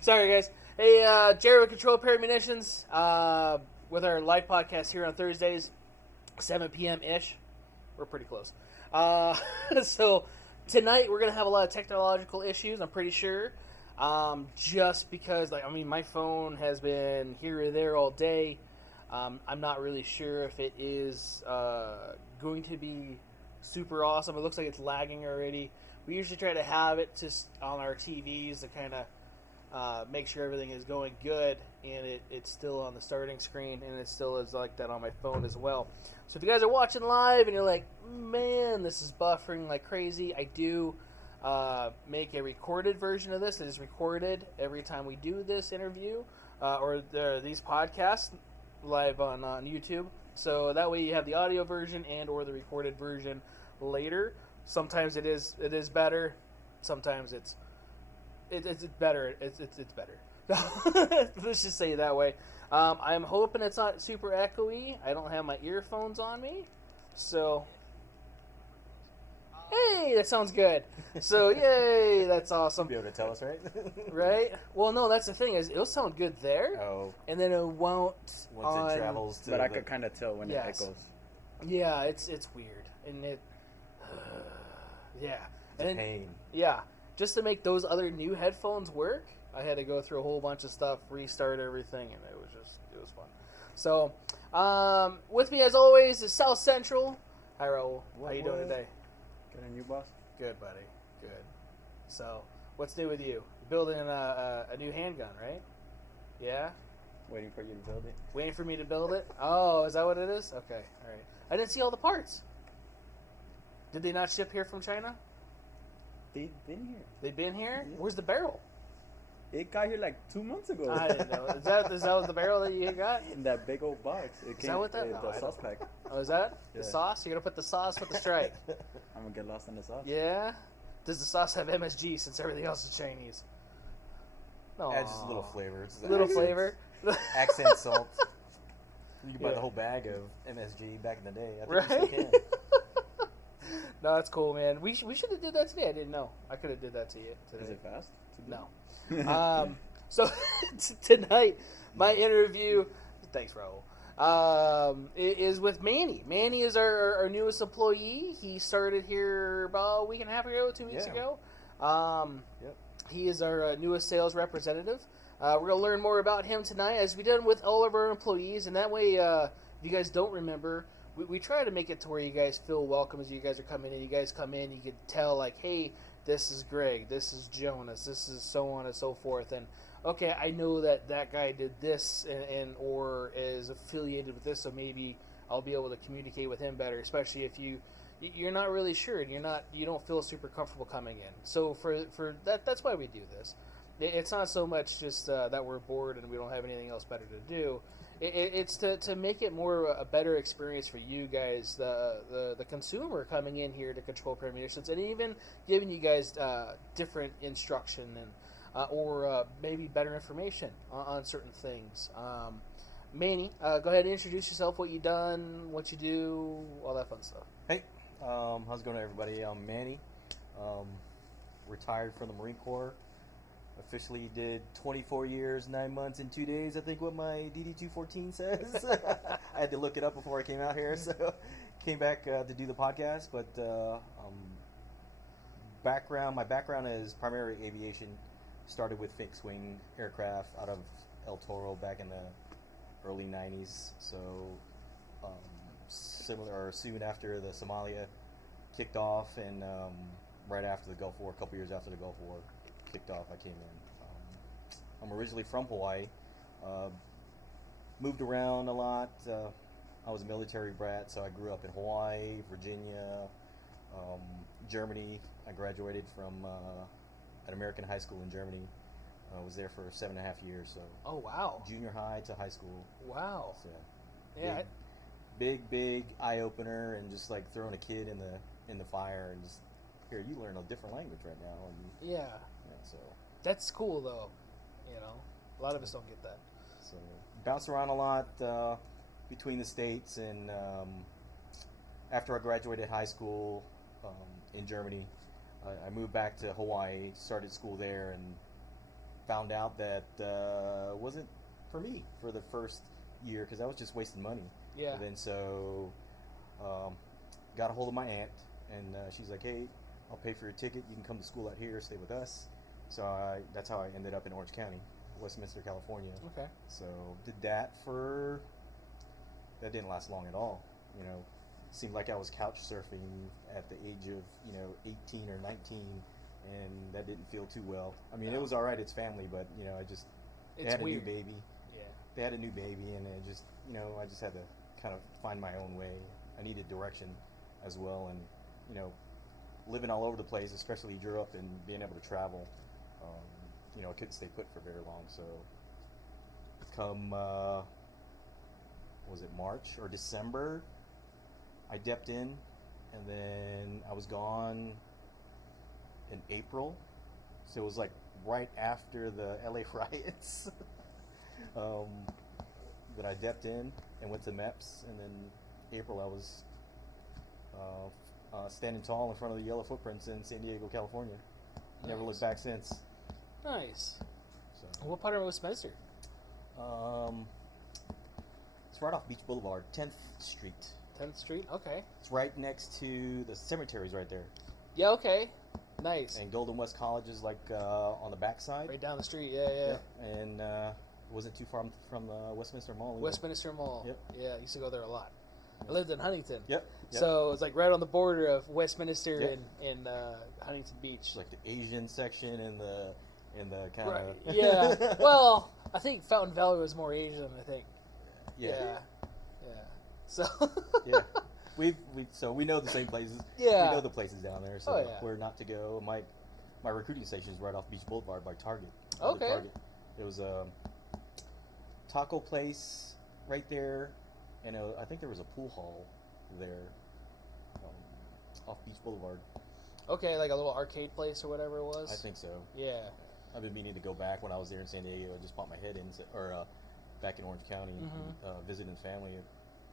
Sorry, guys. Hey, Jerry with Control Pair Munitions with our live podcast here on Thursdays, 7 p.m. ish. We're pretty close. So tonight we're gonna have a lot of technological issues. I'm pretty sure, just because my phone has been here or there all day. I'm not really sure if it is going to be super awesome. It looks like it's lagging already. We usually try to have it just on our TVs to kind of make sure everything is going good, and it's still on the starting screen, and it still is like that on my phone as well. So if you guys are watching live and you're like, man, this is buffering like crazy, I do make a recorded version of this that is recorded every time we do this interview or these podcasts live on YouTube. So that way you have the audio version and or the recorded version later. Sometimes it is better. Sometimes it's better. It's better. Let's just say it that way. I'm hoping it's not super echoey. I don't have my earphones on me, so hey, that sounds good. So yay, that's awesome. You'll be able to tell us, right? Right? Well, no, that's the thing is it'll sound good there. Oh. And then it won't once it travels to. But I could kind of tell when it echoes. Yeah, it's weird, and it. Yeah. It's a pain. Yeah. Just to make those other new headphones work, I had to go through a whole bunch of stuff, restart everything, and it was fun. So, with me as always is South Central. Hi, Raul. How you doing today? Good, and you, boss? Good, buddy. Good. So, what's new with you? You're building a new handgun, right? Yeah? Waiting for you to build it. Waiting for me to build it? Oh, is that what it is? Okay, all right. I didn't see all the parts. Did they not ship here from China? They've been here. They've been here? Yeah. Where's the barrel? It got here like 2 months ago. I didn't know. Is that the barrel that you got? In that big old box. It Is that what that? the sauce pack. Oh, is that Yeah. the sauce? You're gonna put the sauce with the strike? I'm gonna get lost in the sauce. Yeah. Does the sauce have MSG since everything else is Chinese? No. Adds just a little flavor. It's Little flavor. Accent salt. You can buy the whole bag of MSG back in the day. I think Right? you still can. No, that's cool, man. We should have did that today. I didn't know. I could have did that to you today. Is it fast? No. So tonight, my interview. Thanks, Raul. Is with Manny. Manny is our newest employee. He started here about a week and a half ago, 2 weeks ago. Yep. He is our newest sales representative. We're going to learn more about him tonight, as we did with all of our employees. And that way, if you guys don't remember, we try to make it to where you guys feel welcome as you guys are coming in. You guys come in, you can tell, like, hey, this is Greg, this is Jonas, this is so on and so forth. And, okay, I know that guy did this and or is affiliated with this, so maybe I'll be able to communicate with him better, especially if you're not really sure and you don't feel super comfortable coming in. So for that's why we do this. It's not so much just that we're bored and we don't have anything else better to do. It's to make it more a better experience for you guys, the consumer coming in here to Control Pair Munitions, and even giving you guys different instruction and or maybe better information on certain things. Manny, go ahead and introduce yourself, what you done, what you do, all that fun stuff. Hey, how's it going, everybody? I'm Manny. Retired from the Marine Corps. Officially did 24 years, 9 months, and 2 days, I think what my DD-214 says. I had to look it up before I came out here, so came back to do the podcast. But my background is primarily aviation. Started with fixed wing aircraft out of El Toro back in the early 90s. So soon after the Somalia kicked off, and right after the Gulf War, a couple years after the Gulf War kicked off, I came in. I'm originally from Hawaii. Moved around a lot. I was a military brat, so I grew up in Hawaii, Virginia, Germany. I graduated from an American high school in Germany. I was there for 7.5 years. So. Oh wow! Junior high to high school. Wow. So, yeah. Big eye opener, and just like throwing a kid in the fire, and just here you learn a different language right now. And, yeah. So that's cool though. You know, a lot of us don't get that. So bounced around a lot between the states, and after I graduated high school in Germany, I moved back to Hawaii, started school there, and found out that wasn't for me for the first year because I was just wasting money. Yeah. And then so got a hold of my aunt, and she's like, "Hey, I'll pay for your ticket. You can come to school out here, stay with us." So that's how I ended up in Orange County, Westminster, California. Okay. So did that for. That didn't last long at all. You know, seemed like I was couch surfing at the age of 18 or 19, and that didn't feel too well. I mean, No. it was all right. It's family, but they had a weird. new baby. Yeah. They had a new baby, and it just I just had to kind of find my own way. I needed direction as well, and living all over the place, especially Europe, and being able to travel. I couldn't stay put for very long. So come was it March or December? I dipped in, and then I was gone in April. So it was like right after the LA riots. That I dipped in and went to MEPS, and then April I was standing tall in front of the yellow footprints in San Diego, California. Never Nice. looked back since. Nice. So, What part of Westminster? it's right off Beach Boulevard, 10th Street. 10th Street? Okay. It's right next to the cemeteries right there. Yeah, okay. Nice. And Golden West College is like on the backside. Right down the street, yeah. And wasn't too far from Westminster Mall. either. Westminster Mall. Yep. Yeah, I used to go there a lot. I lived in Huntington. Yep. So it's like right on the border of Westminster Yep. and Huntington Beach. It's like the Asian section and the kind of Right. Yeah. Well, I think Fountain Valley was more Asian, I think. yeah. So Yeah. We know the same places. Yeah. We know the places down there. So Oh, yeah. where not to go. My recruiting station is right off Beach Boulevard by Target. Okay. Target. It was a taco place right there, and I think there was a pool hall there off Beach Boulevard. okay, like a little arcade place or whatever it was. I think so. Yeah. I've been meaning to go back when I was there in San Diego. I just popped my head in, or back in Orange County, Mhm. visiting family.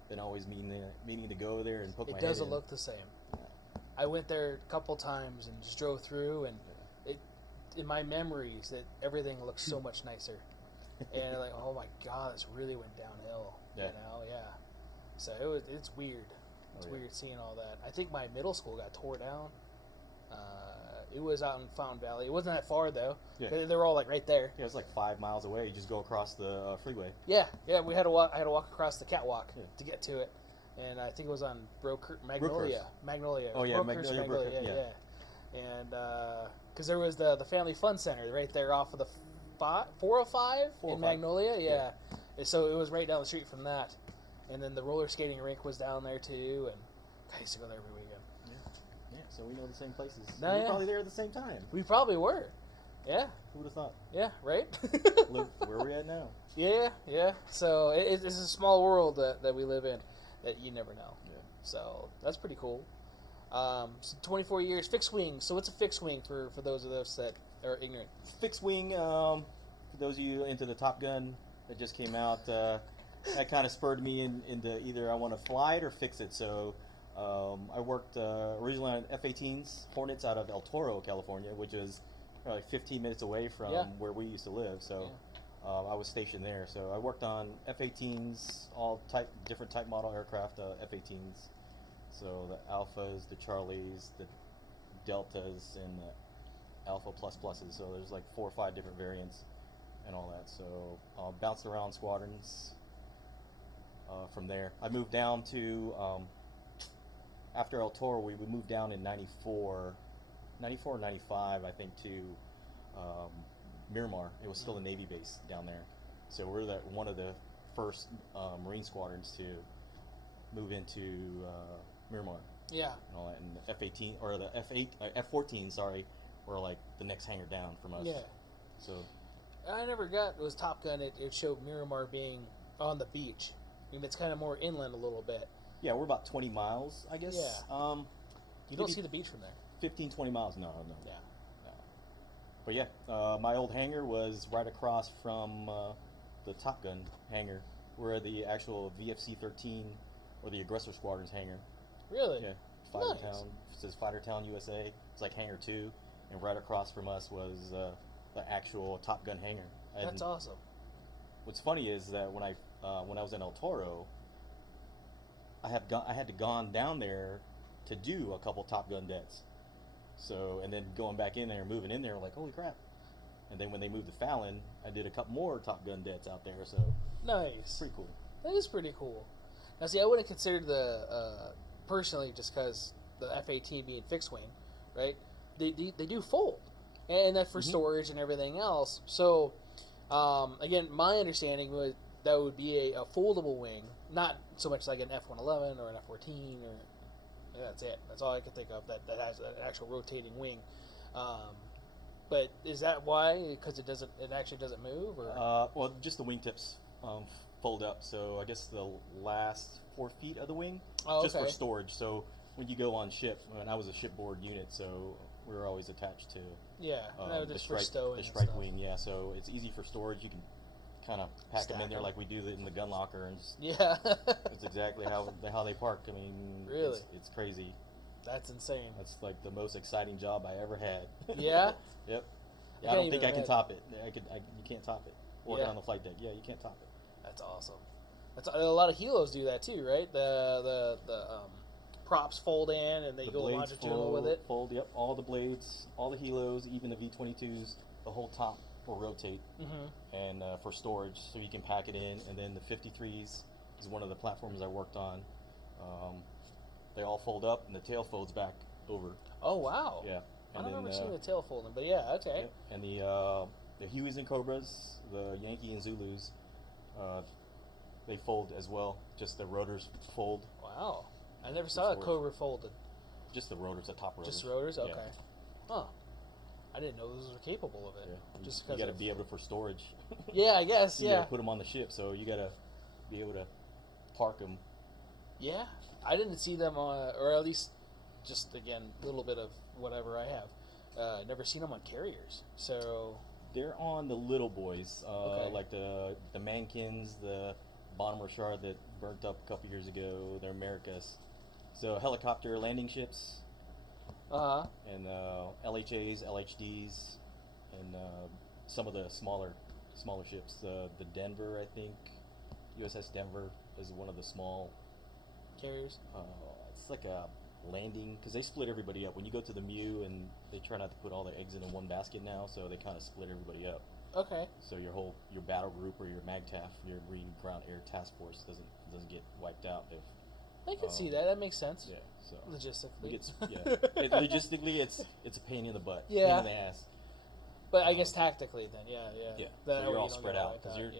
Been always meaning to go there and poke my It head doesn't in. look the same. Yeah. I went there a couple times and just drove through, and in my memories that everything looks so much nicer. And like, oh my god, this really went downhill. Yeah. Yeah. So it's weird. It's yeah. weird seeing all that. I think my middle school got tore down. It was out in Fountain Valley. It wasn't that far though. Yeah. They were all like right there. Yeah, it's like 5 miles away. You just go across the freeway. Yeah. We had to walk. I had to walk across the catwalk Yeah. to get to it, and I think it was on Magnolia. Magnolia. Oh, yeah, Brookhurst, Magnolia, Yeah. And because there was the Family Fun Center right there off of the 405 in Magnolia. Yeah. And so it was right down the street from that, and then the roller skating rink was down there too, and I used to go there every weekend. Yeah, so we know the same places. No, We're yeah. probably there at the same time. We probably were. Yeah. Who would have thought? Yeah. Right. Look where we're at now. Yeah. So it's a small world that we live in that you never know. Yeah. So that's pretty cool. So 24 years, fixed wing. So what's a fixed wing for those of us that are ignorant? Fixed wing, for those of you into the Top Gun that just came out, that kind of spurred me into either I want to fly it or fix it. So I worked originally on F-18s, Hornets out of El Toro, California, which is like 15 minutes away from where we used to live. So I was stationed there. So I worked on F-18s, all different type model aircraft, F-18s. So the Alphas, the Charlies, the Deltas, and the Alpha Plus Pluses. So there's like 4 or 5 different variants and all that. So bounced around squadrons from there. I moved down to, after El Toro, we moved down in 94 or 95, I think, to Miramar. It was still a Navy base down there. So we're one of the first Marine squadrons to move into Miramar. Yeah. And all that. And the F-18 or the F-14, sorry, were like the next hangar down from us. Yeah. So I never got it was Top Gun. It showed Miramar being on the beach. I mean, it's kind of more inland a little bit. yeah, we're about 20 miles, I guess. Yeah. You don't maybe see the beach from there. 15, 20 miles. No. Yeah. But yeah, my old hangar was right across from the Top Gun hangar, where the actual VFC-13 or the Aggressor Squadron's hangar. Really? Yeah, Fighter Nice. Town. It says Fighter Town USA. It's like Hangar 2, and right across from us was the actual Top Gun hangar. That's awesome. What's funny is that when I was in El Toro, I had to gone down there to do a couple Top Gun deaths. So, and then going back in there, moving in there, like, holy crap. And then when they moved to Fallon, I did a couple more Top Gun deaths out there. So nice. Pretty cool. That is pretty cool. Now, see, I wouldn't consider the personally, just because the F-18 being fixed wing, right? They do fold, and that's for storage and everything else. So, again, my understanding was that would be a foldable wing, not so much like an F-111 or an F-14 or that's it. That's all I could think of that has an actual rotating wing. But is that why? Because it actually doesn't move, or well, just the wingtips fold up. So I guess the last 4 feet of the wing, just for storage. So when you go on ship, and I was a shipboard unit, so we were always attached to the strike wing. Yeah, so it's easy for storage. You can kind of pack them in there like we do in the gun locker, and just, it's exactly how they park. I mean, really, it's crazy. That's insane. That's like the most exciting job I ever had. Yeah. Yep. Yeah, I don't think I can top it. You can't top it. Working on the flight deck. Yeah, you can't top it. That's awesome. A lot of helos do that too, right? The props fold in and they go longitudinal with it. Fold. Yep. All the blades, all the helos, even the V-22s, the whole top will rotate. And for storage, so you can pack it in. And then the 53s is one of the platforms I worked on. They all fold up, and the tail folds back over. Oh wow! Yeah, I don't remember seeing the tail folding, but yeah, okay. Yep. And the Hueys and Cobras, the Yankee and Zulus, they fold as well. Just the rotors fold. Wow, I never saw a Cobra folded. Just the rotors, the top rotors. Just rotors, okay. Yeah. Huh. I didn't know those were capable of it. Yeah. Just you got to be able to for storage. Yeah, I guess. You got to put them on the ship, so you got to be able to park them. Yeah, I didn't see them on, or at least, just again, a little bit of whatever I have. Never seen them on carriers. So they're on the little boys, like the Mankins, the Bonhomme Richard that burnt up a couple years ago. They're Americas. So helicopter landing ships. And LHAs, LHDs, and some of the smaller ships. The Denver, I think, USS Denver is one of the small carriers. It's like a landing, because they split everybody up. When you go to the MEU, and they try not to put all their eggs in one basket now, so they kind of split everybody up. Okay. So your battle group or your MAGTAF, your Marine Ground Air Task Force doesn't get wiped out if. I can see that. That makes sense. Yeah. So logistically, logistically, it's a pain in the butt. Yeah. Pain in the ass. But I guess tactically, then, yeah. Yeah. That so you're all spread out because you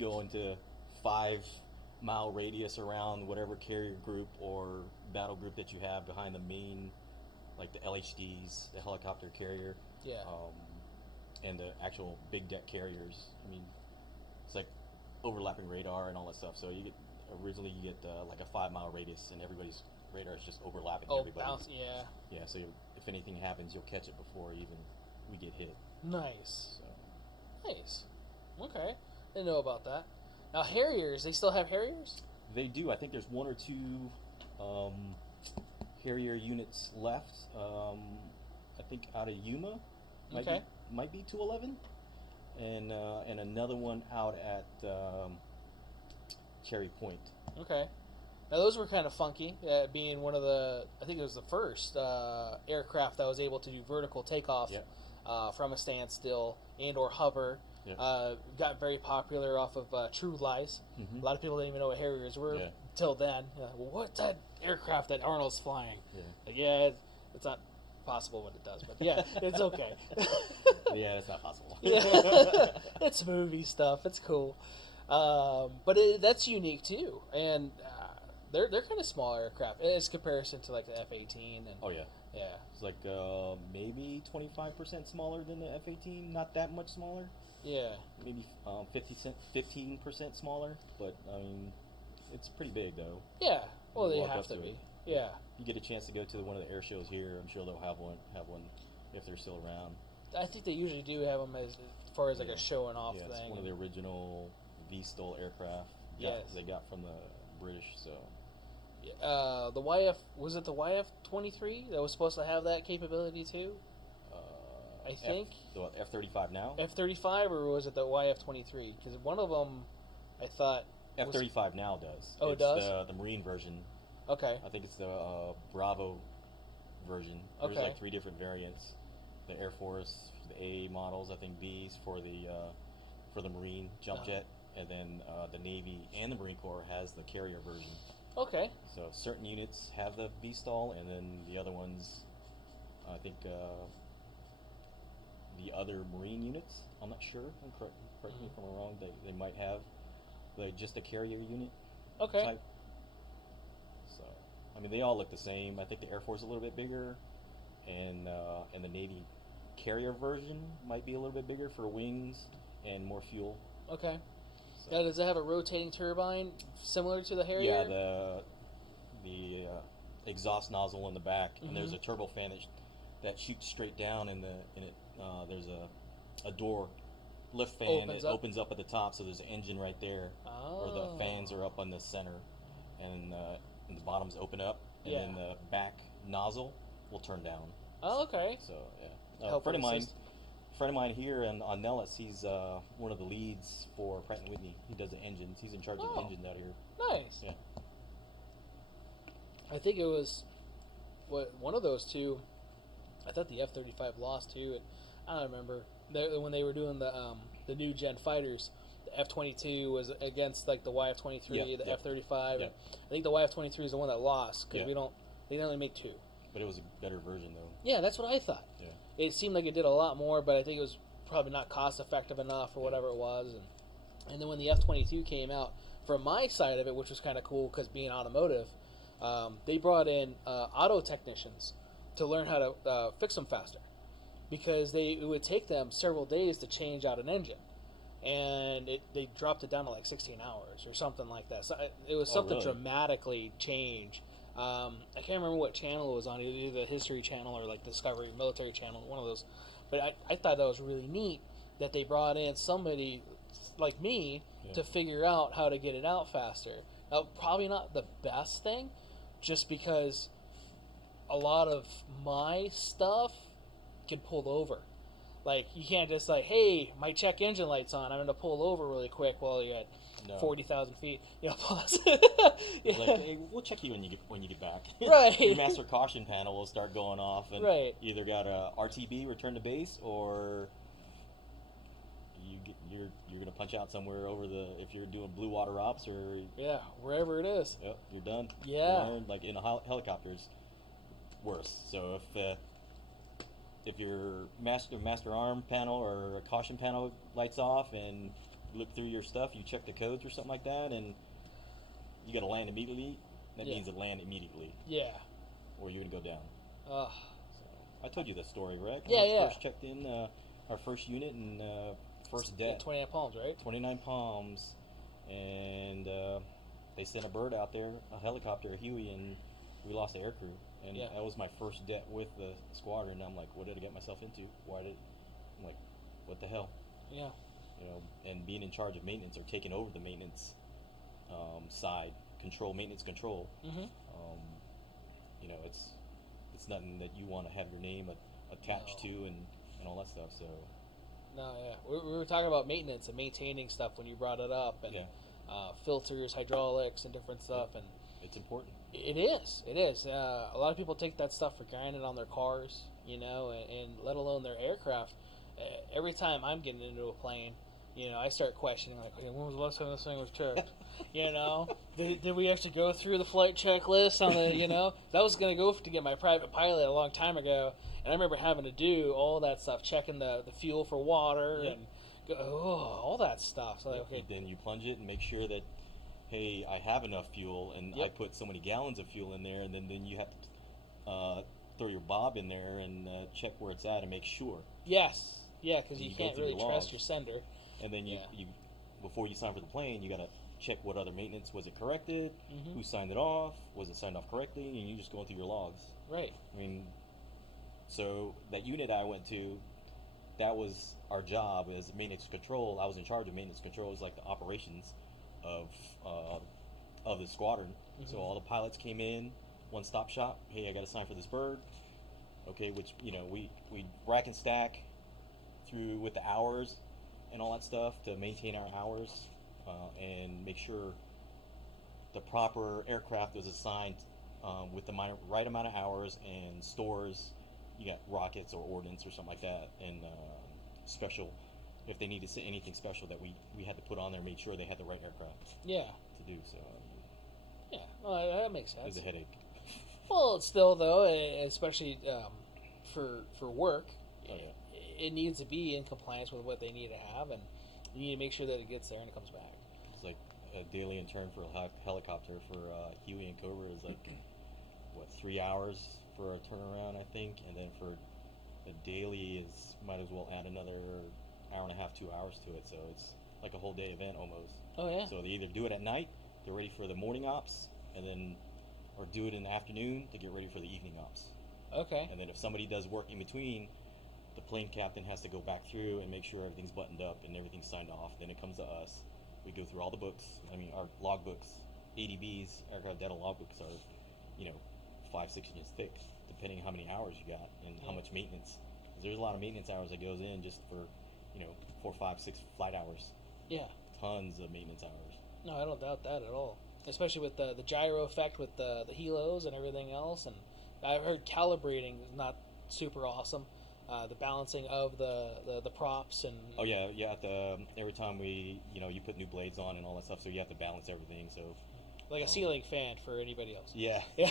go into 5-mile radius around whatever carrier group or battle group that you have behind the main, like the LHDs, the helicopter carrier. Yeah. And the actual big deck carriers. I mean, it's like overlapping radar and all that stuff. So originally you get like a 5-mile radius, and everybody's radar is just overlapping everybody. Yeah. Yeah. So if anything happens, you'll catch it before even we get hit. Nice. So. Nice. Okay. Didn't know about that. Now Harriers, they still have Harriers? They do. I think there's 1 or 2 Harrier units left. I think out of Yuma. Might be 211, and another one out at Cherry Point. Okay. Now those were kind of funky, being one of I think it was the first aircraft that was able to do vertical takeoff from a standstill and or hover. Yep. Got very popular off of True Lies. Mm-hmm. A lot of people didn't even know what Harriers were until then. Well, what's that aircraft that Arnold's flying? It's not possible what it does, but it's okay. Yeah, it's not possible. It's movie stuff. It's cool, but that's unique too, and they're kind of small aircraft as comparison to like the F-18. And it's like maybe 25% smaller than the F-18. Not that much smaller. Yeah, maybe 15% smaller, but I mean, it's pretty big though. Yeah, well, they have to be. Yeah. You get a chance to go to one of the air shows here. I'm sure they'll have one if they're still around. I think they usually do have them as far as like a showing off thing. It's one of the original V-STOL aircraft. They got from the British. So. The YF, was it the YF-23 that was supposed to have that capability too? I think The F-35 now. F-35 or was it the YF-23? Because one of them, I thought F-35 now does. Oh, it it's does? the Marine version. Okay. I think it's the Bravo version. There's Okay. like 3 different variants. The Air Force, the A models, I think B's for the Marine jump jet, and then the Navy and the Marine Corps has the carrier version. Okay. So certain units have the V-stall, and then the other ones, I think the other Marine units, I'm not sure. Correct me if I'm wrong. They might have just a carrier unit Okay. type. So, I mean, they all look the same. I think the Air Force is a little bit bigger, and the Navy carrier version might be a little bit bigger for wings and more fuel. Okay. So, Now, does it have a rotating turbine similar to the Harrier? yeah, the exhaust nozzle in the back, and there's a turbofan that shoots straight down, and there's a door lift fan that opens up at the top, so there's an engine right there, where the fans are up on the center, and the bottoms open up, and then the back nozzle will turn down. Oh, okay. So yeah, a friend of mine here on Nellis, he's one of the leads for Pratt & Whitney. He does the engines. He's in charge of the engines out here. Nice. Yeah. I think it was one of those two. I thought the F-35 lost too. And I don't remember when they were doing the new gen fighters. The F-22 was against like the YF-23, the F-35. Yeah. I think the YF-23 is the one that lost because they only make 2. But it was a better version though. Yeah, that's what I thought. Yeah. It seemed like it did a lot more, but I think it was probably not cost effective enough or whatever it was. And then when the F-22 came out, from my side of it, which was kind of cool because being automotive, they brought in auto technicians to learn how to fix them faster, because it would take them several days to change out an engine, and they dropped it down to like 16 hours or something like that. So it was something really? dramatically changed. I can't remember what channel it was on, either the History Channel or like Discovery Military Channel, one of those. But I thought that was really neat that they brought in somebody like me to figure out how to get it out faster. Now, probably not the best thing, just because a lot of my stuff can pull over. Like, you can't just like, hey, my check engine light's on, I'm going to pull over really quick while you're at 40,000 feet. You know, yeah. Like, hey, we'll check you when you get back. Right. Your master caution panel will start going off, and you either got a RTB, return to base, or you're gonna punch out somewhere if you're doing blue water ops or wherever it is. Yep, you're done. Yeah. Like in helicopters, worse. So if your master arm panel or a caution panel lights off and you look through your stuff, you check the codes or something like that, and you got to land immediately. That means to land immediately. Yeah. Or you're gonna go down. So I told you the story, right? Yeah, when we first checked in our first unit and first deck. 29 Palms, right? 29 Palms, and they sent a bird out there, a helicopter, a Huey, and we lost the aircrew. And that was my first debt with the squadron. And I'm like, what did I get myself into? I'm like, what the hell? Yeah. You know, and being in charge of maintenance or taking over the maintenance side, maintenance control. Mm-hmm. You know, it's nothing that you want to have your name attached to and all that stuff. So. No, yeah. We were talking about maintenance and maintaining stuff when you brought it up, and filters, hydraulics, and different stuff, and it's important. It is. It is. A lot of people take that stuff for granted on their cars, you know, and let alone their aircraft. Every time I'm getting into a plane, you know, I start questioning, like, okay, when was the last time this thing was checked? You know, did we actually go through the flight checklist on the, you know? That was going to go to get my private pilot a long time ago, and I remember having to do all that stuff, checking the fuel for water and all that stuff. So, okay. Then you plunge it and make sure that, hey, I have enough fuel, and I put so many gallons of fuel in there, and then you have to throw your bob in there and check where it's at and make sure. Yes. Yeah, because you can't really trust your sender. And then you before you sign for the plane, you got to check what other maintenance was it corrected, who signed it off, was it signed off correctly, and you just going through your logs. Right. I mean, so that unit I went to, that was our job as maintenance control. I was in charge of maintenance control. It was like the operations of the squadron. So all the pilots came in, one-stop shop. Hey, I got to sign for this bird. Okay, which, you know, we rack and stack through with the hours and all that stuff to maintain our hours and make sure the proper aircraft was assigned with the right amount of hours and stores. You got rockets or ordnance or something like that, and special, if they needed anything special that we had to put on there, made sure they had the right aircraft Yeah. to do. So Yeah. Well, that makes it sense. was a headache. Well, it's still though, especially for work, Oh, yeah. it needs to be in compliance with what they need to have, and you need to make sure that it gets there and it comes back. It's like a daily intern for a helicopter for Huey and Cobra is like 3 hours for a turnaround, I think, and then for a daily is might as well add another hour and a half, 2 hours to it. So it's like a whole day event almost. Oh yeah. So they either do it at night, they're ready for the morning ops, and then or do it in the afternoon to get ready for the evening ops. Okay. And then if somebody does work in between, the plane captain has to go back through and make sure everything's buttoned up and everything's signed off. Then it comes to us. We go through all the books. I mean, our log books, ADBs, aircraft data log books are, 5-6 inches thick, depending on how many hours you got and how much maintenance. 'Cause there's a lot of maintenance hours that goes in just for, 4, 5, 6 flight hours. Yeah. Tons of maintenance hours. No, I don't doubt that at all. Especially with the gyro effect with the helos and everything else, and I've heard calibrating is not super awesome. The balancing of the props and Oh yeah, you have to every time you put new blades on and all that stuff, so you have to balance everything. So like a ceiling fan for anybody else. yeah, Yeah.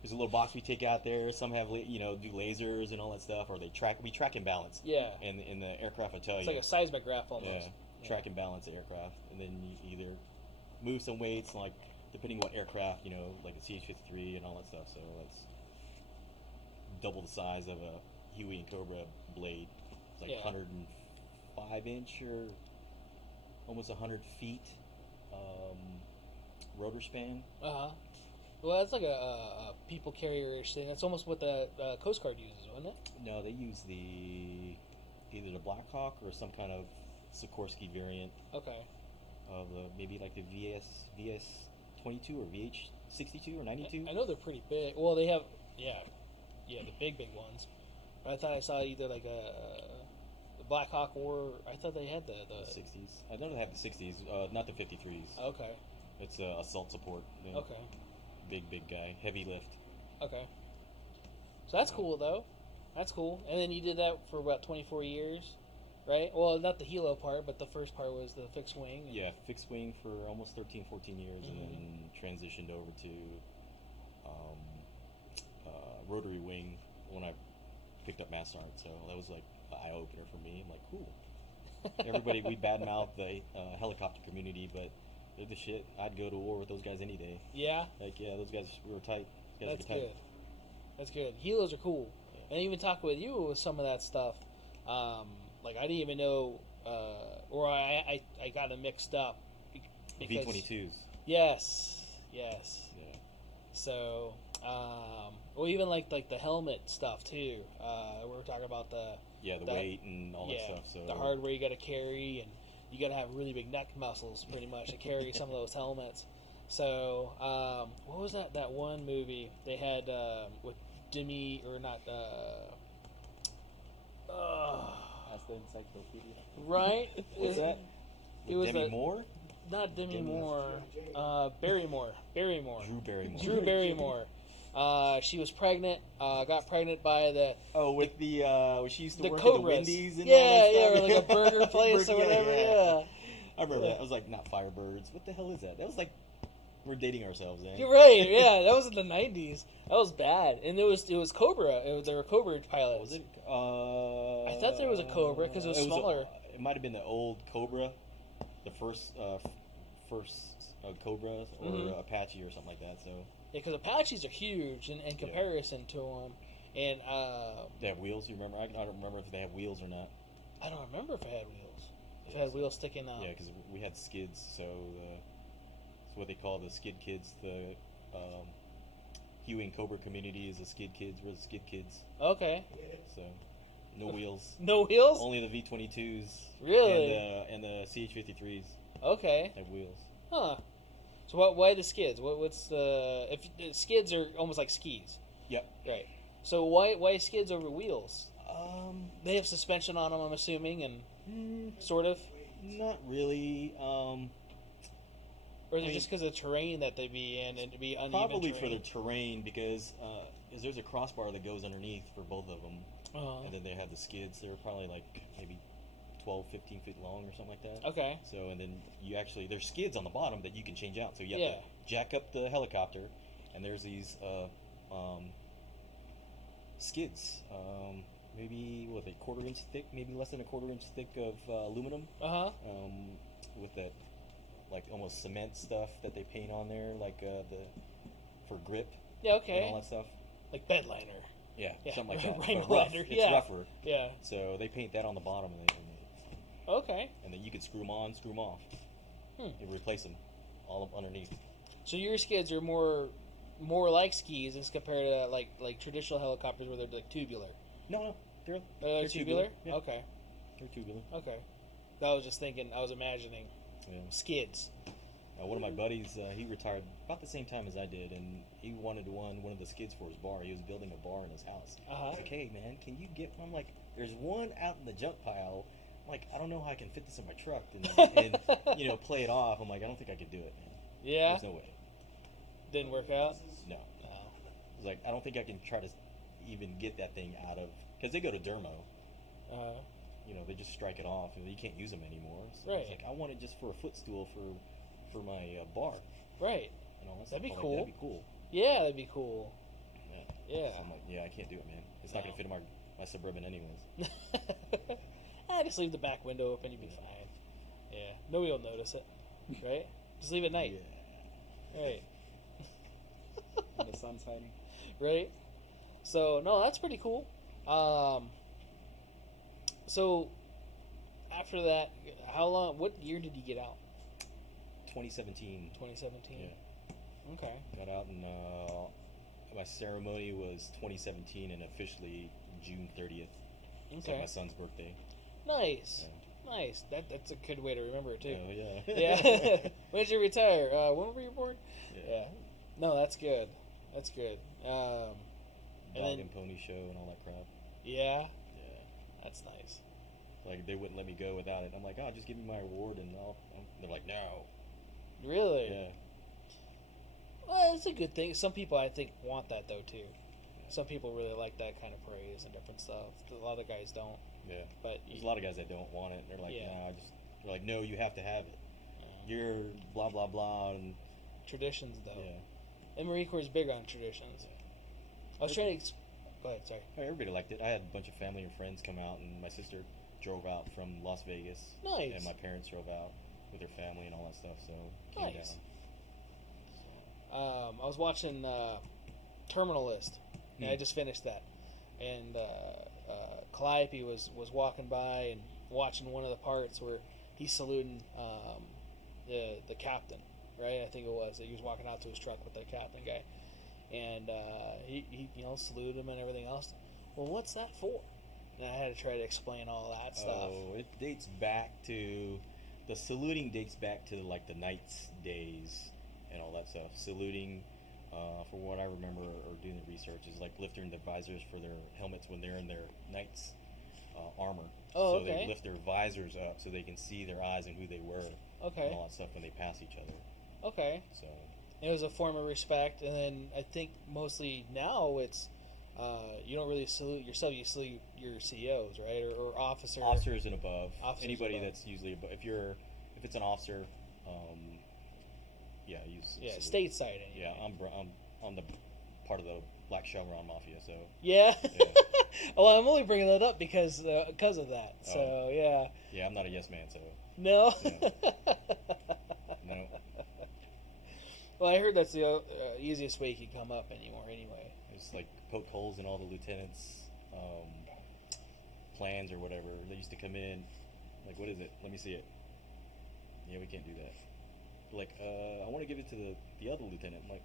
there's a little box we take out there. Some have do lasers and all that stuff, or we track and balance. Yeah. And in the aircraft, will tell It's you like a seismograph almost. Yeah, track and balance the aircraft, and then you either move some weights, like depending what aircraft, like a CH-53 and all that stuff. So it's double the size of a Huey and Cobra blade. It's like 105 inch or almost 100 feet rotor span. Uh-huh. Well, that's like a people carrier-ish thing. That's almost what the Coast Guard uses, wasn't it? No, they use either the Black Hawk or some kind of Sikorsky variant Okay. of maybe like the VS 22 or VH 62 or 92. I know they're pretty big. Well, they have, the big ones. But I thought I saw either like a Black Hawk or I thought they had the 60s. I know they have the 60s, not the 53s. Okay. It's assault support. Okay. Big guy, heavy lift. Okay. So that's cool though. That's cool. And then you did that for about 24 years, right? Well, not the helo part, but the first part was the fixed wing. Yeah, fixed wing for almost 13, 14 years, and then transitioned over to rotary wing when I picked up Mass Sergeant. So that was like an eye opener for me. I'm like, cool. Everybody, we badmouth the helicopter community, but they're the shit. I'd go to war with those guys any day. Yeah. Like, yeah, those guys were tight. Those guys That's were tight. good. That's good. Helos are cool. And even talking with you with some of that stuff, like I didn't even know, or I got them mixed up. V-22s. Yes. Yeah. So, well, even like the helmet stuff too. We were talking about the weight and all that stuff. So the hardware you got to carry, and you got to have really big neck muscles, pretty much, to carry some of those helmets. So, what was that one movie they had with Demi or not? That's the encyclopedia. Right? What's that? It was Demi Moore? Not Demi Moore. Barrymore. Drew Barrymore. Drew Barrymore. She was pregnant. Got pregnant by the with the when she used to work Cobras. at the Wendy's and yeah, all that or stuff. like a burger place or whatever. Yeah. I remember that. I was like, not Firebirds. What the hell is that? That was like we're dating ourselves, eh? You're right. Yeah, that was in the '90s. That was bad, and it was Cobra. They were Cobra pilots. Was it? I thought there was a Cobra because it was smaller. It might have been the old Cobra, the first Cobra or Apache or something like that. So yeah, because Apaches are huge in comparison to them, and they have wheels. You remember? I don't remember if they have wheels or not. I don't remember if it had wheels. If it had wheels sticking out. Yeah, because we had skids, so it's what they call the skid kids. The Huey and Cobra community is the skid kids. We're the skid kids. Okay. So no wheels. No wheels? Only the V-22s. Really? And the CH-53s Okay. have wheels. Huh. So why the skids? What's the skids are almost like skis? Yep. Right. So why skids over wheels? They have suspension on them, I'm assuming, and sort of. Not really. Or is it just because of the terrain that they be in and to be uneven Probably terrain? for the terrain because there's a crossbar that goes underneath for both of them. And then they have the skids. They're probably like maybe 12, 15 feet long or something like that. Okay. So, and then you actually, there's skids on the bottom that you can change out. So you have to jack up the helicopter, and there's these skids. Maybe, what, a quarter-inch thick, maybe less than a quarter-inch thick of aluminum. With that, like, almost cement stuff that they paint on there, like for grip. Yeah, okay. And all that stuff. Like bed liner. Yeah, something like that. Rhino But rough. liner, It's rougher. Yeah. So they paint that on the bottom. Okay. And then you can screw them on, screw them off. You replace them all up underneath. So your skids are more like skis as compared to like traditional helicopters where they're like tubular. No, they're tubular? Yeah. Okay. They're tubular. Okay. I was just thinking, I was imagining skids. One of my buddies, he retired about the same time as I did, and he wanted one of the skids for his bar. He was building a bar in his house. He's like, hey, man, can you get one? I'm like, there's one out in the junk pile. I'm like, I don't know how I can fit this in my truck and play it off. I'm like, I don't think I could do it, man. Yeah? There's no way. Didn't work out? No. I was like, I don't think I can try to even get that thing out of, because they go to dermo. They just strike it off, and you can't use them anymore. So right. It's like, I want it just for a footstool for my bar. Right. And all that that'd be stuff. cool. Like, that'd be cool. Yeah, that'd be cool. Yeah. So I'm like, I can't do it, man. It's not going to fit in my Suburban anyways. Just leave the back window open, you'd be fine. Yeah. Nobody will notice it. Right? Just leave it at night. Yeah. Right. When the sun's hiding. Right? So, no, that's pretty cool. So, after that, what year did you get out? 2017. 2017? Yeah. Okay. Got out, and my ceremony was 2017 and officially June 30th. It's like my son's birthday. Nice. Yeah. Nice. That's a good way to remember it, too. Oh, yeah. Yeah. When did you retire? When were you born? Yeah. No, that's good. That's good. Dog and pony show and all that crap. Yeah? Yeah. That's nice. Like, they wouldn't let me go without it. I'm like, oh, just give me my award, and they're like, no. Really? Yeah. Well, it's a good thing. Some people, I think, want that, though, too. Some people really like that kind of praise and different stuff. A lot of guys don't. Yeah. But there's a lot of guys that don't want it. They're like, they're like, no, you have to have it. You're blah, blah, blah. And traditions, though. Yeah. And Marine Corps is big on traditions. Yeah. I was trying to... Go ahead, sorry. Everybody liked it. I had a bunch of family and friends come out, and my sister drove out from Las Vegas. Nice. And my parents drove out with their family and all that stuff, so came down. I was watching Terminal List, and I just finished that. And Calliope was walking by and watching one of the parts where he's saluting the captain, right? I think it was. He was walking out to his truck with the captain guy. And he saluted him and everything else. Well, what's that for? And I had to try to explain all that stuff. Oh, it dates back to... The saluting dates back to, like, the Knights days and all that stuff. Saluting, from what I remember or doing the research, is like lifting the visors for their helmets when they're in their Knights armor. Oh, so okay. they lift their visors up so they can see their eyes and who they were. Okay. And all that stuff when they pass each other. Okay. So... It was a form of respect, and then I think mostly now it's you don't really salute yourself; you salute your CEOs, right, or officers. Officers and above. Anybody that's usually above. If it's an officer, use stateside. Anyway. Yeah, I'm on the part of the Black Chevron Mafia, so. Yeah. Well, I'm only bringing that up because of that. So yeah. Yeah, I'm not a yes man, so. No. Yeah. No. Well, I heard that's the easiest way you can come up anymore. Anyway, it's like poke holes in all the lieutenants' plans or whatever. They used to come in, like, what is it? Let me see it. Yeah, we can't do that. Like, I want to give it to the other lieutenant. I'm like,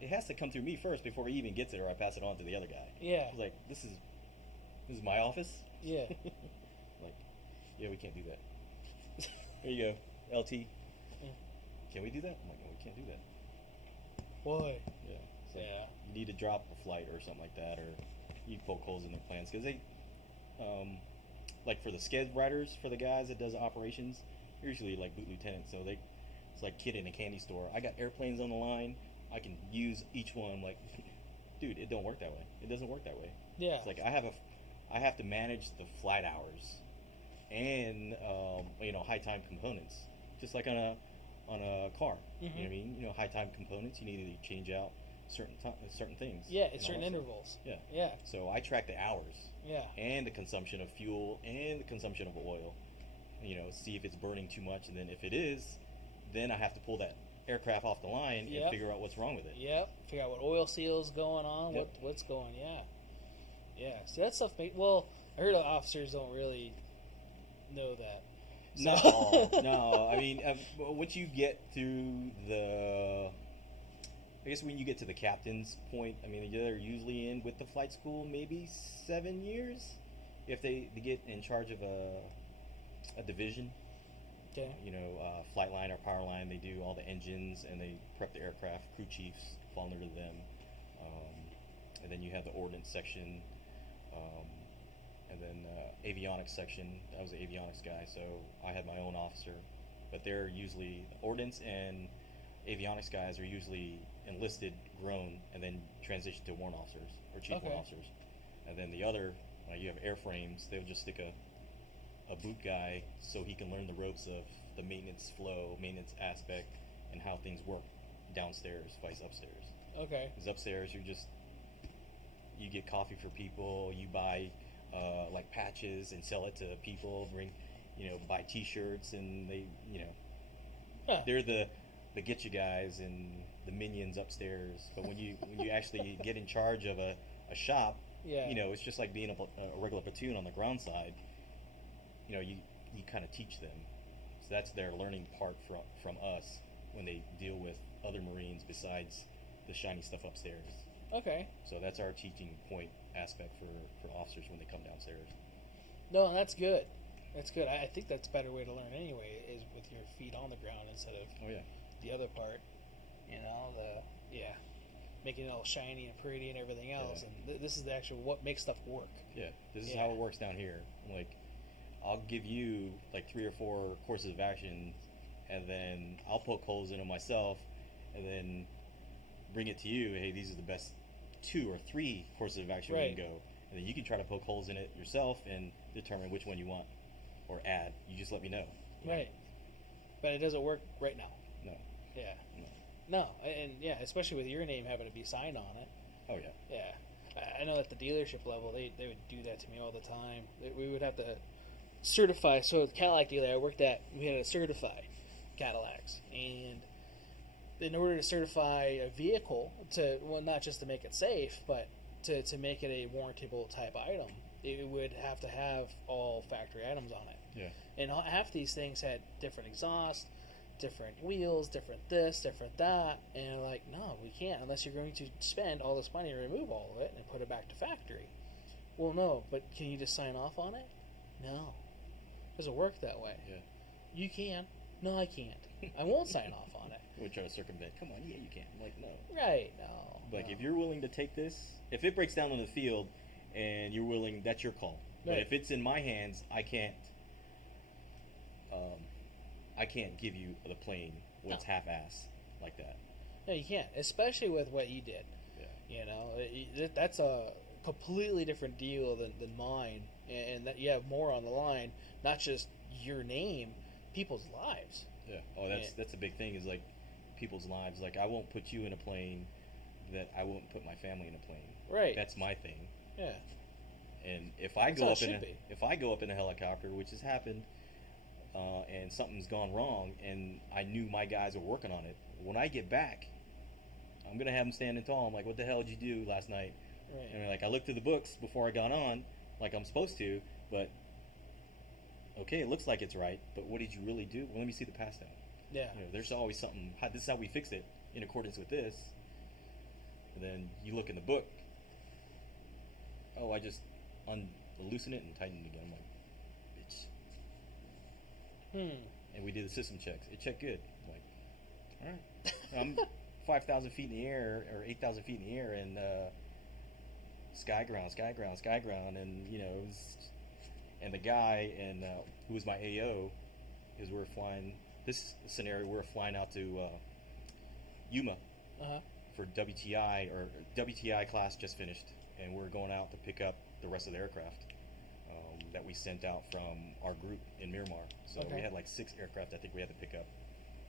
it has to come through me first before he even gets it, or I pass it on to the other guy. Yeah. It's like, this is my office. Yeah. Like, yeah, we can't do that. There you go, LT. Can we do that? I'm like, no, we can't do that. Why? Yeah. So you need to drop a flight or something like that, or you poke holes in their plans, because like for the sked riders, for the guys that does operations, they're usually like boot lieutenants, so it's like kid in a candy store. I got airplanes on the line. I can use each one. Like, dude, it don't work that way. It doesn't work that way. Yeah. It's like I have to manage the flight hours and high time components, just like on a car. You know what I mean? High time components. You need to change out certain things. Yeah, at certain intervals. Yeah. Yeah. So I track the hours. Yeah. And the consumption of fuel and the consumption of oil. See if it's burning too much, and then if it is, then I have to pull that aircraft off the line and figure out what's wrong with it. Yep. Figure out what oil seal's going on. Yep. What's going. Yeah. Yeah. So that stuff. Well, I heard officers don't really know that. So. No. I mean, once you get through I guess when you get to the captain's point, I mean, they're usually in with the flight school maybe 7 years if they get in charge of a division. Okay. Flight line or power line, they do all the engines and they prep the aircraft. Crew chiefs fall under them. And then you have the ordnance section. And then avionics section. I was an avionics guy, so I had my own officer. But they're usually, ordnance and avionics guys are usually enlisted, grown, and then transition to warrant officers or chief warrant officers. And then the other, you have airframes, they'll just stick a boot guy so he can learn the ropes of the maintenance flow, maintenance aspect, and how things work downstairs, vice upstairs. Okay. Because upstairs, you get coffee for people, you buy like patches and sell it to people, buy T-shirts, and they, they're the get you guys and the minions upstairs. But when you actually get in charge of a shop, it's just like being a regular platoon on the ground side. You kind of teach them. So that's their learning part from us when they deal with other Marines besides the shiny stuff upstairs. Okay. So that's our teaching point aspect for officers when they come downstairs. No, that's good. That's good. I think that's a better way to learn anyway, is with your feet on the ground instead of the other part. Making it all shiny and pretty and everything else. And this is the actual what makes stuff work. Yeah, this is how it works down here. Like, I'll give you like 3 or 4 courses of action, and then I'll poke holes in them myself, and then bring it to you. Hey, these are the best 2 or 3 courses of action we can go, and then you can try to poke holes in it yourself and determine which one you want or add. You just let me know. Right. But it doesn't work right now. No. Yeah. No, and especially with your name having to be signed on it. Oh yeah. Yeah. I know at the dealership level, they would do that to me all the time. We would have to certify. So the Cadillac dealer I worked at, we had to certify Cadillacs, and in order to certify a vehicle not just to make it safe, but to make it a warrantable type item, it would have to have all factory items on it. Yeah. And half these things had different exhaust, different wheels, different this, different that, and like, no, we can't unless you're going to spend all this money to remove all of it and put it back to factory. Well, no, but can you just sign off on it? No. It doesn't work that way. Yeah. You can. No, I can't. I won't sign off on it. We're trying to circumvent. Come on, you can. I'm like, no. Right, no. Like, if you're willing to take this, if it breaks down on the field and you're willing, that's your call. But if it's in my hands, I can't give you the plane when it's half-ass like that. No, you can't, especially with what you did. Yeah. That's a completely different deal than mine, and that you have more on the line, not just your name, people's lives. Yeah. Oh, that's a big thing, is like people's lives. Like, I won't put you in a plane that I won't put my family in a plane. Right. That's my thing. Yeah. And if I go up in a helicopter, which has happened, and something's gone wrong, and I knew my guys were working on it, when I get back, I'm gonna have them standing tall. I'm like, "What the hell did you do last night?" Right. And like, I looked through the books before I got on, like I'm supposed to, but okay, it looks like it's right, but what did you really do? Well, let me see the pass down. Yeah. There's always something. This is how we fixed it in accordance with this. And then you look in the book. Oh, I just loosen it and tighten it again. I'm like, bitch. And we did the system checks. It checked good. I'm like, all right. I'm 5,000 feet in the air, or 8,000 feet in the air, and sky ground, and And the guy who was my AO, because we were flying this scenario, we were flying out to Yuma for WTI, or WTI class just finished, and we were going out to pick up the rest of the aircraft that we sent out from our group in Miramar. So we had like 6 aircraft I think we had to pick up,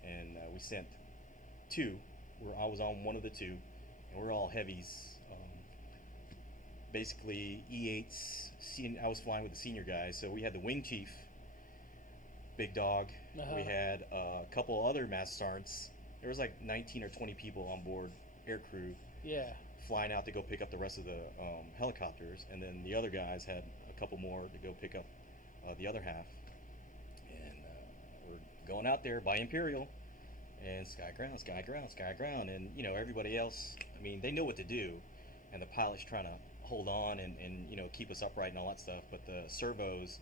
and we sent 2. I was on one of the 2, and we're all heavies. Basically E8s. I was flying with the senior guys, so we had the wing chief, big dog. We had a couple other master sergeants. There was like 19 or 20 people on board, air crew. Yeah. Flying out to go pick up the rest of the helicopters, and then the other guys had a couple more to go pick up the other half. And we're going out there by Imperial, and sky ground, sky ground, sky ground, and everybody else. I mean, they know what to do, and the pilot's trying to hold on and keep us upright and all that stuff. But the servos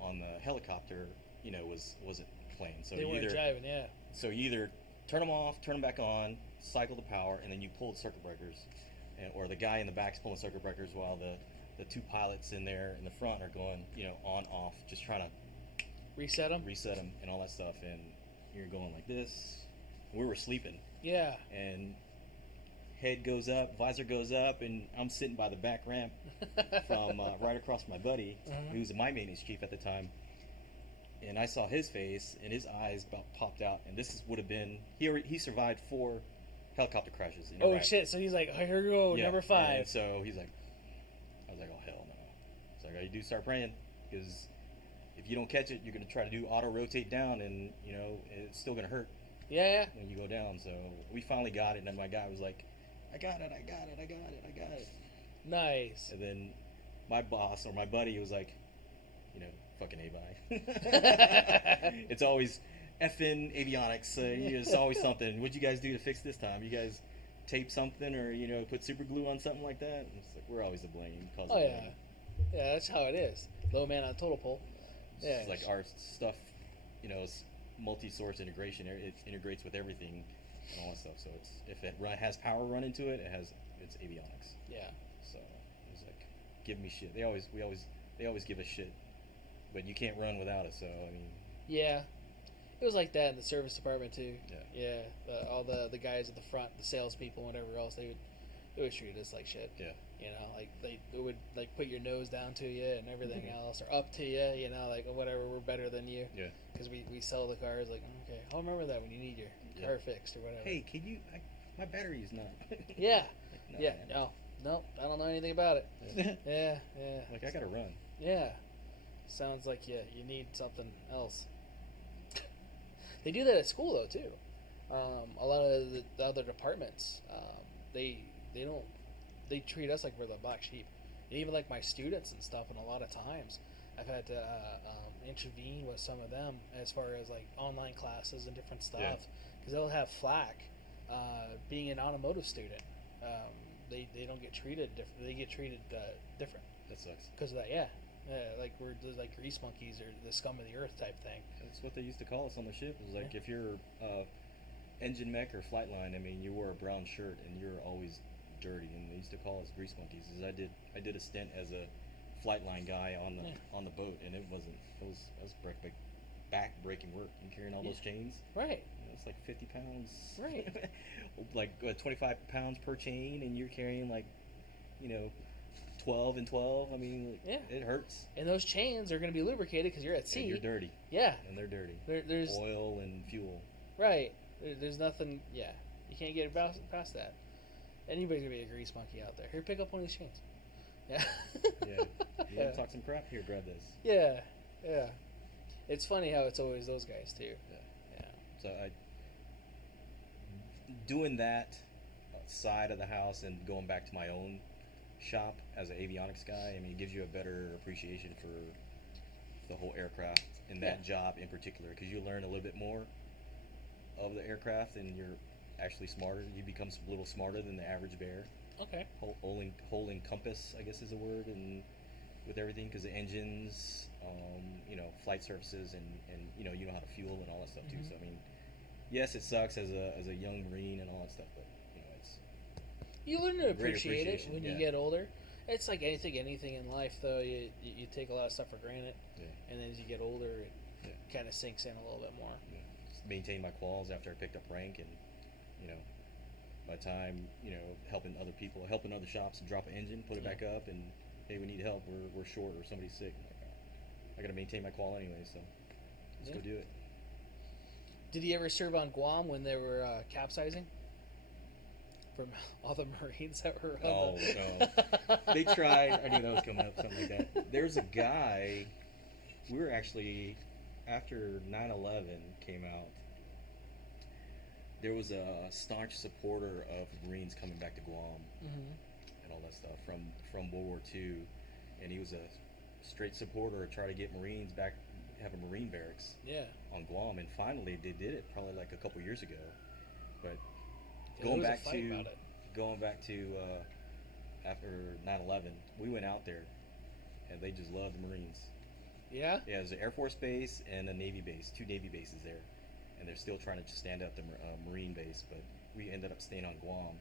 on the helicopter, wasn't playing. So they weren't jiving, yeah. So you either turn them off, turn them back on, cycle the power, and then you pull the circuit breakers, or the guy in the back's pulling circuit breakers while the 2 pilots in there in the front are going, on, off, just trying to reset them and all that stuff. And you're going like this. We were sleeping. Yeah. And head goes up, visor goes up, and I'm sitting by the back ramp from right across from my buddy, who was my maintenance chief at the time. And I saw his face, and his eyes about popped out. And this would have been he survived 4 helicopter crashes in Iraq. Shit! So he's like, oh, here we go, number 5. And so he's like, I was like, oh hell no. It's like, all you do is start praying, because if you don't catch it, you're gonna try to do auto rotate down, and it's still gonna hurt. Yeah. When you go down. So we finally got it, and then my guy was like, I got it. Nice. And then my boss or my buddy was like, fucking Avi. It's always effing avionics. It's always something. What'd you guys do to fix this time? You guys tape something, or put super glue on something like that? And it's like, we're always to blame. Yeah, that's how it is. Low man on a total pole. Yeah. It's like our stuff, it's multi-source integration. It integrates with everything and all that stuff. So if it has power run into it, it's avionics. Yeah. So it's like, give me shit. They always give us shit, but you can't run without it. So I mean. Yeah. It was like that in the service department too. Yeah. Yeah. All the guys at the front, the salespeople, whatever else, they would treat us like shit. Yeah. Like they would like put your nose down to you and everything else, or up to you. Like whatever, we're better than you. Yeah. Because we sell the cars. Like, okay, I'll remember that when you need your car fixed or whatever. Hey, can you? My battery's not. Yeah. Like, yeah. No, I don't know anything about it. Yeah. Like, I gotta run. Yeah. Sounds like you need something else. They do that at school though too. A lot of the other departments, they treat us like we're the black sheep, and even like my students and stuff. And a lot of times, I've had to intervene with some of them as far as like online classes and different stuff, because they'll have flack being an automotive student. They don't get treated different. They get treated different. That sucks. Because of that, yeah. Like we're like grease monkeys or the scum of the earth type thing. That's what they used to call us on the ship. It was like, if you're engine mech or flight line, I mean, you wore a brown shirt and you're always dirty, and they used to call us grease monkeys. Because I did a stint as a flight line guy on the boat, and it was back breaking work. And carrying all those chains, right? It's like 50 pounds, right? Like 25 pounds per chain, and you're carrying like 12 and 12. I mean, it hurts. And those chains are going to be lubricated because you're at sea. And you're dirty. Yeah. And they're dirty. There's oil and fuel. Right. There's nothing. Yeah. You can't get past that. Anybody's going to be a grease monkey out there. Here, pick up one of these chains. Yeah. Yeah. You want to talk some crap? Here, grab this. Yeah. Yeah. It's funny how it's always those guys too. Yeah. So doing that side of the house and going back to my own shop as an avionics guy, I mean, it gives you a better appreciation for the whole aircraft and that job in particular, because you learn a little bit more of the aircraft and you're actually smarter. You become a little smarter than the average bear. Okay. Whole encompass, I guess, is a word, and with everything, because the engines, flight surfaces, and you know how to fuel and all that stuff too. So I mean, yes, it sucks as a young Marine and all that stuff, but it's you learn to appreciate it when you get older. It's like anything in life, though. You take a lot of stuff for granted, Yeah. and then as you get older, it Yeah. kind of sinks in a little bit more. Yeah. Just maintain my quals after I picked up rank, and by the time helping other people, helping other shops to drop an engine, put it back up, and hey, we need help. We're short or somebody's sick. I'm like, I gotta maintain my qual anyway, so let's go do it. Did he ever serve on Guam when they were capsizing? From all the Marines that were Oh, no. They tried. I knew that was coming up, something like that. There's a guy, we were actually, after 9/11 came out, there was a staunch supporter of Marines coming back to Guam and all that stuff from World War II. And he was a straight supporter, try to get Marines back, have a Marine barracks on Guam. And finally they did it probably like a couple years ago. But going back to after 9/11, we went out there, and they just loved the Marines. Yeah? Yeah, there's an Air Force base and a Navy base, 2 Navy bases there, and they're still trying to just stand up the Marine base. But we ended up staying on Guam,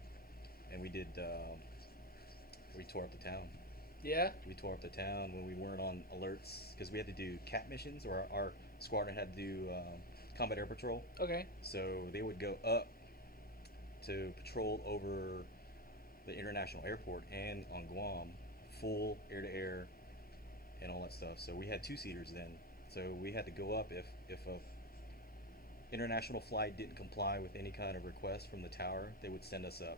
and we did. We tore up the town. Yeah? We tore up the town when we weren't on alerts because we had to do CAT missions, or our squadron had to do combat air patrol. Okay. So they would go up to patrol over the international airport and on Guam, full air-to-air and all that stuff. So we had 2-seaters then. So we had to go up if a international flight didn't comply with any kind of request from the tower, they would send us up.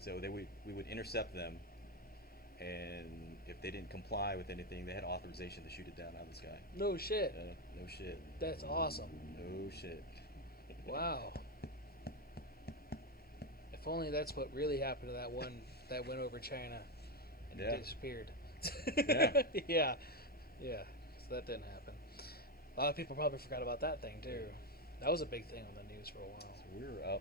So we would intercept them, and if they didn't comply with anything, they had authorization to shoot it down out of the sky. No shit. No shit. That's awesome. No shit. Wow. If only that's what really happened to that one that went over China and it disappeared. Yeah. Yeah. So that didn't happen. A lot of people probably forgot about that thing too. That was a big thing on the news for a while. So we were up.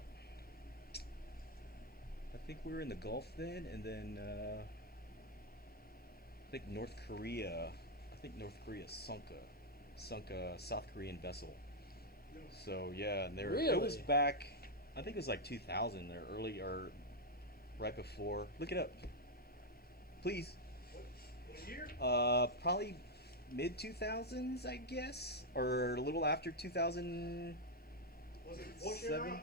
I think we were in the Gulf then, and then I think North Korea sunk a South Korean vessel. So yeah, and it was back. I think it was like 2000 or early or right before. Look it up, please. What year? Probably mid 2000s, I guess, or a little after 2000. Was it Bush Seven? era?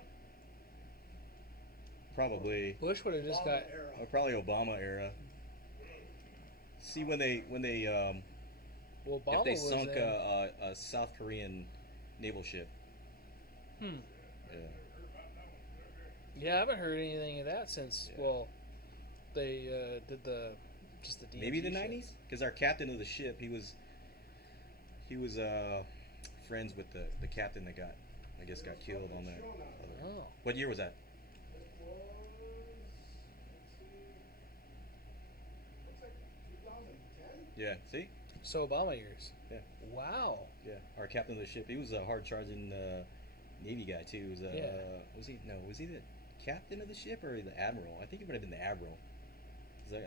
Probably. Bush would have just Obama got. era. Probably Obama era. See when they Well, Obama if they was sunk in. a South Korean naval ship. Hmm. Yeah. Yeah, I haven't heard anything of that since. Yeah. Well, they did the DMZ Maybe the shit. 90s, because our captain of the ship, he was friends with the captain that got killed on that. Oh. What year was that? It was, let's see, looks like 2010? Yeah. See. So Obama years. Yeah. Wow. Yeah. Our captain of the ship, he was a hard charging Navy guy too. He was was he the captain of the ship or the admiral? I think he might have been the admiral. 'Cause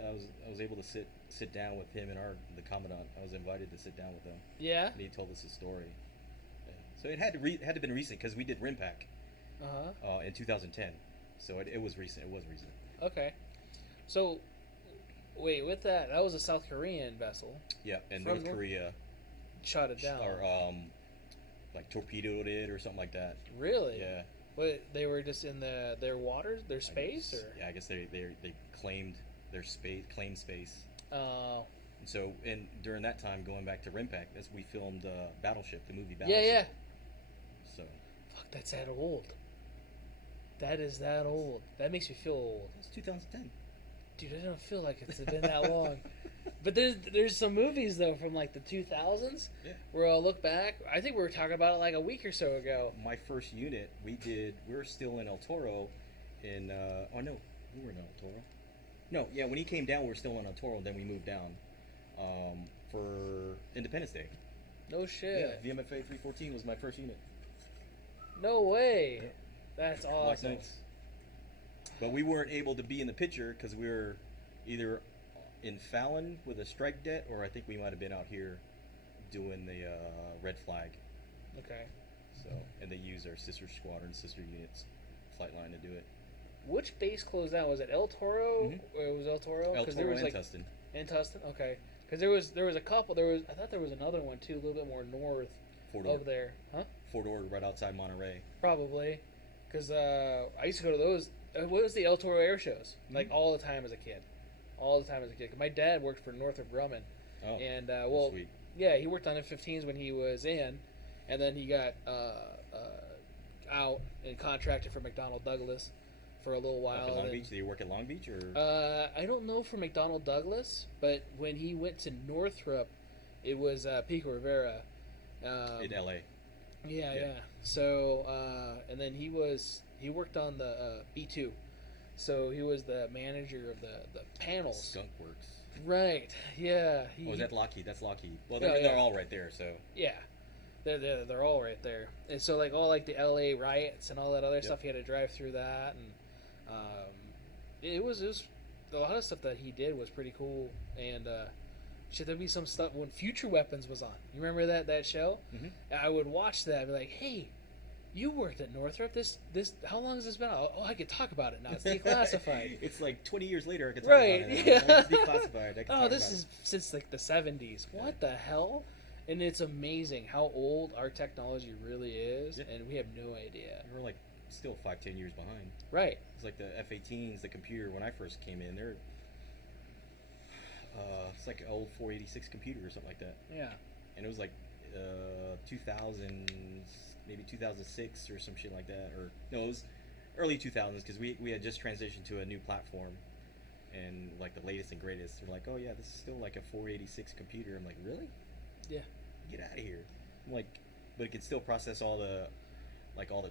I was able to sit down with him and the commandant. I was invited to sit down with them. Yeah. And he told us his story. Yeah. So it had to been recent because we did RIMPAC in 2010. So it was recent. It was recent. Okay. So, wait, with that was a South Korean vessel. Yeah, and From North Korea shot it down. or like torpedoed it or something like that. Really? Yeah. But they were just in their waters, their space, or I guess they claimed their claimed space. oh. And so during that time, going back to RIMPAC, we filmed Battleship, the movie Yeah, Battleship. yeah. So Fuck, that's that old. That is that old. That makes me feel old. it's 2010. Dude, I don't feel like it's been that long. But there's some movies though from like the 2000s Yeah. where I'll look back. I think we were talking about it like a week or so ago. My first unit, we were still in El Toro in oh no, we were in El Toro. No, yeah, when he came down we were still in El Toro, and then we moved down for Independence Day. No shit. Yeah, VMFA 314 was my first unit. No way. Yeah. That's Black awesome. Knights. But we weren't able to be in the picture because we were either in Fallon with a strike debt, or I think we might have been out here doing the red flag. Okay. So, and they used our sister units, flight line to do it. Which base closed down? Was it El Toro? Mhm. Or it was El Toro? El 'Cause Toro there was and like Tustin. In Tustin, okay. Because there was a couple. I thought there was another one too, a little bit more north Four-door. of there, huh? Four-door right outside Monterey. Probably, because I used to go to those. What was the El Toro air shows? Like all the time as a kid, all the time as a kid. 'Cause my dad worked for Northrop Grumman, Oh, and sweet. yeah, he worked on F-15s when he was in, and then he got out and contracted for McDonnell Douglas for a little while. Up in Long and Beach? Did you work at Long Beach or? I don't know for McDonnell Douglas, but when he went to Northrop, it was Pico Rivera. In L.A. Yeah. So, and then he worked on the B2, so he was the manager of the panels. Skunk Works. Right. Yeah. Oh, is that Lockheed? That's Lockheed. Well, Yeah, they're yeah. all right there. So Yeah. They're all right there, and so like all like the LA riots and all that other stuff, he had to drive through that, and it was a lot of stuff that he did was pretty cool, and shit, there'd be some stuff when Future Weapons was on. You remember that show? Mhm. I would watch that and be like, hey, you worked at Northrop. This how long has this been out? Oh, I could talk about it now. It's declassified. It's like 20 years later. I can talk Right, about it. yeah. It's declassified. I can Oh, talk this about is since like the 70s. What the hell? And it's amazing how old our technology really is, Yeah. and we have no idea. it. We're like still 5-10 years behind. Right. It's like the F-18s, the computer. When I first came in, they're it's like an old 486 computer or something like that, Yeah. and it was like 2000, maybe 2006 or some shit like that, or no, it was early 2000s because we had just transitioned to a new platform, and like the latest and greatest. They're like, oh yeah, this is still like a 486 computer. I'm like, really? Yeah. Get out of here. I'm like, but it can still process all the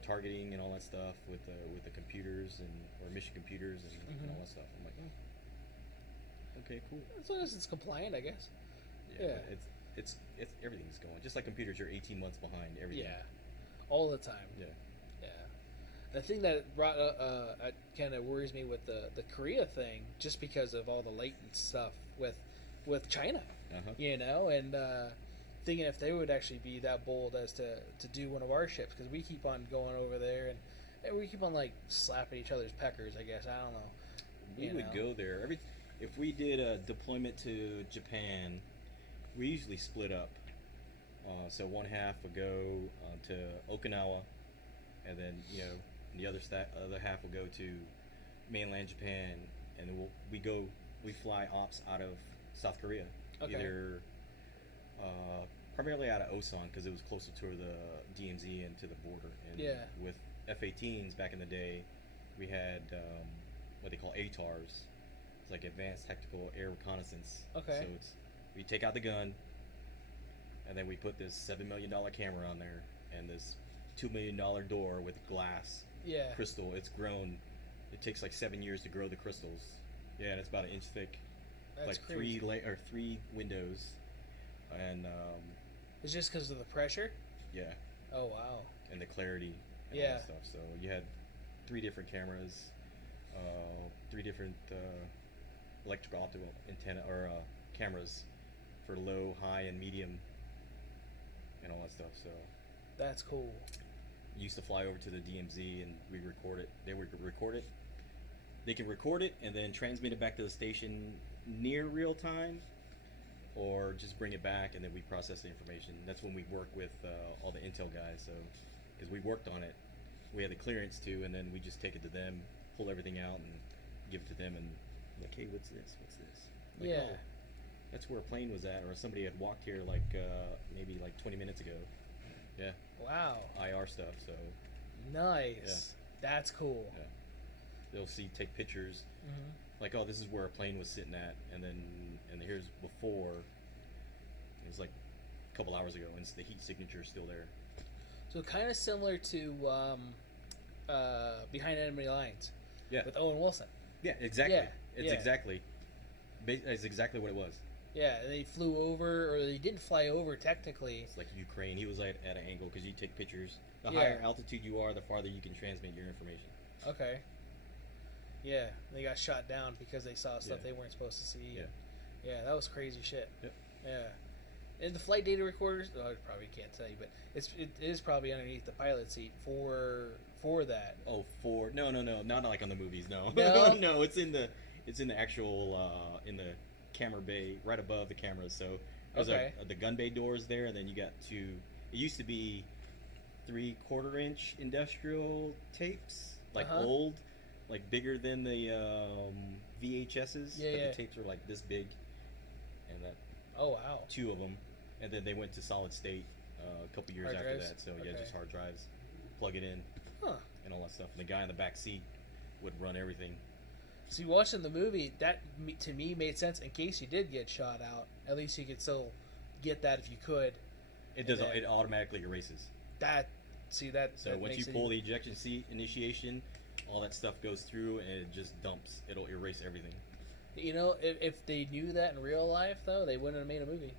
targeting and all that stuff with the computers or mission computers and all that stuff. I'm like, oh, okay, cool. As long as it's compliant, I guess. Yeah, Yeah. but it's everything's going just like computers. You're 18 months behind everything. Yeah. All the time. Yeah. Yeah. The thing that brought kind of worries me with the Korea thing, just because of all the latent stuff with China, Uh-huh. you know, and thinking if they would actually be that bold as to do one of our ships, because we keep on going over there and we keep on like slapping each other's peckers. I guess I don't know. We You would know. go there if we did a deployment to Japan. We usually split up. So one half would go to Okinawa, and then the other half will go to mainland Japan, and then we fly ops out of South Korea, Okay. either primarily out of Osan because it was closer to the DMZ and to the border. And Yeah. with F-18s back in the day, we had what they call ATARs. It's like Advanced Tactical Air Reconnaissance. Okay. So we take out the gun, and then we put this $7 million camera on there, and this $2 million door with glass Yeah. crystal. It's grown. It takes like 7 years to grow the crystals. Yeah, and it's about an inch thick. That's like crazy. three windows, and It's just because of the pressure. yeah, Oh wow. and the clarity and all Yeah. that stuff. So you had 3 different cameras, 3 different electrical optical antenna or cameras for low, high, and medium, and all that stuff. So That's cool. we used to fly over to the DMZ and we record it. They would record it. They can record it and then transmit it back to the station near real time, or just bring it back and then we process the information. That's when we work with all the intel guys. So because we worked on it, we had the clearance to, and then we just take it to them, pull everything out, and give it to them, and like, hey, what's this? What's this? Like, Yeah. oh, that's where a plane was at, or somebody had walked here like maybe like 20 minutes ago. Yeah, Wow. IR stuff. So Nice. That's cool. yeah, they'll take pictures. Mm-hmm. Like, oh, this is where a plane was sitting at, and here's before. It was like a couple hours ago, and the heat signature is still there. So kind of similar to Behind Enemy Lines. Yeah. With Owen Wilson. Yeah, exactly. Yeah, It's yeah. it's exactly what it was. Yeah, they flew over, or they didn't fly over technically. It's like Ukraine. He was at an angle because you take pictures. The Yeah. higher altitude you are, the farther you can transmit your information. Okay. Yeah, they got shot down because they saw stuff Yeah. they weren't supposed to see. Yeah. Yeah, that was crazy shit. Yep. Yeah. And the flight data recorders, I probably can't tell you, but it is probably underneath the pilot seat for that. Oh, no, not like on the movies. No, No? no, it's in the actual in the camera bay right above the cameras. So there's Okay. the gun bay doors there, and then you got two. It used to be 3/4 inch industrial tapes, like Uh-huh. old, like bigger than the VHSs. Yeah, but yeah. the tapes were like this big, and that Oh wow. two of them, and then they went to solid state a couple years Hard after drives? that. So yeah, Okay. just hard drives, plug it in, Huh. and all that stuff. And the guy in the back seat would run everything. See, watching the movie, to me made sense. In case you did get shot out, at least you could still get that if you could. It does. And then- It automatically erases. That see that. So that once you makes pull it, the ejection seat initiation, all that stuff goes through and it just dumps. It'll erase everything. you know, if they knew that in real life, though, they wouldn't have made a movie.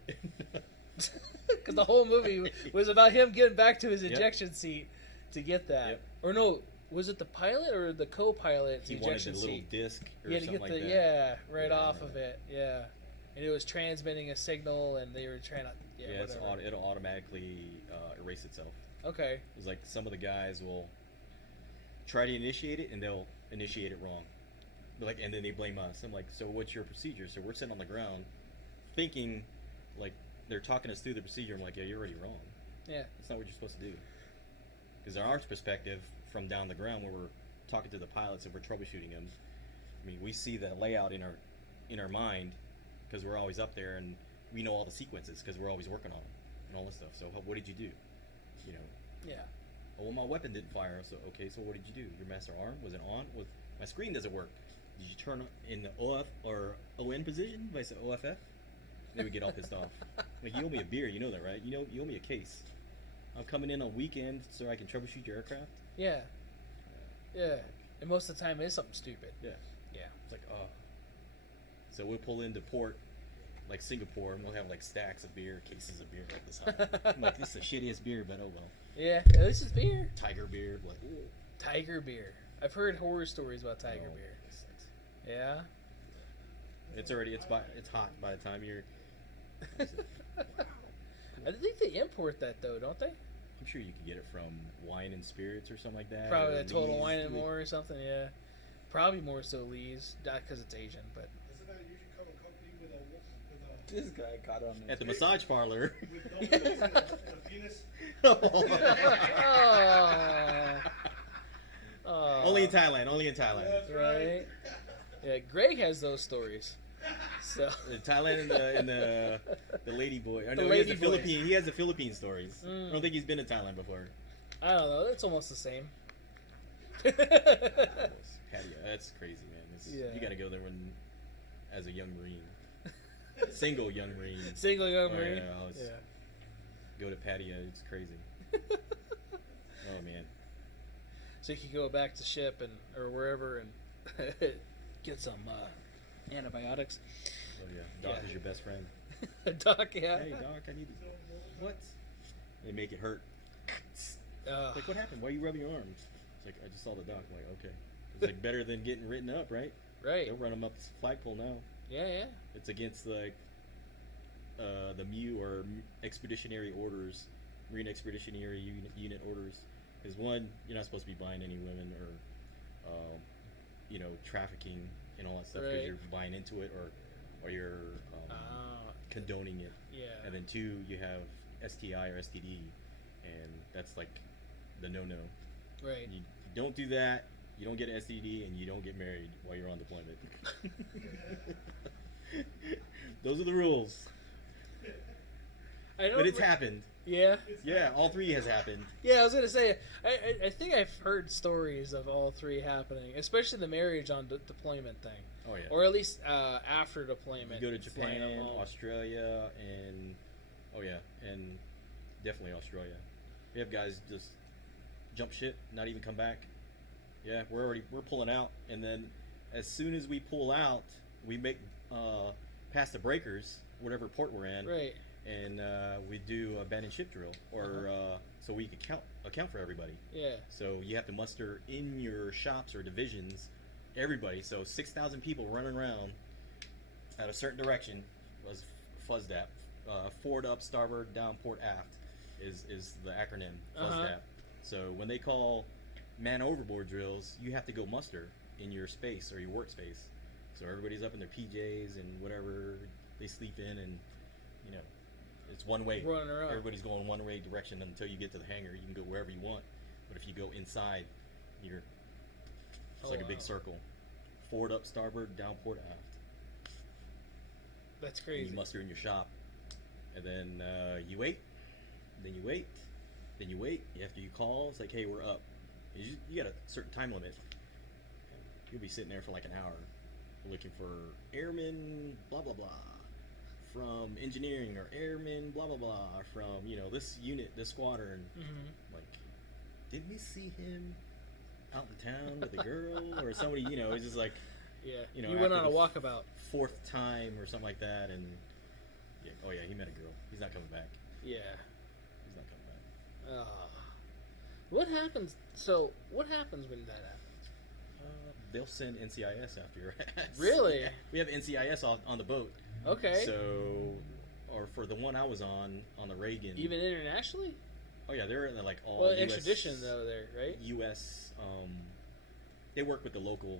Because the whole movie was about him getting back to his Yep. ejection seat to get that. Yep. Or no, was it the pilot or the co-pilot's He wanted the ejection little seat? disc or He had to something get like the that. right Yeah, I off remember of it. Yeah, and it was transmitting a signal, and they were trying to whatever. It'll automatically erase itself. Okay. It's like some of the guys will try to initiate it and they'll initiate it wrong. But and then they blame us. I'm like, so what's your procedure? So we're sitting on the ground, thinking like they're talking us through the procedure. I'm like, yeah, you're already wrong. Yeah. That's not what you're supposed to do. Because in our perspective, from down the ground, where we're talking to the pilots and we're troubleshooting them, I mean, we see the layout in our mind because we're always up there and we know all the sequences because we're always working on them and all this stuff. So what did you do? You know. Yeah. Oh, well, my weapon didn't fire. So okay, so what did you do? Your master arm was it on? Was my screen doesn't work? Did you turn in the OF or ON position? If I said OFF, they would get all pissed off. Like, you owe me a beer, you know that, right? You owe me a case. I'm coming in on weekend so I can troubleshoot your aircraft. Yeah. Yeah. And most of the time, it is something stupid. Yeah. Yeah. It's like, oh. So we'll pull into port, like Singapore, and we'll have like stacks of beer, cases of beer like this high. I'm like, this is the shittiest beer, but oh well. Yeah. This is beer. Tiger beer, like, ooh. Tiger beer. I've heard horror stories about tiger Oh, beer. this sucks. Yeah. It's hot by the time you're. I think they import that though, don't they? I'm sure you could get it from Wine and Spirits or something like that. Probably or a Total Lee's. Wine and More or something. Yeah. Probably more so Lee's, not because it's Asian, but Doesn't that usually come accompanied with This guy caught on At the massage parlor. with dumplings and a penis? oh, Only in Thailand. Only in Thailand. That's right. Yeah, Greg has those stories. So In Thailand and the lady boy. Or The no, lady he has the boys. Philippine. He has the Philippine stories. Mm. I don't think he's been to Thailand before. I don't know. It's almost the same. Patio. That's crazy, man. Yeah. You got to go there as a young Marine, single young Marine. Single young Oh, Marine. yeah, it's- Go to Patio. It's crazy. Oh man. So you could go back to ship or wherever and get some antibiotics. Oh yeah. Doc Yeah. is your best friend. Doc, yeah. Hey Doc, I need to. What? They make it hurt. Like, what happened? Why are you rubbing your arms? It's like, I just saw the doc. I'm like, okay. It's like better than getting written up, right? Right. They'll run them up the flagpole now. Yeah, yeah. It's against like the MU or expeditionary orders, Marine Expeditionary Unit orders. Is one, you're not supposed to be buying any women or, trafficking and all that stuff because Right. you're buying into it or you're condoning it. Yeah. And then two, you have STI or STD, and that's like the no-no. Right. You don't do that. You don't get an STD, and you don't get married while you're on deployment. Those are the rules. I don't But it's happened. Yeah. Yeah, all three has happened. Yeah, I was gonna say, I think I've heard stories of all three happening, especially the marriage on deployment thing, Oh yeah. or at least after deployment. You go to flying them Japan, home. Australia, and and definitely Australia. We have guys just jump ship, not even come back. Yeah, we're pulling out, and then as soon as we pull out, we make past the breakers, whatever port we're in, Right. and we do a abandoned ship drill, or so we can account for everybody. Yeah. So you have to muster in your shops or divisions everybody. So 6,000 people running around at a certain direction was FUZDAP. Forward up, starboard, down, port, aft is the acronym FUZDAP. Uh-huh. So when they call man overboard drills, you have to go muster in your space or your workspace. So So everybody's up in their PJs and whatever they sleep in, and it's one way. Running around. Everybody's going one way direction until you get to the hangar. You can go wherever you want, but if you go inside, it's like a big circle. Forward up starboard, down port aft. That's And crazy. you muster in your shop, and then you wait. Then you wait. Then you wait. After you call, it's like, hey, we're up. You got a certain time limit. You'll be sitting there for like an hour, looking for airmen, blah blah blah, from engineering, or airmen, blah blah blah, from this unit, this squadron. Mm-hmm. Like, did we see him out in town with a girl or somebody? It's just like, Yeah. you You went after on a the walkabout. fourth time or something like that, and oh yeah, he met a girl. He's not coming back. Yeah. He's not coming back. What happens? So, what happens when that happens? They'll send NCIS after your ass. Really? Yeah. We have NCIS on the boat. Okay. So, or for the one I was on the Reagan. Even internationally? Oh yeah, they're like all. Well, US, extradition though, there, right? U.S. They work with the local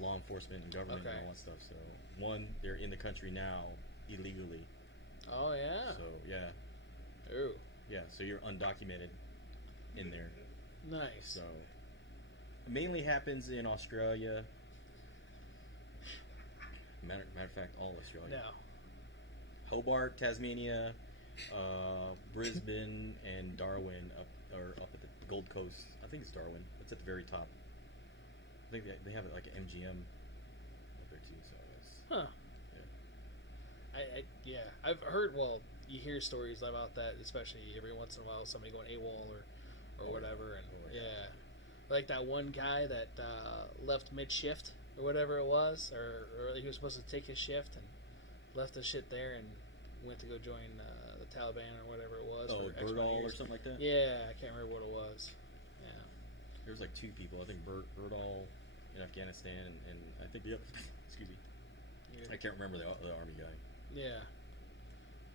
law enforcement and government Okay. and all that stuff. So one, they're in the country now illegally. Oh yeah. So yeah, Ooh. yeah. So you're undocumented in there. Nice. So it mainly happens in Australia. Matter of fact, all Australia. No. Hobart, Tasmania, Brisbane, and Darwin up at the Gold Coast. I think it's Darwin. It's at the very top. I think they have it like an MGM up there too. So it's Huh. yeah. I've heard. Well, you hear stories about that, especially every once in a while, somebody going AWOL or whatever, and yeah, like that one guy that left mid shift or whatever it was, or he was supposed to take his shift and left the shit there and went to go join the Taliban or whatever it was. Oh, for X amount of Birdall or years. something like that. Yeah, I can't remember what it was. Yeah. There was like two people. I think Birdall in Afghanistan, and I think the other. Excuse me. Yeah. I can't remember the army guy. Yeah.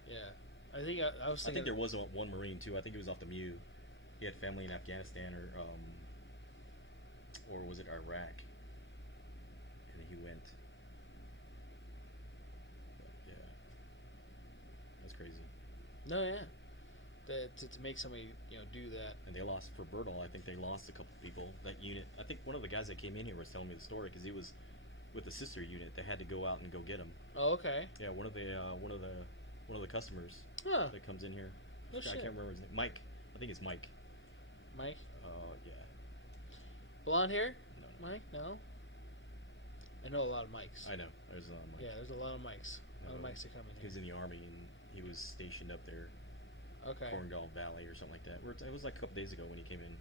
Yeah. I think I was I thinking. think there was one Marine too. I think he was off the Mew. He had family in Afghanistan or was it Iraq? And he went. But yeah, that's crazy. No, yeah. To make somebody do that. And they lost for Birdall. I think they lost a couple people. That unit. I think one of the guys that came in here was telling me the story because he was with the sister unit. They had to go out and go get him. Oh, okay. Yeah, one of the customers Huh. that comes in here. No I shit. can't remember his name. Mike. I think it's Mike. Mike? Yeah. Blonde hair? No. Mike? No. I know a lot of Mikes. I know. There's Mike. Yeah, there's a lot of Mikes. A lot of Mikes that come in He was here. in the army and he was stationed up there, Okay. Cornwall Valley or something like that. It was like a couple days ago when he came in.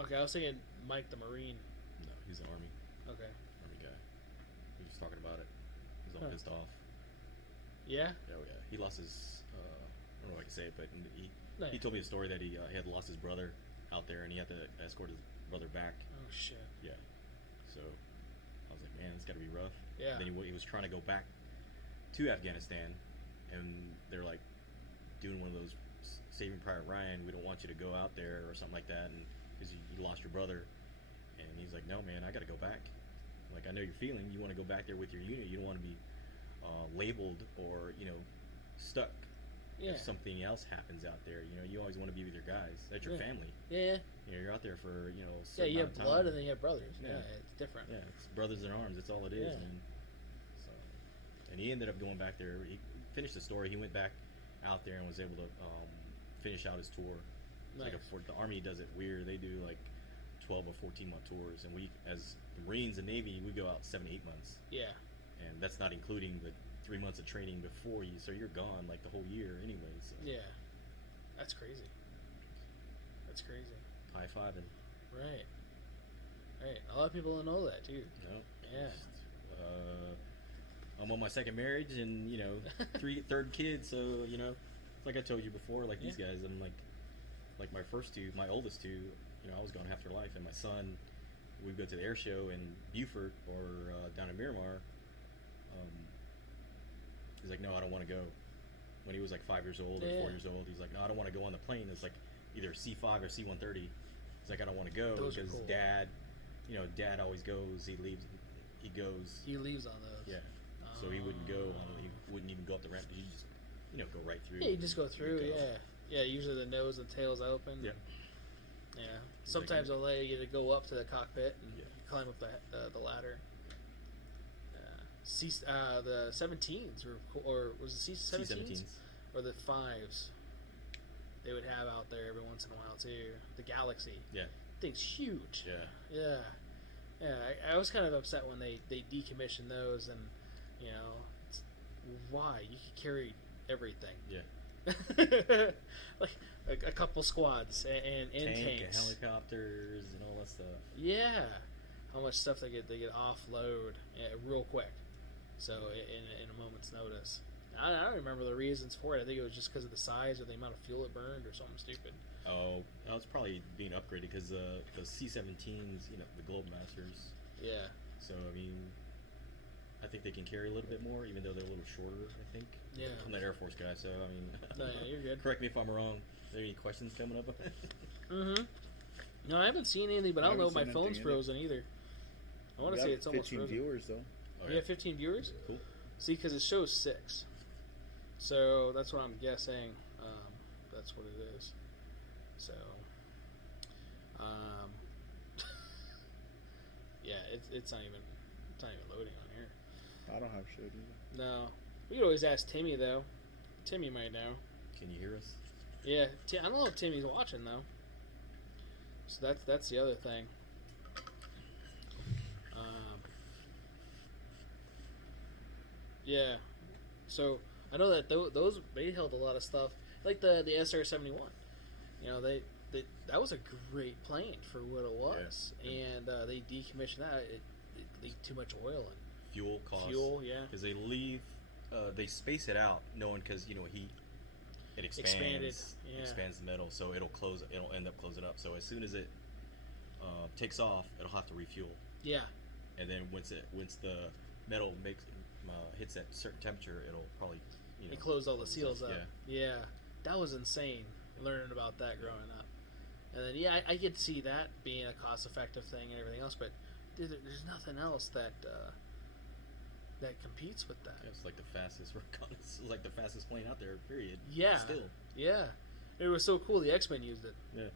Okay, I was thinking Mike the Marine. No, he's an army Okay. guy. He was talking about it. He was all Huh. pissed off. Yeah? Oh yeah, he lost his. I don't know if I can say it, but No. he told me the story that he had lost his brother out there and he had to escort his brother back. Oh, shit. Yeah. So I was like, man, it's got to be rough. Yeah. Then he was trying to go back to Afghanistan, and they're like doing one of those Saving Private Ryan. We don't want you to go out there or something like that, and because you lost your brother. And he's like, no, man, I got to go back. Like, I know your feeling. You want to go back there with your unit. You don't want to be labeled or stuck. Yeah. If something else happens out there, you always want to be with your guys. That's your Yeah. family. Yeah. You're out there for a Yeah, certain you amount have of blood time. and then you have brothers. Yeah, Yeah. it's different. Yeah, it's brothers in arms. That's all it is, Yeah. man. So, and he ended up going back there. He finished the story. He went back out there and was able to finish out his tour. It's like Nice. the Army does it weird. They do like 12 or 14-month tours, and we, as the Marines and Navy, we go out 7 to 8 months, Yeah. and that's not including the 3 months of training before you. So you're gone like the whole year anyway. So Yeah. That's crazy. That's crazy. high five and Right. Right. A lot of people don't know that, too. Yeah. I'm on my second marriage, and third kid. So like I told you before, like these guys, I'm like my first two, my oldest two. I was going half their life, and my son, we'd go to the air show in Beaufort or down in Miramar. He's like, no, I don't want to go. When he was like 5 years old or 4 years old, he's like, no, I don't want to go on the plane. It's like either C5 or C-130. He's like, I don't want to go Those are because cool. Dad always goes. He leaves. he goes. He leaves on those. Yeah. So he wouldn't go on. He wouldn't even go up the ramp. He just, go right through. Yeah, you just go through. Go. Yeah. Usually the nose and tail's open. Yeah. Yeah. Sometimes they'll let you to go up to the cockpit and climb up the ladder. The 17s or was it C-17s or the 5s? They would have out there every once in a while too. The Galaxy. Yeah. Thing's huge. Yeah. Yeah. I was kind of upset when they decommissioned those, and why you could carry everything. Yeah. like a couple squads and tanks, and helicopters, and all that stuff. Yeah. How much stuff they get offload real quick. So in a moment's notice. I don't remember the reasons for it. I think it was just because of the size or the amount of fuel it burned or something stupid. Oh, that was probably being upgraded because the C-17s, the Globemasters. Yeah. So I think they can carry a little bit more, even though they're a little shorter. I think. Yeah. I'm not Air Force guy, so No, you're good. Correct me if I'm wrong. Are there any questions coming up? No, I haven't seen anything, but I don't know if my phone's either. frozen either. I want to say it's almost 15 frozen. viewers though. Oh, You have 15 viewers? Cool. See, because it shows 6. So that's what I'm guessing. That's what it is. So, yeah, it's not even loading on here. I don't have shit either. No, we could always ask Timmy though. Timmy might know. Can you hear us? Yeah, I don't know if Timmy's watching though. So that's the other thing. Yeah, so I know that those they held a lot of stuff, like the SR-71. That was a great plane for what it was, and they decommissioned that. It leaked too much oil and Fuel costs. yeah. Because they leave, they space it out, knowing because heat. It Expanded, yeah. expands the metal, so it'll end up closing up. So as soon as it takes off, it'll have to refuel. Yeah. And then once the metal hits that certain temperature, it'll probably It closed all the seals up. Yeah. Yeah, that was insane. Learning about that growing up, and then I could see that being a cost-effective thing and everything else. But dude, there's nothing else that competes with that. Yeah, it's like the fastest it's like the fastest plane out there. Period. Yeah. Still. Yeah. It was so cool. The X-Men used it. Yeah.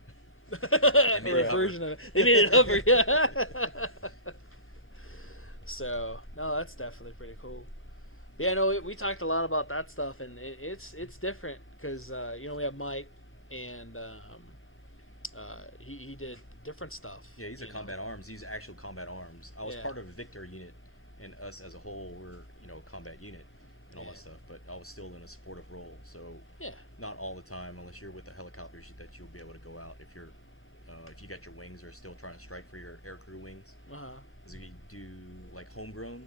Or a version of it. They made it hover. Yeah. So no, that's definitely pretty cool. Yeah, no, we talked a lot about that stuff, and it's different because we have Mike, and he did different stuff. Yeah, he's a combat arms. He's actual combat arms. I was part of a Victor unit, and us as a whole were a combat unit and all that stuff. But I was still in a supportive role, so not all the time, unless you're with the helicopters, that you'll be able to go out if you're. If you got your wings or still trying to strike for your aircrew wings, because we do like homegrown,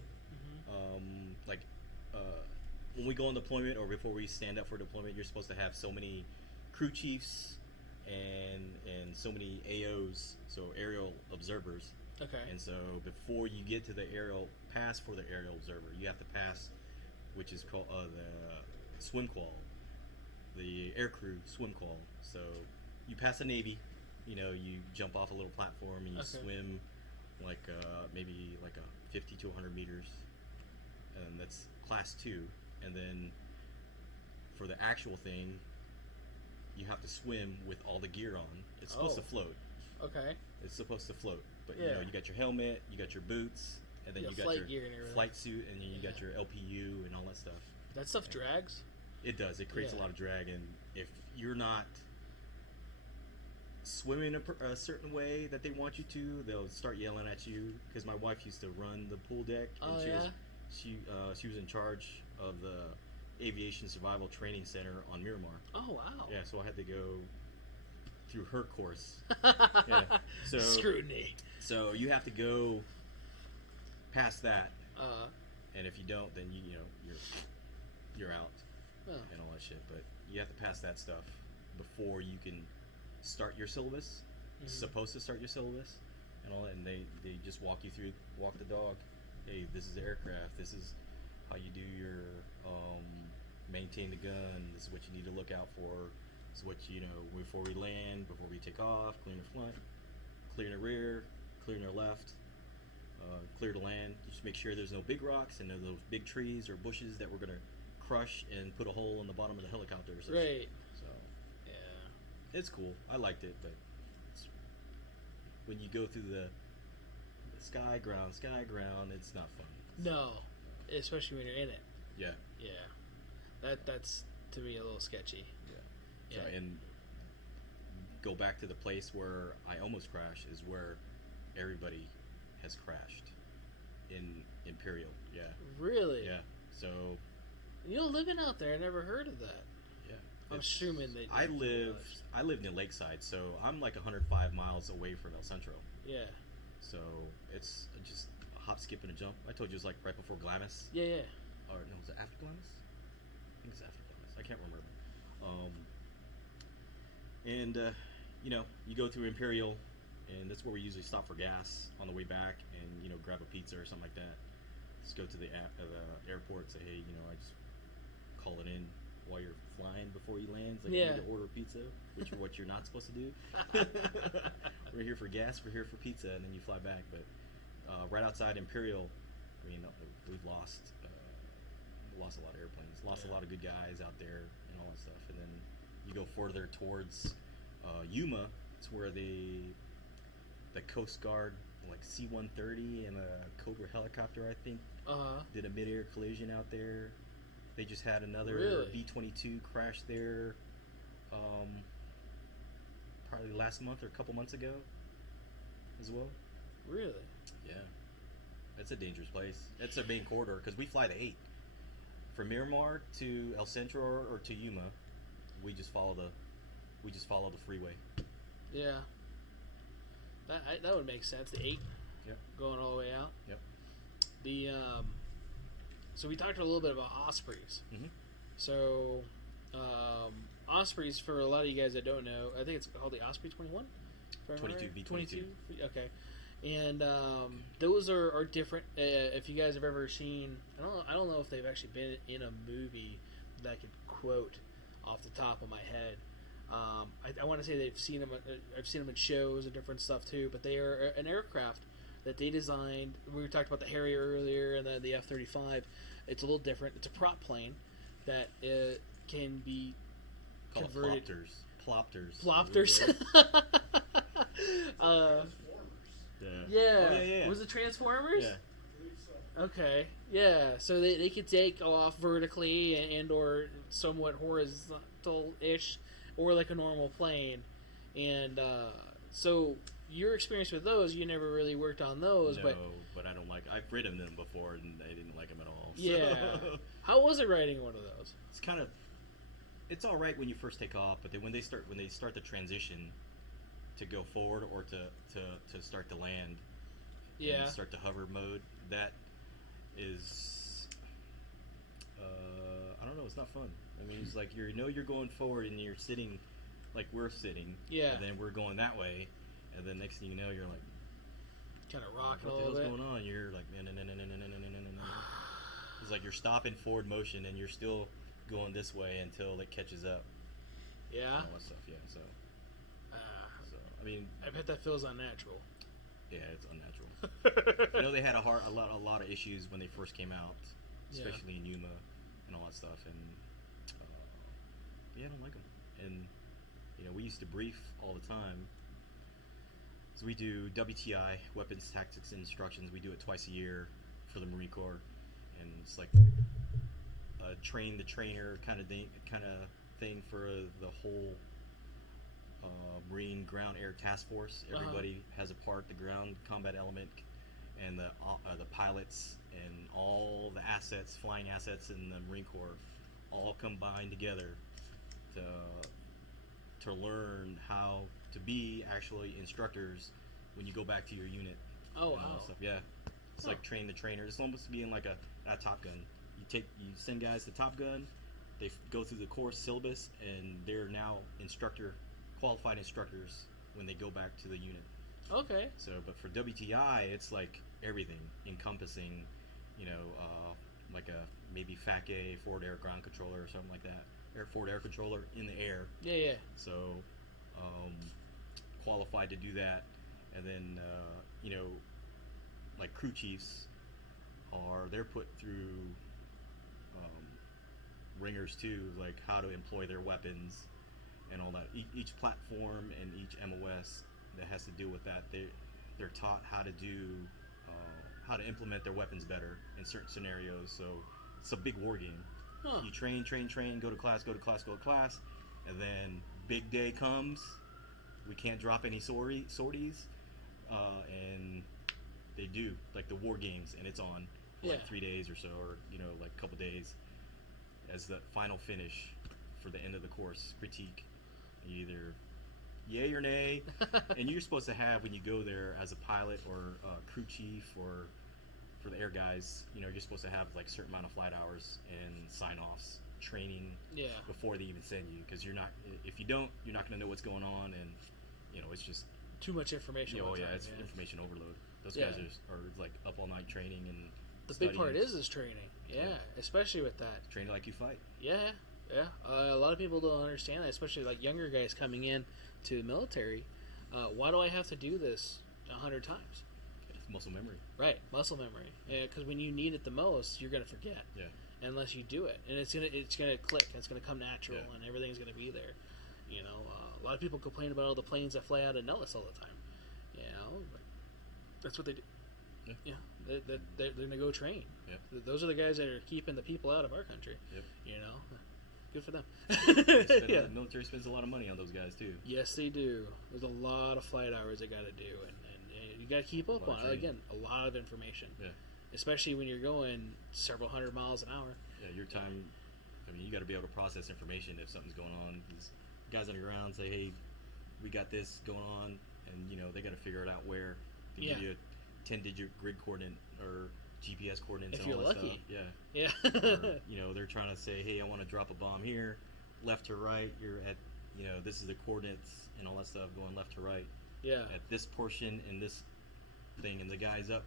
when we go on deployment or before we stand up for deployment, you're supposed to have so many crew chiefs and so many AOs, so aerial observers. Okay. And so before you get to the aerial pass for the aerial observer, you have to pass, which is called the swim qual, the aircrew swim qual. So you pass the Navy. You jump off a little platform and you swim maybe like a 50 to 100 meters, and that's class 2. And then for the actual thing, you have to swim with all the gear on. It's supposed to float. Okay. It's supposed to float, but you got your helmet, you got your boots, and then you got your gear and everything. flight suit, and then you got your LPU and all that stuff. That stuff drags. It does. It creates a lot of drag, and if you're not swimming a certain way that they want you to, they'll start yelling at you. Because my wife used to run the pool deck, and she was in charge of the Aviation Survival Training Center on Miramar. Oh wow! Yeah, so I had to go through her course. Yeah, so scrutiny. So you have to go past that, Uh-huh. and if you don't, then you're out and all that shit. But you have to pass that stuff before you can start your syllabus. It's supposed to start your syllabus and all that, and they just walk the dog. Hey, this is the aircraft. This is how you do your maintain the gun. This is what you need to look out for. This is what before we land, before we take off, clearing the front, clearing the rear, clearing the left. clear the land. Just make sure there's no big rocks and no those big trees or bushes that we're gonna crush and put a hole in the bottom of the helicopter. Or something. Right. So Yeah. it's cool. I liked it, but when you go through the sky ground, it's not fun. No, especially when you're in it. Yeah. Yeah. That's to me a little sketchy. Yeah. Yeah. So, and go back to the place where I almost crashed is where everybody has crashed in Imperial. Yeah. Really? Yeah. So Living out there, I never heard of that. yeah. I'm assuming that I live near Lakeside, so I'm like 105 miles away from El Centro. Yeah. So it's just a hop, skip, and a jump. I told you it was like right before Glamis. Yeah. Or no, was it after Glamis? I think it's after Glamis. I can't remember. You go through Imperial, and that's where we usually stop for gas on the way back, and grab a pizza or something like that. Just go to the airport, say, hey, I just call it in while you're flying before you land. It's like you need to order pizza, which is what you're not supposed to do. We're here for gas, we're here for pizza, and then you fly back. But right outside Imperial, we've lost a lot of airplanes, lost a lot of good guys out there, and all that stuff. And then you go further towards Yuma. It's where the Coast Guard, like C-130 and a Cobra helicopter, I think, did a mid-air collision out there. They just had another B-22 crash there, probably last month or a couple months ago, as well. Really? Yeah, it's a dangerous place. It's a main corridor because we fly to 8 from Miramar to El Centro or to Yuma. We just follow the freeway. Yeah. That would make sense. The 8. Yep. Going all the way out. Yep. So we talked a little bit about Ospreys. Mm-hmm. So Ospreys, for a lot of you guys that don't know, I think it's called the Osprey 21. 22 V22. Okay. And those are different. If you guys have ever seen, I don't know if they've actually been in a movie that I could quote off the top of my head. I want to say they've seen them. I've seen them in shows and different stuff too. But they are an aircraft that they designed. We talked about the Harrier earlier, and then the F-35. It's a little different. It's a prop plane that can be converted. Plopters. Yeah. Oh, yeah. Was it Transformers? Yeah. I believe so. Okay. Yeah. So they could take off vertically and or somewhat horizontal-ish, or like a normal plane. And so your experience with those, you never really worked on those. No, but I don't like. I've ridden them before, and I didn't like them at all. So. Yeah. How was it riding one of those? It's all right when you first take off, but then when they start the transition to go forward or to start to land, and start the hover mode, that is, I don't know, it's not fun. I mean, it's like you're going forward and you're sitting, like we're sitting, Yeah. and then we're going that way, and then next thing you know, you're like, Kind of rocking what a the little hell's bit. going on? You're like, no. It's like you're stopping forward motion and you're still going this way until it catches up. Yeah. And all that stuff, yeah. So I mean, I bet that feels unnatural. yeah, it's unnatural. I know they had a lot of issues when they first came out, especially in Yuma and all that stuff, and I don't like them. And we used to brief all the time. So we do WTI, Weapons Tactics and Instructions. We do it twice a year for the Marine Corps, and it's like a train the trainer kind of thing for the whole Marine Ground Air Task Force. Everybody has a part, the ground combat element, and the pilots and all the assets, flying assets in the Marine Corps, all combined together to learn how to be actually instructors when you go back to your unit. Oh, and all that wow. stuff. Yeah, it's like train the trainer. It's almost being like a Top Gun. You send guys to Top Gun, they go through the course syllabus, and they're now qualified instructors when they go back to the unit. Okay. So, but for WTI, it's like everything encompassing, like a maybe FAC-A, forward air ground controller or something like that, forward air controller in the air. Yeah. So, qualified to do that, and then like crew chiefs they're put through ringers too, like how to employ their weapons and all that. Each platform and each MOS that has to deal with that, they're taught how to do how to implement their weapons better in certain scenarios. So it's a big war game. Huh. You train, go to class, and then big day comes. We can't drop any sorties, and they do like the war games, and it's on for like 3 days or so, or like a couple days as the final finish for the end of the course critique. You either yay or nay, and you're supposed to have, when you go there as a pilot or a crew chief or for the air guys, you're supposed to have like a certain amount of flight hours and sign-offs training before they even send you, because if you don't, you're not going to know what's going on, and it's just too much information. It's information overload. Those guys are like up all night training, and the big part is training. Especially with that. Training like you fight. A lot of people don't understand that, especially like younger guys coming in to the military. Why do I have to do this 100 times? It's muscle memory. Right, muscle memory. Because when you need it the most, you're gonna forget. Yeah. Unless you do it, and it's gonna click. And it's gonna come natural, and everything's gonna be there. A lot of people complain about all the planes that fly out of Nellis all the time. But that's what they do. Yeah. They're gonna go train. Yep. Those are the guys that are keeping the people out of our country. Yep. Good for them. The military spends a lot of money on those guys too. Yes, they do. There's a lot of flight hours they got to do, and you got to keep up on it. Again, a lot of information. Yeah. Especially when you're going several hundred miles an hour. Yeah, your time. I mean, you got to be able to process information if something's going on. These guys on the ground say, "Hey, we got this going on," and they got to figure it out where. They give you a 10-digit grid coordinate or GPS coordinates if and all you're that lucky. stuff. Yeah. Or, they're trying to say, "Hey, I want to drop a bomb here, left to right. You're at, this is the coordinates and all that stuff going left to right. Yeah. At this portion in this thing, and the guy's up,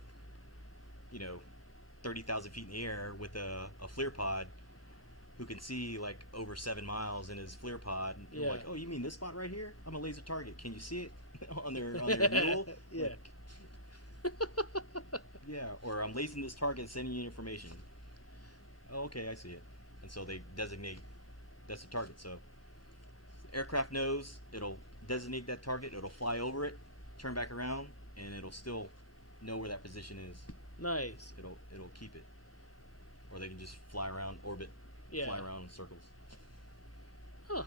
30,000 feet in the air with a FLIR pod, who can see like over 7 miles in his FLIR pod. And you're like, oh, you mean this spot right here? I'm a laser target. Can you see it on their mule? Yeah. Yeah, or I'm lacing this target and sending you information. Oh, okay, I see it. And so they designate that's the target. So the aircraft knows, it'll designate that target, it'll fly over it, turn back around, and it'll still know where that position is. Nice. It'll keep it. Or they can just fly around, orbit, fly around in circles. Huh.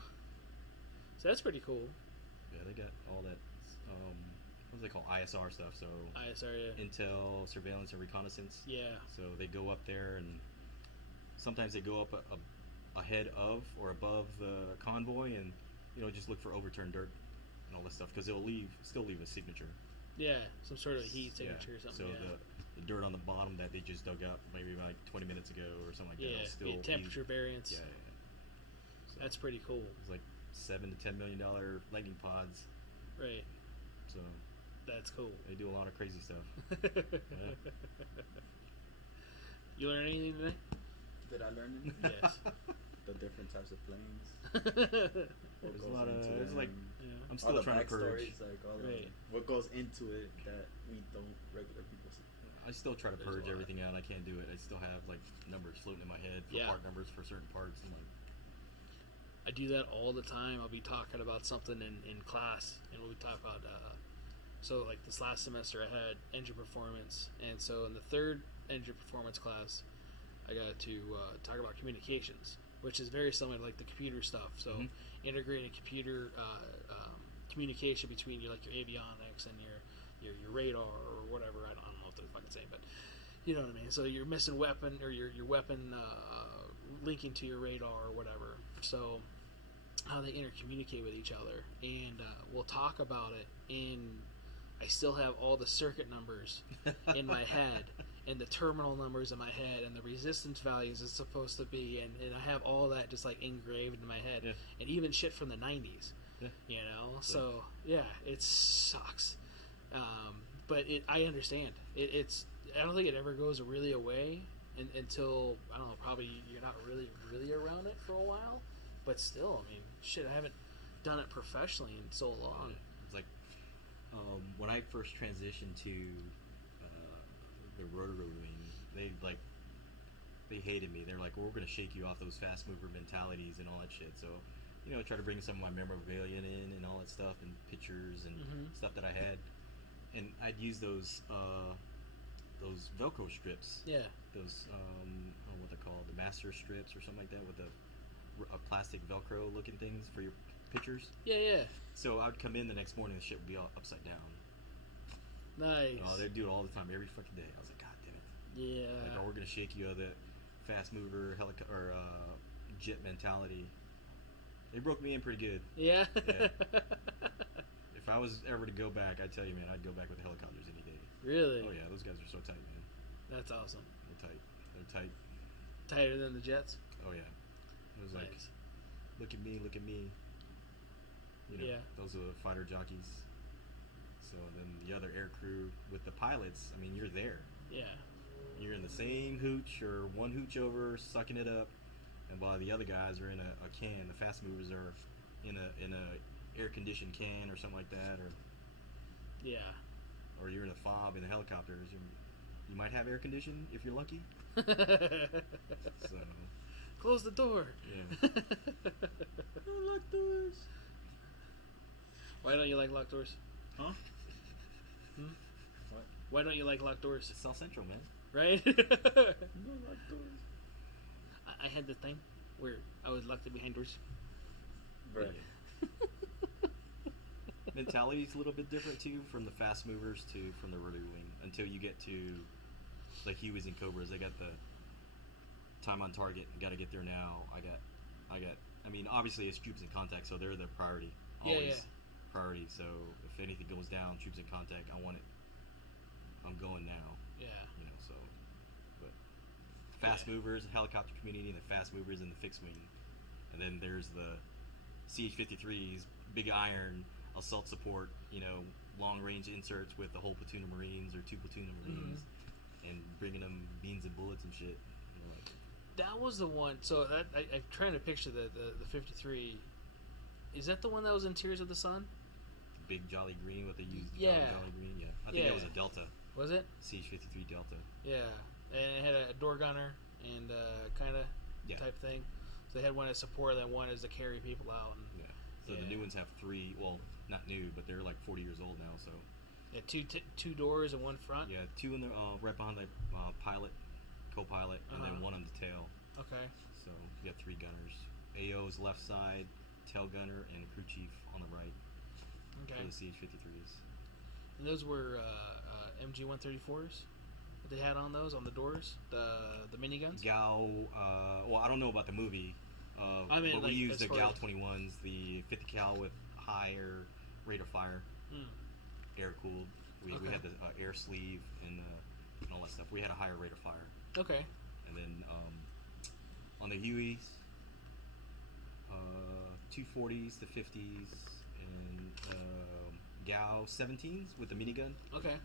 So that's pretty cool. Yeah, they got all that. What do they call ISR stuff? So ISR, yeah. Intel, surveillance, and reconnaissance. Yeah. So they go up there, and sometimes they go up ahead of or above the convoy, and just look for overturned dirt and all that stuff, because it'll still leave a signature. Yeah, some sort of heat signature or something. So the dirt on the bottom that they just dug up maybe like 20 minutes ago or something like that. Yeah, Still temperature variance. Yeah. So that's pretty cool. It's like $7 to $10 million lightning pods. Right. So that's cool. They do a lot of crazy stuff. You learn anything today? Did I learn anything? Yes. The different types of planes. There's a lot of. It's like I'm all still the trying to purge. Like all right. What goes into it that we don't regular people see. I still try to purge everything out. I can't do it. I still have like numbers floating in my head for part numbers for certain parts. I'm like, I do that all the time. I'll be talking about something in class, and we'll be talking about. So like this last semester, I had engine performance, and so in the third engine performance class, I got to talk about communications, which is very similar to like the computer stuff. So integrating computer communication between your avionics and your radar or whatever. I don't know what they're fucking saying, but you know what I mean. So your missing weapon or your weapon linking to your radar or whatever. So how they intercommunicate with each other, and we'll talk about it. And I still have all the circuit numbers in my head, and the terminal numbers in my head, and the resistance values it's supposed to be, and I have all that just like engraved in my head, and even shit from the 90s, So it sucks, but I understand. It's I don't think it ever goes really away until I don't know. Probably you're not really around it for a while, but still, I mean, shit, I haven't done it professionally in so long. It's like when I first transitioned to the rotary wing, they hated me. They're like, well, we're gonna shake you off those fast mover mentalities and all that shit. So, try to bring some of my memorabilia in and all that stuff and pictures and stuff that I had, and I'd use those Velcro strips. Yeah. Those I don't know what they're called, the master strips or something like that, with a plastic Velcro looking things for your pictures. Yeah. So I would come in the next morning, the shit would be all upside down. Nice. Oh, they'd do it all the time, every fucking day. I was like, God damn it. Yeah. Like, oh, we're gonna shake you out of that fast mover or jet mentality. They broke me in pretty good. Yeah. If I was ever to go back, I tell you, man, I'd go back with the helicopters any day. Really? Oh yeah, those guys are so tight, man. That's awesome. They're tight. They're tight. Tighter than the jets? Oh yeah. It was like, Nice. look at me. Yeah. Those are the fighter jockeys. So then the other air crew with the pilots, I mean, you're there. Yeah. You're in the same hooch or one hooch over, sucking it up, and while the other guys are in a can, the fast movers are in a air conditioned can or something like that, Yeah. or you're in a fob in the helicopters. You might have air conditioning if you're lucky. So Close the door. yeah. Lock doors. Why don't you like locked doors? Huh? What? Why don't you like locked doors? It's South Central, man. Right? No lock doors. I had the thing where I was locked behind doors. Right. Mentality's a little bit different too from the fast movers to from the rotary wing until you get to the Hueys and Cobras. They got the time on target. Got to get there now. I mean, obviously it's troops in contact, so they're the priority. Always priority. So if anything goes down, troops in contact, I want it. I'm going now. Yeah. So, but fast movers, helicopter community, and the fast movers in the fixed wing, and then there's the CH-53s, big iron assault support. Long range inserts with the whole platoon of Marines or two platoon of Marines, and bringing them beans and bullets and shit. That was the one. So that I'm trying to picture the 53. Is that the one that was in Tears of the Sun? The big Jolly Green, what they used. Yeah. Jolly Green. Yeah. I think Yeah. that was a Delta. Was it? CH-53 Delta. Yeah. And it had a door gunner and kind of Yeah. type thing. So they had one as support, then one as to carry people out. And, Yeah. So the new ones have three. Well, not new, but they're like 40 years old now. So. Yeah, two doors and one front. Yeah, two in the right behind the pilot, co-pilot, and then one on the tail. Okay. So you got three gunners. AO's left side, tail gunner, and crew chief on the right. Okay. For the CH-53s. And those were MG-134s that they had on those on the doors, the miniguns. GAU. Well, I don't know about the movie. I mean, but we like, used as the far GAU as- 21s, the 50 cal with higher rate of fire, air cooled. We had the air sleeve and all that stuff. We had a higher rate of fire. Okay. And then on the Hueys, 240s to 50s, and GAU 17s with the minigun. Okay.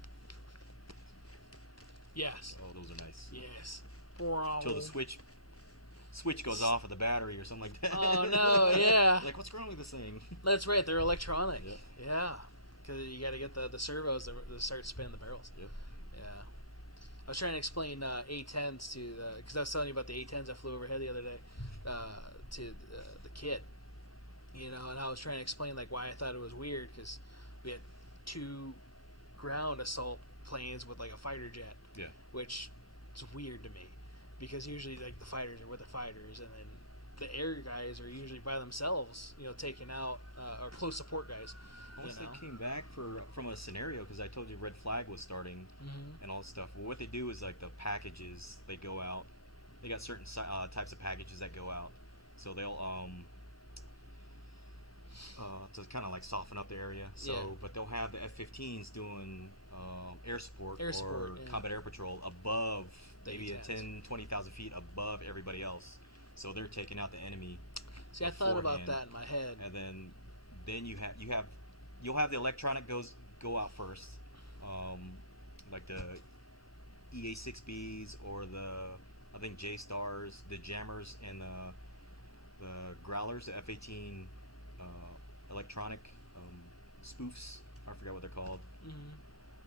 Yes. Oh, those are nice. Yes. Till the switch goes off of the battery or something like that. Oh no! Yeah. Like, what's wrong with this thing? That's right. They're electronic. Yep. Yeah. Because you got to get the servos that start spinning the barrels. Yep. Yeah. I was trying to explain A-10s to because I was telling you about the A-10s I flew overhead the other day to the kid, and I was trying to explain like why I thought it was weird because we had two ground assault planes with like a fighter jet. Yeah. Which is weird to me because usually like the fighters are with the fighters and then the air guys are usually by themselves, taking out or close support guys. Once they came back from a scenario, because I told you Red Flag was starting and all this stuff. Well, what they do is like the packages they go out. They got certain types of packages that go out, so they'll to kind of like soften up the area. So, but they'll have the F-15s doing air support combat air patrol above maybe A-10s. 10, 20,000 feet above everybody else. So they're taking out the enemy. See, I thought about beforehand. that in my head. And then you'll have the electronic go out first, like the EA-6Bs or I think J-Stars, the jammers, and the growlers, the F-18 electronic spoofs. I forgot what they're called.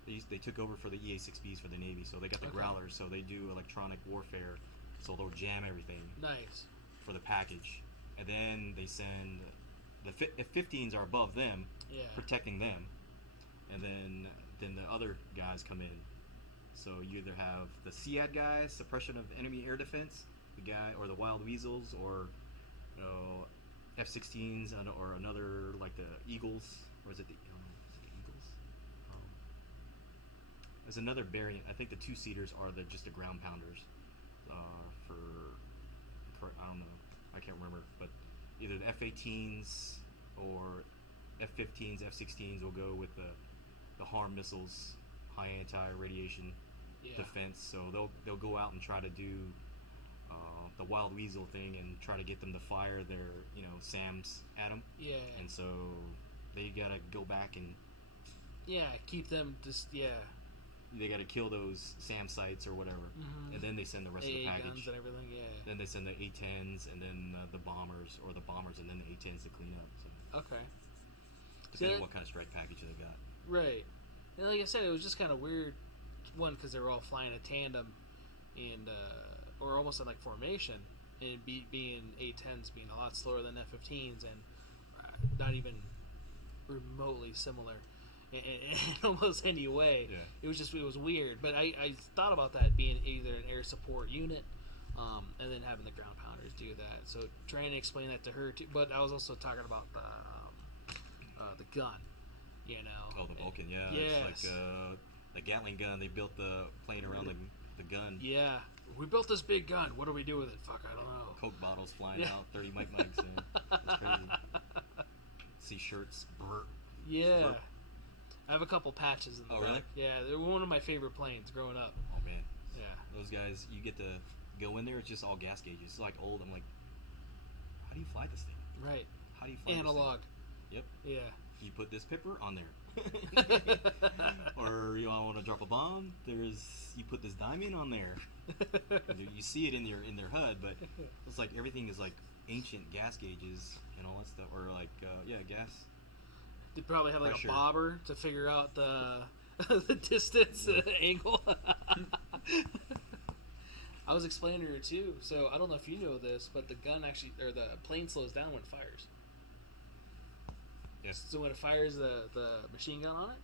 They took over for the EA-6Bs for the Navy, so they got the Growlers, so they do electronic warfare, so they'll jam everything. Nice. For the package, and then they send the F-15s are above them, protecting them, and then the other guys come in. So you either have the SEAD guys, suppression of enemy air defense, the guy, or the Wild Weasels, or F-16s, or another like the Eagles, or is it the Eagles? There's another variant. I think the 2-seaters are just the ground pounders. I don't know. I can't remember, but either the F-18s or F-15s, F-16s will go with the HARM missiles, high anti-radiation defense. So they'll go out and try to do the Wild Weasel thing and try to get them to fire their SAMs at them. Yeah. And so they gotta go back and keep them just They got to kill those SAM sites or whatever, and then they send the rest of the package. Guns and everything, Then they send the A-10s, and then the bombers, or the bombers, and then the A-10s to clean up. So. Okay. Depending on what kind of strike package they got. Right. And like I said, it was just kind of weird, one, because they were all flying a tandem, and or almost in like formation, and being A-10s being a lot slower than F-15s, and not even remotely similar. In almost any way. It was weird, but I thought about that being either an air support unit, and then having the ground pounders do that. So trying to explain that to her too, but I was also talking about the gun, Oh, the Vulcan, Yes. It's like the Gatling gun. They built the plane around the gun. Yeah, we built this big gun. What do we do with it? Fuck, I don't know. Coke bottles flying out, 30 mics. That's crazy. See shirts, burp. Yeah. Burp. I have a couple patches in the back. Really? Yeah, they're one of my favorite planes growing up. Oh, man. Yeah. Those guys, you get to go in there, it's just all gas gauges. It's like old. I'm like, how do you fly this thing? Right. How do you fly Analog. This thing? Yep. Yeah. You put this pepper on there. Or you want to drop a bomb, you put this diamond on there. You see it in their HUD, but it's like everything is like ancient gas gauges and all that stuff. Or like, gas. They probably have like Pressure. a bobber to figure out the the distance angle. I was explaining to her too. So I don't know if you know this, but the gun actually, or the plane slows down when it fires. Yes. So when it fires the machine gun on it,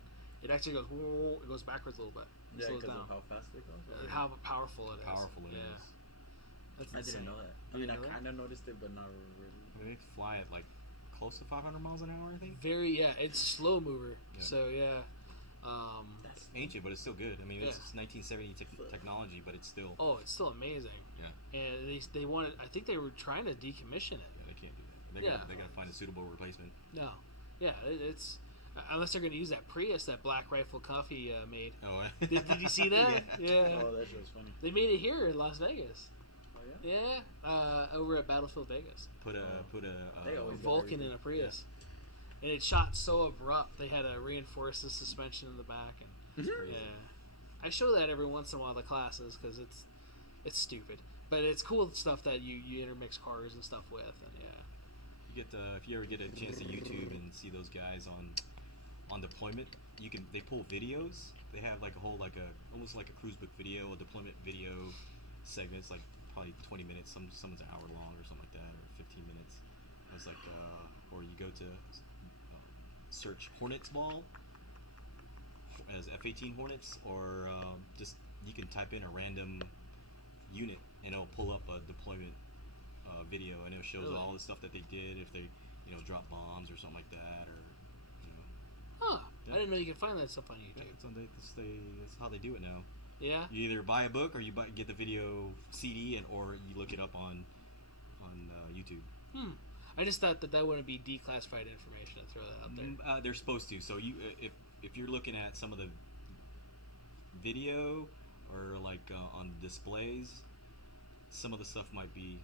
it actually goes it goes backwards a little bit. It slows down. Of how fast it goes. How powerful it is. Powerful it is. That's I insane. didn't know that. I mean, I kind of noticed it, but not really. They fly at like close to 500 miles an hour, I think. It's a slow mover. Yeah. So That's ancient, but it's still good. I mean, it's 1970 technology, but it's still. Oh, it's still amazing. Yeah. And they wanted. I think they were trying to decommission it. Yeah, they can't do that. They got to find a suitable replacement. No. Yeah, it's unless they're going to use that Prius that Black Rifle Coffee made. Oh. Did you see that? Yeah. Oh, that shit was funny. They made it here in Las Vegas. Oh yeah. Yeah, over at Battlefield Vegas. Put a Vulcan in a Prius, and it shot so abrupt. They had to reinforce the suspension in the back, and I show that every once in a while to classes because it's stupid, but it's cool stuff that you intermix cars and stuff with, and You get if you ever get a chance to YouTube and see those guys on deployment, they pull videos. They have like a whole almost like a cruise book video, a deployment video segment. It's like probably 20 minutes. Some's an hour long or something like that, or 15 minutes. It's like or you go to search Hornets ball as F-18 Hornets, or just you can type in a random unit and it'll pull up a deployment video, and it shows all the stuff that they did if they drop bombs or something like that, or I didn't know you could find that stuff on YouTube. That's how they do it now. Yeah. You either buy a book or you get the video CD, or you look it up on YouTube. I just thought that wouldn't be declassified information to throw that out there. They're supposed to. So you if you're looking at some of the video or like on displays, some of the stuff might be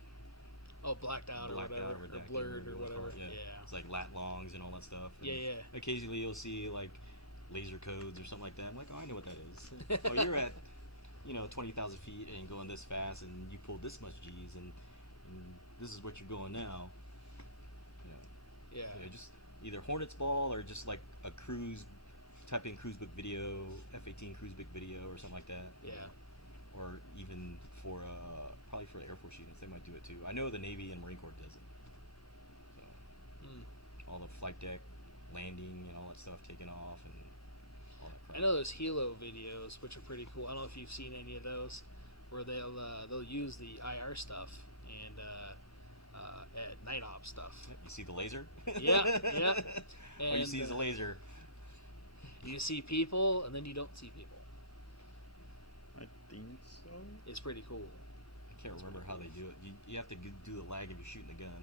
blacked out or whatever, or blurred or whatever. Yeah. It's like lat longs and all that stuff. And yeah. Occasionally you'll see like laser codes or something like that. I'm like, oh, I know what that is. Oh, you're at 20,000 feet and going this fast, and you pulled this much G's, and this is what you're going now. Yeah, just either Hornets ball or just like a cruise type in cruise book video, F-18 cruise book video, or something like that. Yeah. Or even for probably for Air Force units, they might do it too. I know the Navy and Marine Corps does it. So, all the flight deck landing and all that stuff taking off and all that crap. I know those helo videos, which are pretty cool. I don't know if you've seen any of those, where they'll use the IR stuff and at night op stuff. You see the laser? Yeah, yeah. And All you see is a laser. You see people, and then you don't see people. I think so. It's pretty cool. I can't remember how they do it. You have to do the lag if you're shooting a gun.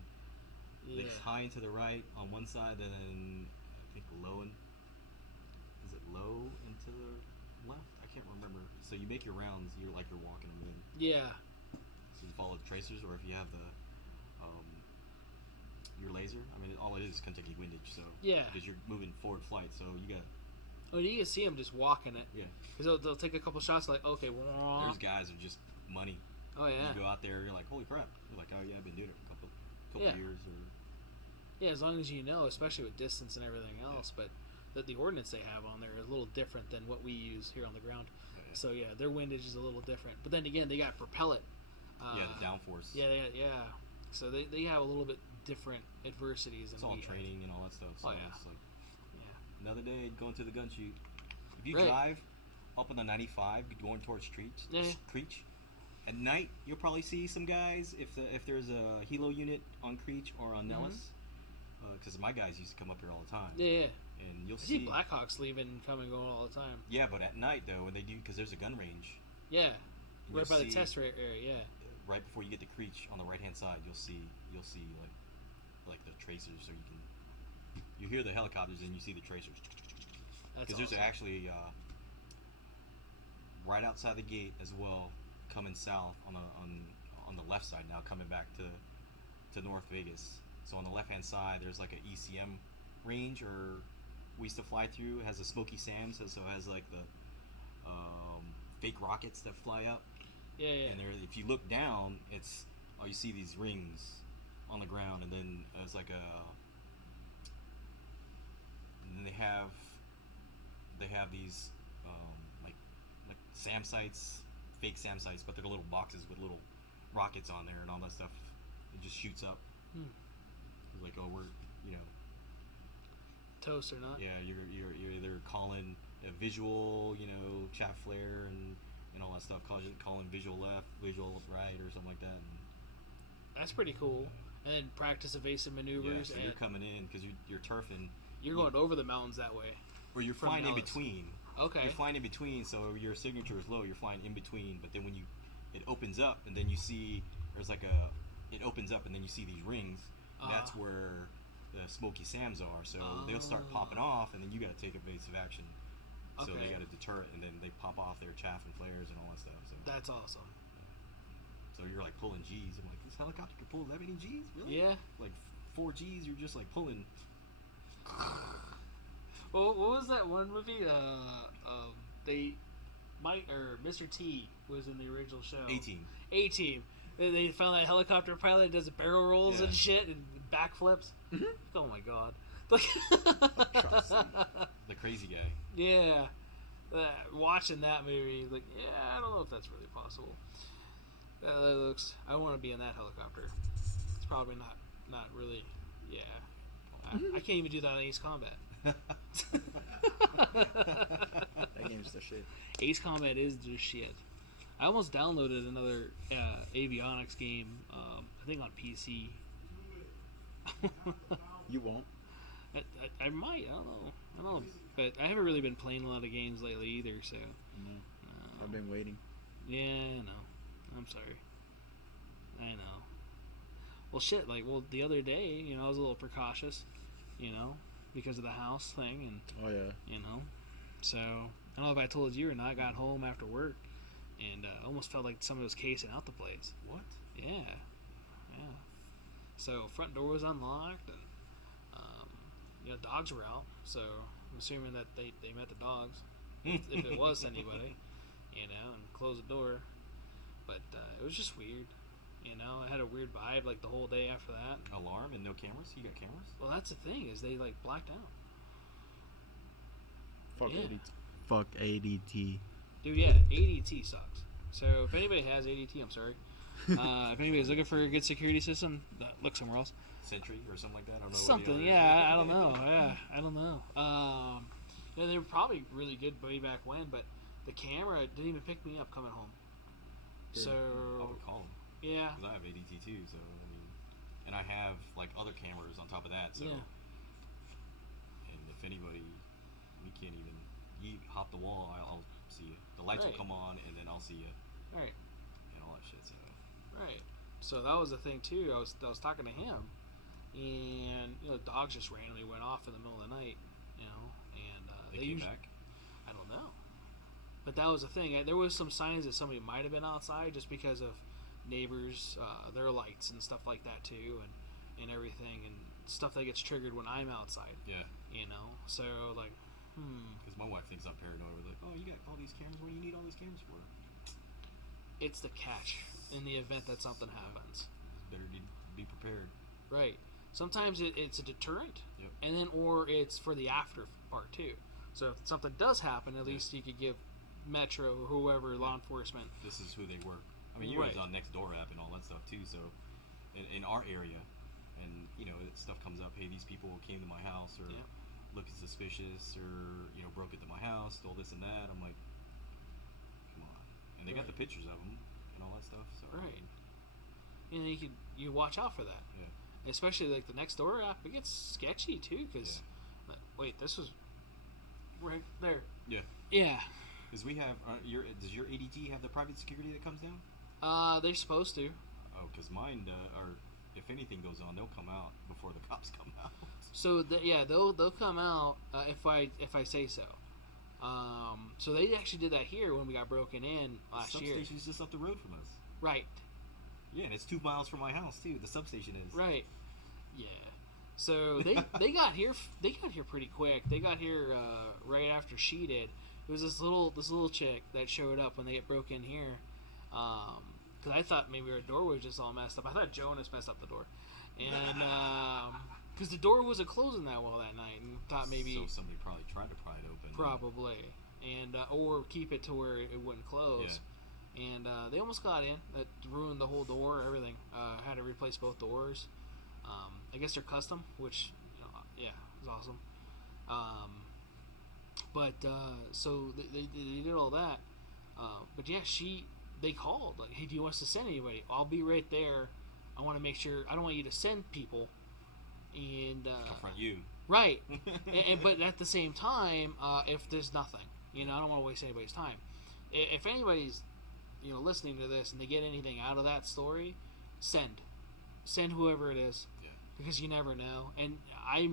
Yeah. They high and to the right on one side, and then I think low and is it low and to the left? I can't remember. So you make your rounds. You're walking them in. Yeah. So you follow the tracers, or if you have the your laser. I mean, all it is Kentucky windage. So Yeah. because you're moving forward flight, so you got Oh, you can see them just walking it. yeah. Because they'll take a couple shots, like, okay, There's guys who are just money. oh yeah, You go out there, you're like, holy crap. You're like, oh yeah, I've been doing it for a couple Yeah. years. Or yeah. As long as you know, especially with distance and everything else, but the ordnance they have on there is a little different than what we use here on the ground. So yeah, their windage is a little different. But then again, they got propellant. yeah, the downforce. Yeah. So they have a little bit different adversities. It's than all we have. training and all that stuff. So Oh, yeah. it's like Yeah. another day going to the gun shoot. If you Right. drive up on the 95 going towards Creech, at night you'll probably see some guys if there's a helo unit on Creech or on Nellis, because my guys used to come up here all the time. Yeah. And you'll I see see Blackhawks leaving, coming, going all the time. Yeah, but at night though, when they do, because there's a gun range. Yeah. and Right you'll by the see- test area. Yeah. Right before you get to Creech on the right hand side, you'll see like the tracers, so you hear the helicopters and you see the tracers. That's Because there's awesome. actually right outside the gate as well, coming south on the left side now, coming back to North Vegas. So on the left hand side, there's like an ECM range, or we used to fly through. It has a Smoky Sam, so it has like the fake rockets that fly up. Yeah. And there, if you look down, it's you see these rings on the ground, and then there's like and then they have these like SAM sites, fake SAM sites, but they're little boxes with little rockets on there and all that stuff. It just shoots up. It's like, oh, we're Toast or not? yeah, you're either calling a visual, chaff flare and all that stuff, calling visual left, visual right, or something like that. And That's pretty cool. And then practice evasive yeah, maneuvers. so and you're coming in because you're turfing, you're going over the mountains that way. or you're from flying in Nellis. between. Okay. You're flying in between, so your signature is low. You're flying in between, but then when it opens up, and then you see it opens up, and then you see these rings. That's where the Smoky Sams are. So they'll start popping off, and then you got to take evasive action. So Okay. they got to deter it, and then they pop off their chaff and flares and all that stuff. So, That's awesome. so you're like pulling G's. I'm like, this helicopter can pull that many G's? Really? Yeah. Like 4 G's, you're just like pulling. Well, what was that one movie? Mr. T was in the original show. A-Team. They found that helicopter pilot that does barrel rolls Yeah. and shit and backflips. Oh my god. The crazy guy. Yeah. Watching that movie, like, yeah, I don't know if that's really possible. I want to be in that helicopter. It's probably not really, yeah. I can't even do that on Ace Combat. That game's the shit. Ace Combat is the shit. I almost downloaded another avionics game, I think on PC. You won't. I might, I don't know. But I haven't really been playing a lot of games lately either, so. No. I've been waiting. Yeah, I know. I'm sorry. I know. Well, shit, the other day, I was a little precautious, because of the house thing, and, Oh yeah. So, I don't know if I told you or not, I got home after work, and almost felt like somebody was casing out the place. What? Yeah. So, front door was unlocked, and, dogs were out, so I'm assuming that they met the dogs, if it was anybody, and closed the door. But it was just weird, I had a weird vibe, the whole day after that. Alarm and no cameras? You got cameras? Well, that's the thing, is they, blacked out. Fuck Yeah. ADT. Fuck ADT. Dude, yeah, ADT sucks. So if anybody has ADT, I'm sorry. If anybody's looking for a good security system, look somewhere else. Sentry or something like that. I don't know. Something, yeah, I don't know. Yeah, I don't know. Yeah, they were probably really good way back when, but the camera didn't even pick me up coming home. I So would call them yeah, because I have ADT too. So I mean, and I have like other cameras on top of that. So yeah, and if anybody, we can't even. You hop the wall, I'll see you. The lights Right. will come on, and then I'll see you, right, and all that shit. So right. So that was the thing too. I was talking to him, and dogs just randomly went off in the middle of the night, and they came back. I don't know. But that was the thing. There was some signs that somebody might have been outside just because of neighbors, their lights and stuff like that too, and everything, and stuff that gets triggered when I'm outside. Yeah. So like, Because my wife thinks I'm paranoid. We're like, oh, you got all these cameras. What do you need all these cameras for? it's the catch in the event that something happens. Better be prepared. Right. Sometimes it's a deterrent, Yep. and then or it's for the after part too. So if something does happen, at least you could give Metro or whoever law enforcement. This is who they were. I mean, you Right. guys on Nextdoor app and all that stuff too. So, in our area, and stuff comes up. Hey, these people came to my house, or Yep. looking suspicious, or broke into my house, stole this and that. I'm like, come on. And they got Right. the pictures of them and all that stuff. So Right. And you watch out for that. Yeah. Especially like the Nextdoor app, it gets sketchy too. Because wait, this was right there. Yeah. Yeah. Because we have does your ADT have the private security that comes down? They're supposed to. Oh, because mine are. If anything goes on, they'll come out before the cops come out. So they'll come out if I say so. So they actually did that here when we got broken in last year. Substation's just up the road from us. Right. Yeah, and it's 2 miles from my house too. The substation is. Right. Yeah. So they got here pretty quick. They got here right after she did. It was this little chick that showed up when they get broke in here. Because I thought maybe our door was just all messed up. I thought Jonas messed up the door, and because the door wasn't closing that well that night, and thought maybe So somebody probably tried to pry it open. probably, and or keep it to where it wouldn't close. And they almost got in. That ruined the whole door. Everything. Had to replace both doors. I guess they're custom, which is awesome. But so they did all that. But yeah, they called like, hey, do you want us to send anybody? I'll be right there. I want to make sure. I don't want you to send people. And Confront you. right. But at the same time, if there's nothing, I don't want to waste anybody's time. If anybody's listening to this and they get anything out of that story, send whoever it is. Yeah. Because you never know. And I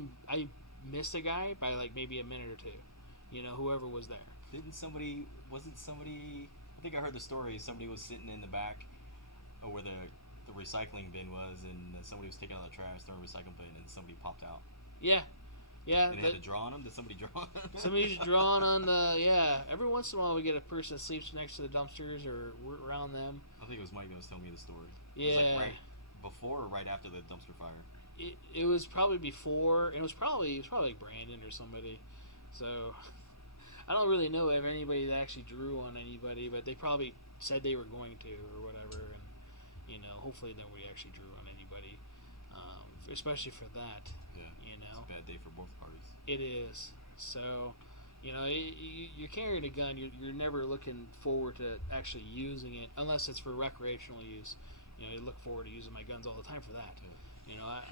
missed a guy by like maybe a minute or two. Whoever was there. Wasn't somebody, I think I heard the story, somebody was sitting in the back where the recycling bin was, and somebody was taking out the trash, throwing a recycling bin, and somebody popped out. Yeah. And they had to draw on them? Did somebody draw on them? Somebody's drawing on every once in a while we get a person that sleeps next to the dumpsters or around them. I think it was Mike that was telling me the story. Yeah. It was like right before or right after the dumpster fire? It was probably before, and it was probably like Brandon or somebody. So I don't really know if anybody that actually drew on anybody, but they probably said they were going to or whatever, and hopefully nobody actually drew on anybody, especially for that. Yeah. It's a bad day for both parties. It is. So, you're carrying a gun. You're never looking forward to actually using it unless it's for recreational use. I look forward to using my guns all the time for that. Yeah.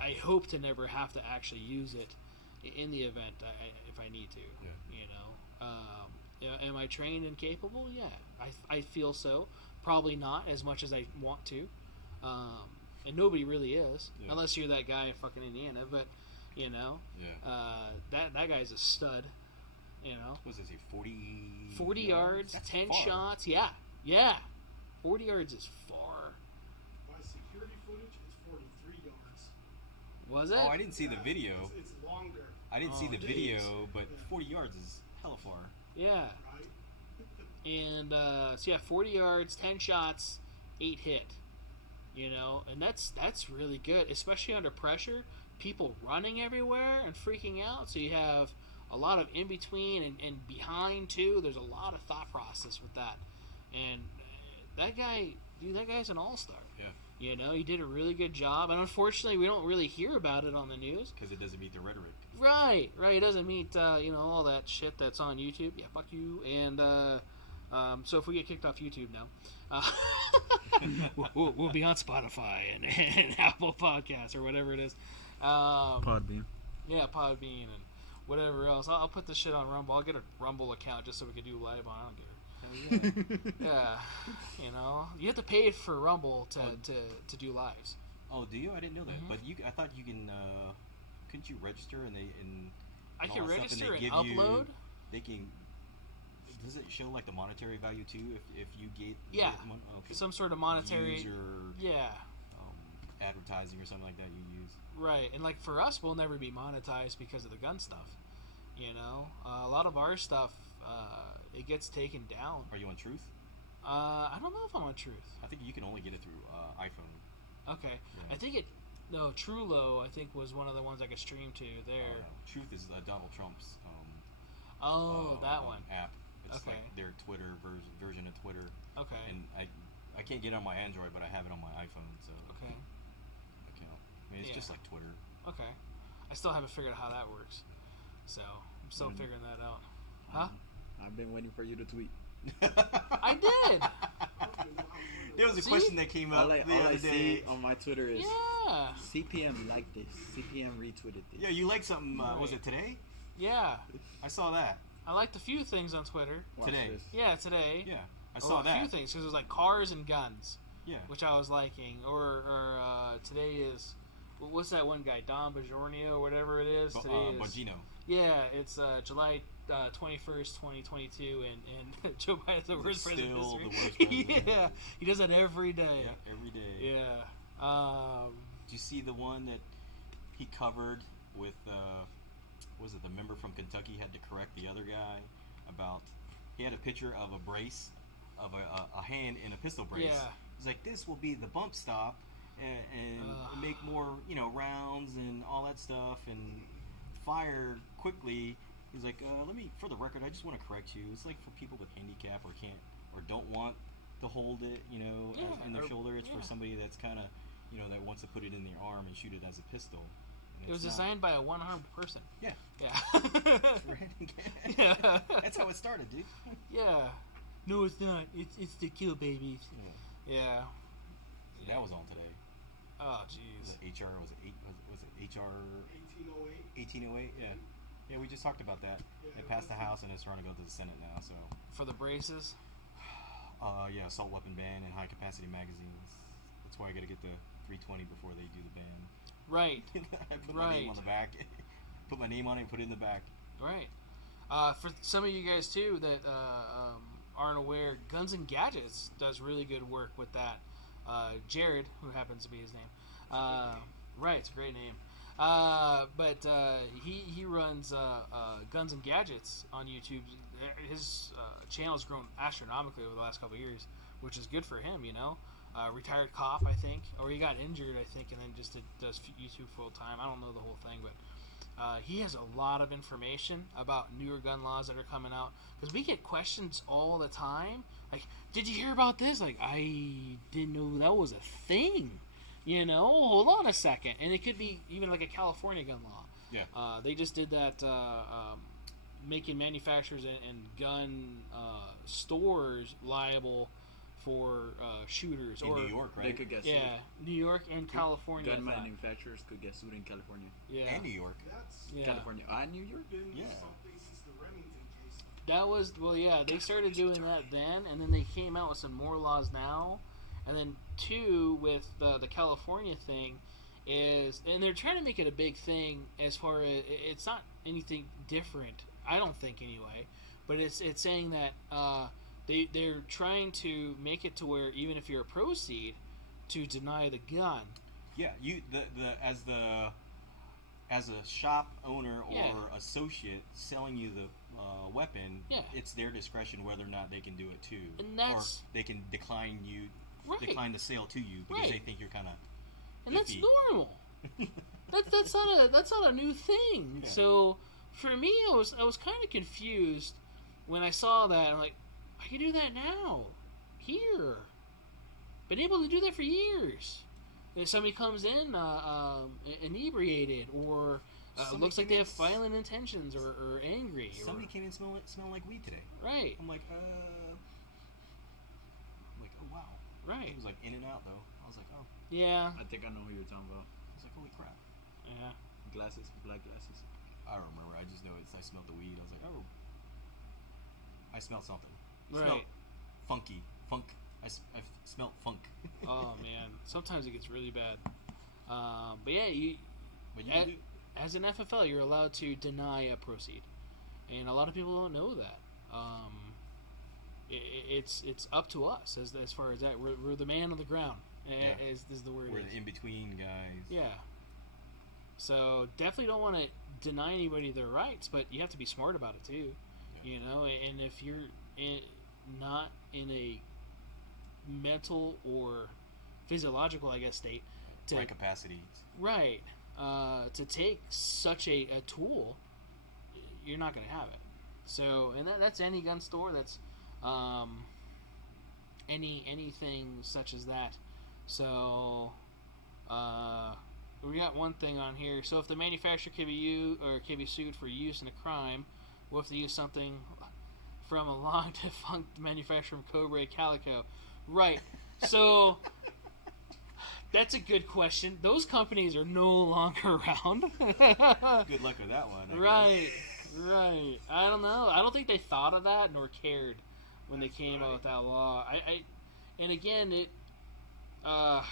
I hope to never have to actually use it in the event if I need to. Yeah. Am I trained and capable? Yeah, I feel so. Probably not as much as I want to. And nobody really is, unless you're that guy in fucking Indiana. But that guy's a stud. What was it? 40 yards, That's 10 far. shots. Yeah. 40 yards is far. My security footage is 43 yards. Was it? Oh, I didn't see the Yeah, video. It's longer, I didn't see the it video, is. but Yeah. 40 yards is hella far. Yeah. right? And 40 yards, 10 shots, 8 hit. And that's really good, especially under pressure. People running everywhere and freaking out. So you have a lot of in between and behind too. There's a lot of thought process with that, and that guy's an all-star. Yeah. You know, he did a really good job, and unfortunately, we don't really hear about it on the news. Because it doesn't meet the rhetoric. Right. It doesn't meet, all that shit that's on YouTube. Yeah, fuck you. And, so if we get kicked off YouTube now, we'll be on Spotify and Apple Podcasts or whatever it is. Podbean. Yeah, Podbean and whatever else. I'll put this shit on Rumble. I'll get a Rumble account just so we can do live on. I don't care. Yeah, you have to pay for Rumble to do lives. Oh, do you? I didn't know that. Mm-hmm. But I thought you can. Couldn't you register I can all that register stuff, and give upload. They can. Does it show like the monetary value too? If you get okay. Some sort of monetary Views or, advertising or something like that you use. Right, and like for us, we'll never be monetized because of the gun stuff. A lot of our stuff. It gets taken down. Are you on Truth? I don't know if I'm on Truth. I think you can only get it through iPhone. Okay. Yeah. I think Trulo, I think, was one of the ones I could stream to there. No. Truth is Donald Trump's that one. app. It's Okay. like their Twitter version of Twitter. Okay. And I can't get it on my Android, but I have it on my iPhone, so Okay. I can't. I mean, it's just like Twitter. Okay. I still haven't figured out how that works. So, I'm still figuring that out. Huh? I've been waiting for you to tweet. I did! There was a question that came up all the I other day. see on my Twitter is Yeah! CPM liked this. CPM retweeted this. Yeah, you liked something. Right. Was it today? Yeah. I saw that. I liked a few things on Twitter. Watch Today. this. Yeah, today. Yeah, I saw a that. few things, because it was like cars and guns, Yeah. which I was liking. Or today is, what's that one guy, Don Bajornio, or whatever it is? Today is, Bongino. yeah, it's July 21st, 2022, and Joe Biden's the worst president Still in the history. worst president. Yeah, he does that every day. Yeah, every day. Yeah. Did you see the one that he covered with, was it the member from Kentucky had to correct the other guy about, he had a picture of a brace, of a hand in a pistol brace. Yeah. He's like, this will be the bump stop and make more, rounds and all that stuff and fire quickly. He's like, for the record, I just want to correct you. It's like for people with handicap or can't, or don't want to hold it, in their shoulder. It's for somebody that's kind of, that wants to put it in their arm and shoot it as a pistol. And It was it's not. designed by a one-armed person. Yeah. Yeah. For handicap. Yeah. That's how it started, dude. Yeah. No, it's not. It's to kill babies. Yeah. That was on today. Oh, Was jeez. it HR? Was it HR 1808. 1808? Yeah. Yeah, we just talked about that. It passed the House and it's trying to go to the Senate now. So. For the braces. Assault weapon ban and high capacity magazines. That's why I got to get the 320 before they do the ban. Right. I put my name on the back. Put my name on it and put it in the back. Right. For some of you guys too that aren't aware, Guns and Gadgets does really good work with that. Jared, who happens to be his name, right? It's a great name. But he runs Guns and Gadgets on YouTube. His channel's grown astronomically over the last couple of years, which is good for him. Retired cop, I think, or he got injured, I think, and then just does YouTube full time. I don't know the whole thing, but he has a lot of information about newer gun laws that are coming out. Because we get questions all the time, like, "Did you hear about this?" Like, I didn't know that was a thing. Hold on a second, and it could be even like a California gun law. Yeah. They just did that, making manufacturers and gun stores liable for shooters In or New York, right? They could get sued. yeah, New York and California. Gun I thought. manufacturers could get sued in California. Yeah, And New York. That's yeah. California. New York? been Yeah. something since the Remington case. That was they started doing that then, and then they came out with some more laws now, and then two with the California thing is, and they're trying to make it a big thing as far as it's not anything different, I don't think anyway, but it's saying that they're trying to make it to where even if you're a proceed, to deny the gun. Yeah, you as a shop owner or Yeah. associate selling you the weapon, Yeah. it's their discretion whether or not they can do it too, And that's- or they can decline Right. the sale to you because Right. they think you're kind of. And that's normal. That's not a new thing. Yeah. So for me, I was kind of confused when I saw that. I'm like, I can do that now, here. Been able to do that for years. If somebody comes in inebriated or looks like they have violent intentions or angry. Somebody came in smelling like weed today. Right. I'm like, oh wow. Right. It was like in and out though. I was like, oh. Yeah. I think I know who you're talking about. I was like, holy crap. Yeah. Glasses, black glasses. I don't remember. I just know I smelled the weed. I was like, oh. I smelled something. Right. Smelled funky. Funk. I smelled funk. Oh man, sometimes it gets really bad. But yeah, as an FFL, you're allowed to deny a proceed, and a lot of people don't know that. It's up to us as far as that. We're the man on the ground. Is the word. We're the in between guys. Yeah. So definitely don't want to deny anybody their rights, but you have to be smart about it too. Yeah. You know, and if you're not in a mental or physiological, I guess, state to right capacity, right, to take such a tool, you're not going to have it. So, and that's any gun store, that's anything such as that. So we got one thing on here. So if the manufacturer can be sued for use in a crime, what if they use something from a long defunct manufacturer from Cobra Calico? Right. So that's a good question. Those companies are no longer around. Good luck with that one. Right. I don't know. I don't think they thought of that nor cared when they came out with that law. And again, I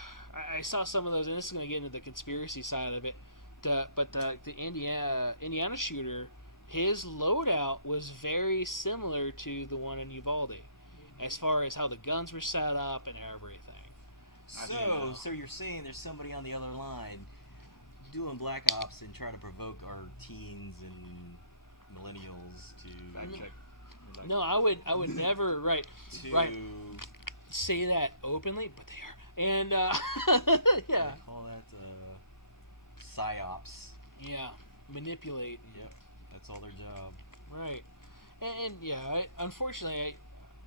saw some of those, and this is going to get into the conspiracy side of it. But the Indiana shooter, his loadout was very similar to the one in Uvalde, as far as how the guns were set up and everything. So you're saying there's somebody on the other line doing Black Ops and trying to provoke our teens and millennials to Fact check. No, I would never right say that openly, but they are. And yeah. Call that psyops. Yeah, manipulate. Yep, that's all their job. Right, and yeah, unfortunately,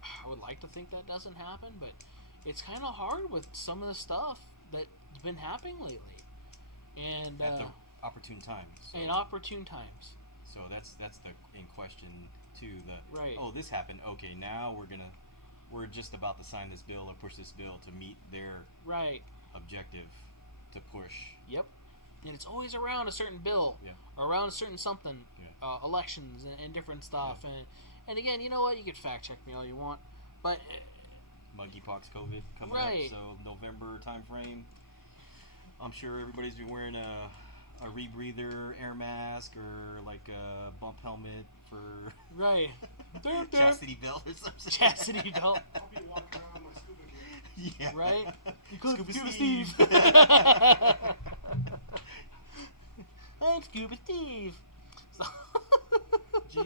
I would like to think that doesn't happen, but it's kind of hard with some of the stuff that's been happening lately, and at the opportune times. And opportune times. So that's the in question too. Right. Oh, this happened. Okay, now we're just about to sign this bill or push this bill to meet their objective to push. Yep. And it's always around a certain bill, around a certain something, elections and different stuff. Yeah. And again, you know what? You can fact check me all you want, but monkeypox, COVID coming up, so November time frame. I'm sure everybody's been wearing a rebreather air mask or like a bump helmet for chastity belt or something. Chastity belt. I'll be walking around with my scuba gear. Yeah. Right? Scuba Steve. I'm Scuba Steve. Jeez.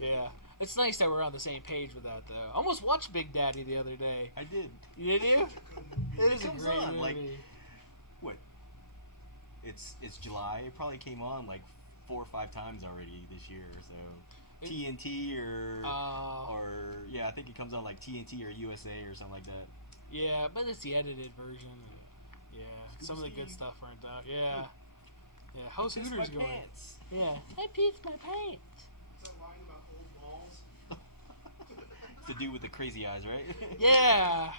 Yeah. It's nice that we're on the same page with that, though. I almost watched Big Daddy the other day. I did. You did? It is a great movie. Like, what? It's July. It probably came on like 4 or 5 times already this year. So TNT or I think it comes on like TNT or USA or something like that. Yeah, but it's the edited version. Yeah, some of the good stuff weren't out. Yeah. Yeah, how's Hooters going? Pants. Yeah, I peed my pants. Is that line about old balls? To do with the crazy eyes, right? Yeah.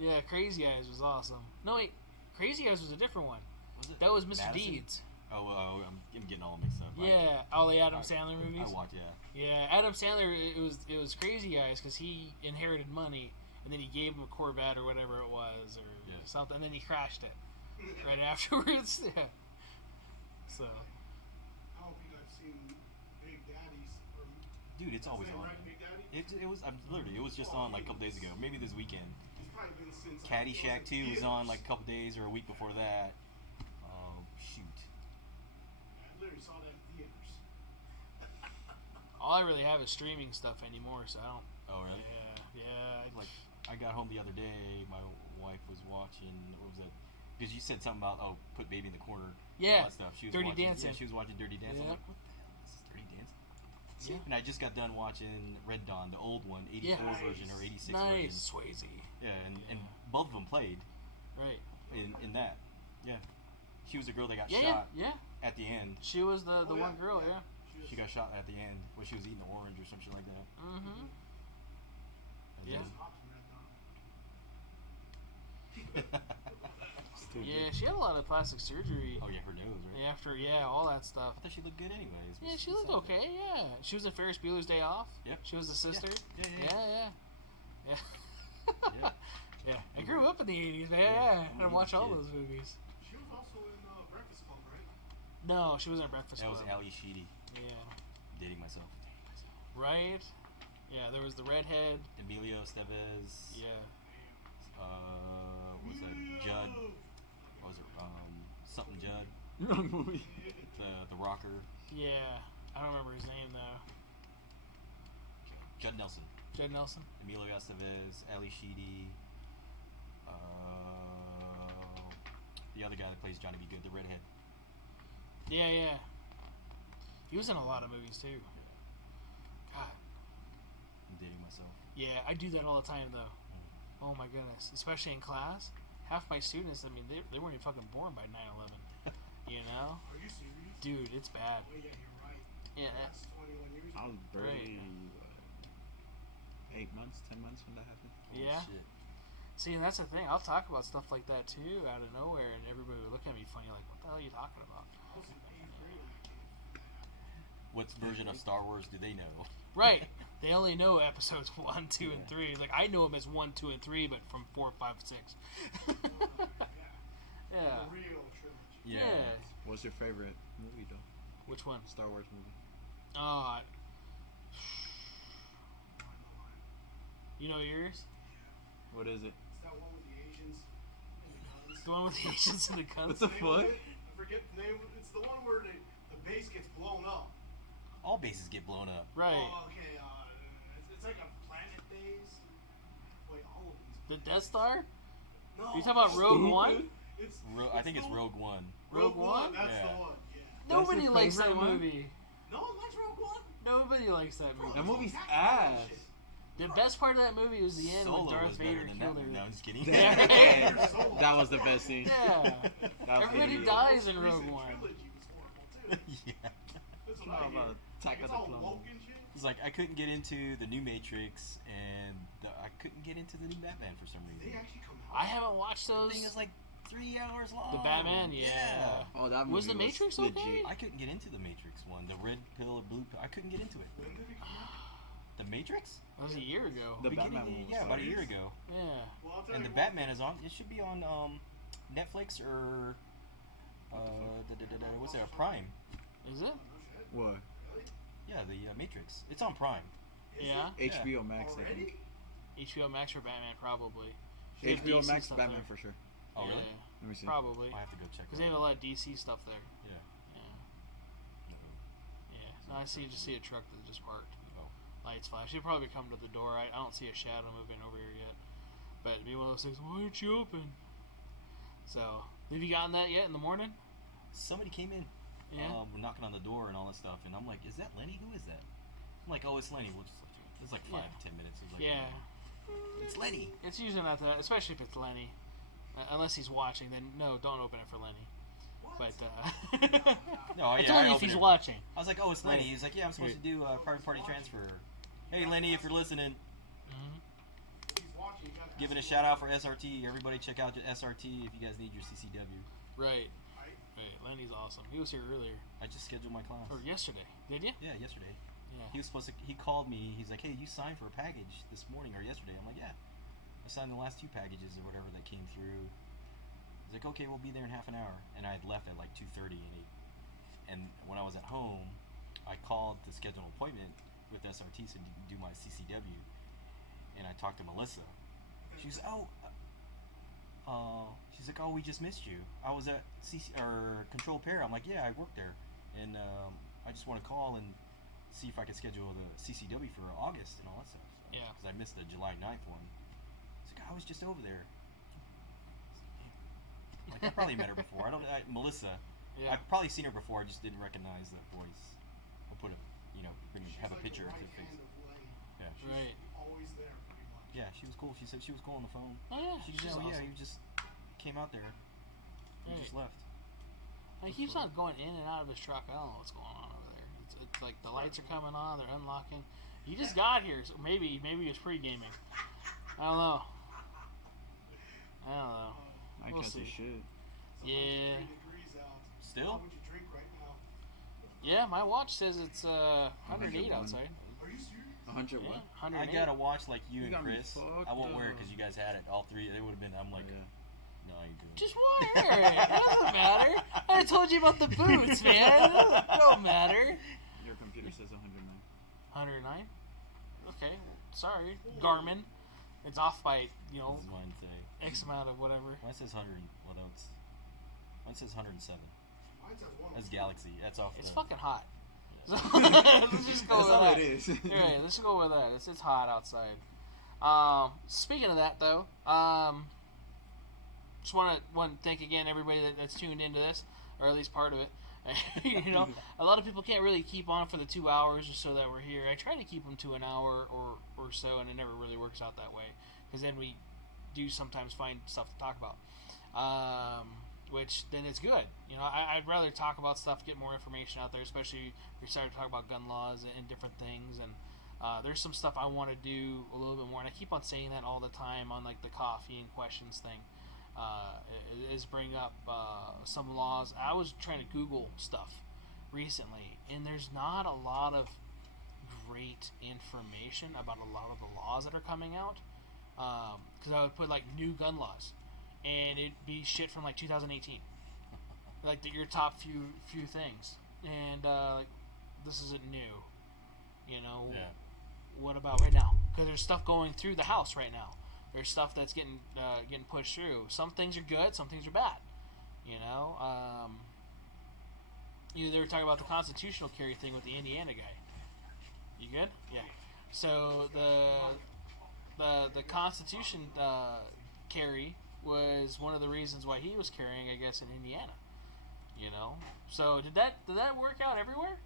Yeah, Crazy Eyes was awesome. No, wait, Crazy Eyes was a different one. Was it? That was Mr. Madison? Deeds. Oh, I'm getting all mixed up. Yeah, all the Adam Sandler movies. I watched, Yeah, Adam Sandler. It was Crazy Eyes because he inherited money, and then he gave him a Corvette or whatever it was, or something, and then he crashed it right afterwards. Yeah. So. I don't think I've seen Big Daddy's. Dude, it's always on. Right, Big Daddy? It was. It was just on like a couple days ago, maybe this weekend. It's probably been since Caddyshack 2 was on like a couple days or a week before that. Oh shoot! I literally saw that in theaters. All I really have is streaming stuff anymore, so I don't. Oh really? Yeah. Like I got home the other day, my wife was watching. What was it? Because you said something about put baby in the corner. Yeah, all that stuff. She was Dirty watching, Dancing. Yeah, she was watching Dirty Dancing. Yeah. I'm like, what the hell? This is Dirty Dancing. Yeah. And I just got done watching Red Dawn, the old one, 84 version or 86 version. Nice, Swayze. Yeah, and both of them played Right. in that. Yeah. She was the girl that got Yeah, shot yeah. at the end. She was the one girl, yeah. She got shot at the end when she was eating the orange or some shit like that. Mm-hmm. And Yeah. Still Yeah, good. she had a lot of plastic surgery. Oh, yeah, her nose, right? After, all that stuff. I thought she looked good anyways. Yeah, she looked okay, yeah. She was in Ferris Bueller's Day Off. Yep. She was the sister. Yeah. Yeah. Yeah. Yeah. I grew up in the 80s, man. Yeah. I watched all those movies. She was also in Breakfast Club, right? No, she was in Breakfast That Club. was Ali Sheedy. Yeah. Dating myself. Right? Yeah, there was the redhead. Emilio Estevez. Yeah. What was that? Judd. What was it? Something Judd. Wrong movie. The rocker. Yeah. I don't remember his name, though. Judd Nelson. Judd Nelson? Emilio Estevez. Ali Sheedy. The other guy that plays Johnny B. Good, the redhead. Yeah. He was in a lot of movies, too. God. I'm dating myself. Yeah, I do that all the time, though. Oh, my goodness. Especially in class. Half my students, I mean, they weren't even fucking born by 9/11. You know? Are you serious? Dude, it's bad. Oh, yeah, you're right. Yeah. That's 21 years I ago. was barely 8 months, 10 months when that happened. Holy Yeah. shit. See, and that's the thing. I'll talk about stuff like that, too, out of nowhere, and everybody would look at me funny, like, what the hell are you talking about? I was in 8th grade. What version of Star Wars do they know? Right. They only know episodes 1, 2, and 3. Like, I know them as 1, 2, and 3, but from 4, 5, 6. Yeah. The real trilogy. Yeah. What's your favorite movie, though? Which one? Star Wars movie. You know yours? What is it? It's that one with the Asians and the guns. The one with the Asians and the guns? What the Name of fuck? it? I forget the name. It's the one where the base gets blown up. All bases get blown up. Right. Oh, okay. It's like a planet base. Wait, all of these. The Death Star? No. You talking about Rogue One? It's, I think it's the- Rogue One. Rogue One? That's Yeah. the one. Yeah. Nobody your likes that favorite one? movie. No one likes Rogue One. Nobody likes that movie. That movie's Attack ass. shit. The best part of that movie was the end Solo when Darth was better Vader than killed that. her. No, I'm just kidding. Yeah. That was the best scene. Yeah. That was Everybody good. dies in The Rogue recent One. trilogy was horrible too. Yeah. That's what How I about hear. Attack It's of the all Clones? woke and shit. It's like I couldn't get into the new Matrix and I couldn't get into the new Batman for some They reason. actually come out. I haven't watched The those. thing is like 3 hours long. The Batman, yeah. Oh, that movie Was The Matrix legit. okay? I couldn't get into the Matrix one. The red pill or blue pill. I couldn't get into it. When did it come out? The Matrix? That was a year ago. The Beginning- Batman one was Yeah, about a year serious? ago. Yeah. Well, I'll tell And you the what. Batman is on. It should be on Netflix or what's that? Prime. Is it? No shit. What? Yeah, the Matrix. It's on Prime. Is Yeah. it HBO Max, I already? think. HBO Max or Batman, probably. They have HBO DC Max, stuff Batman there. for sure. Oh, really? Yeah, Let me see. probably. I have to go check Because it they have a out. lot of DC stuff there. Yeah. Yeah. No. Yeah. So I just see a truck that just parked. Oh. Lights flash. He'll probably come to the door. I don't see a shadow moving over here yet. But it'd be one of those things, why aren't you open? So, have you gotten that yet in the morning? Somebody came in. Yeah. We're knocking on the door and all this stuff, and I'm like, "Is that Lenny? Who is that?" I'm like, "Oh, it's Lenny." We'll just it's like 5-10 minutes. It was like, Yeah. it's Lenny. It's usually not that, especially if it's Lenny. Unless he's watching, then no, don't open it for Lenny. But, No, I yeah, told I you if opened he's it. watching. I was like, "Oh, it's Lenny." Right. He's like, "Yeah, I'm supposed to do a private party transfer." Hey, Lenny, if you're listening, Mm-hmm. If he's watching, you gotta giving a ask shout out for SRT. Everybody, check out your SRT if you guys need your CCW. Right. him, right? Right. Lenny's awesome. He was here earlier. I just scheduled my class. Or yesterday. Did you? Yeah, yesterday. Yeah. He was supposed to. He called me. He's like, "Hey, you signed for a package this morning or yesterday?" I'm like, "Yeah, I signed the last 2 packages or whatever that came through." He's like, "Okay, we'll be there in half an hour." And I had left at like 2:30, and when I was at home, I called to schedule an appointment with SRT to do my CCW, and I talked to Melissa. She's she's like, "Oh, we just missed you. I was at Control Pair." I'm like, "Yeah, I work there, and I just want to call and see if I could schedule the CCW for August and all that stuff." Yeah. Because I missed the July 9th one. She's like, "I was just over there." Like, I probably met her before. Melissa. Yeah. I've probably seen her before. I just didn't recognize the voice. I'll put have a like picture the of right her face. hand of Lenny. Yeah. She's Right. always there, pretty much. Yeah, she was cool. She said she was cool on the phone. Oh yeah, She she's said, awesome. you just came out there. You Right. just left. He keeps on going in and out of his truck. I don't know what's going on over there. It's like the lights are coming on, they're unlocking. He just got here, so maybe he was pre-gaming. I don't know. I We'll guess see. you should. It's Yeah. 103 degrees out. Still? What would you drink right now? Yeah, my watch says it's 108 101. outside. Are you serious? 100 Yeah, what? 108. I got a watch like you You and got me Chris. fucked I won't wear it up. because you guys had it. All three. They would have been. I'm like, Yeah. no, you do. Just wear it. It doesn't matter. I told you about the boots, man. It don't matter. Your computer says 109. 109? Okay, sorry. Garmin. It's off by, This is mine today. X amount of whatever. Mine says 100. What else? Mine says 107. Mine says 103. That's Galaxy. That's off. It's the, fucking hot. Yeah. Let's just go That's with all that. it is. Yeah, let's go with that. It's hot outside. Speaking of that, though, just want to thank again everybody that's tuned into this, or at least part of it. You know, a lot of people can't really keep on for the 2 hours or so that we're here. I try to keep them to an hour or so, and it never really works out that way, because then we do sometimes find stuff to talk about, which then it's good. You know, I'd rather talk about stuff, get more information out there, especially if we started to talk about gun laws and different things, and there's some stuff I want to do a little bit more, and I keep on saying that all the time on like the coffee and questions thing. Is bring up some laws. I was trying to Google stuff recently, and there's not a lot of great information about a lot of the laws that are coming out. Because I would put like new gun laws, and it'd be shit from like 2018, like your top few things, and like this isn't new. You know, Yeah. what about right now? Because there's stuff going through the House right now. There's stuff that's getting pushed through. Some things are good, some things are bad. You know, they were talking about the constitutional carry thing with the Indiana guy. You good? Yeah. So the Constitution carry was one of the reasons why he was carrying, I guess, in Indiana. You know, so did that work out everywhere?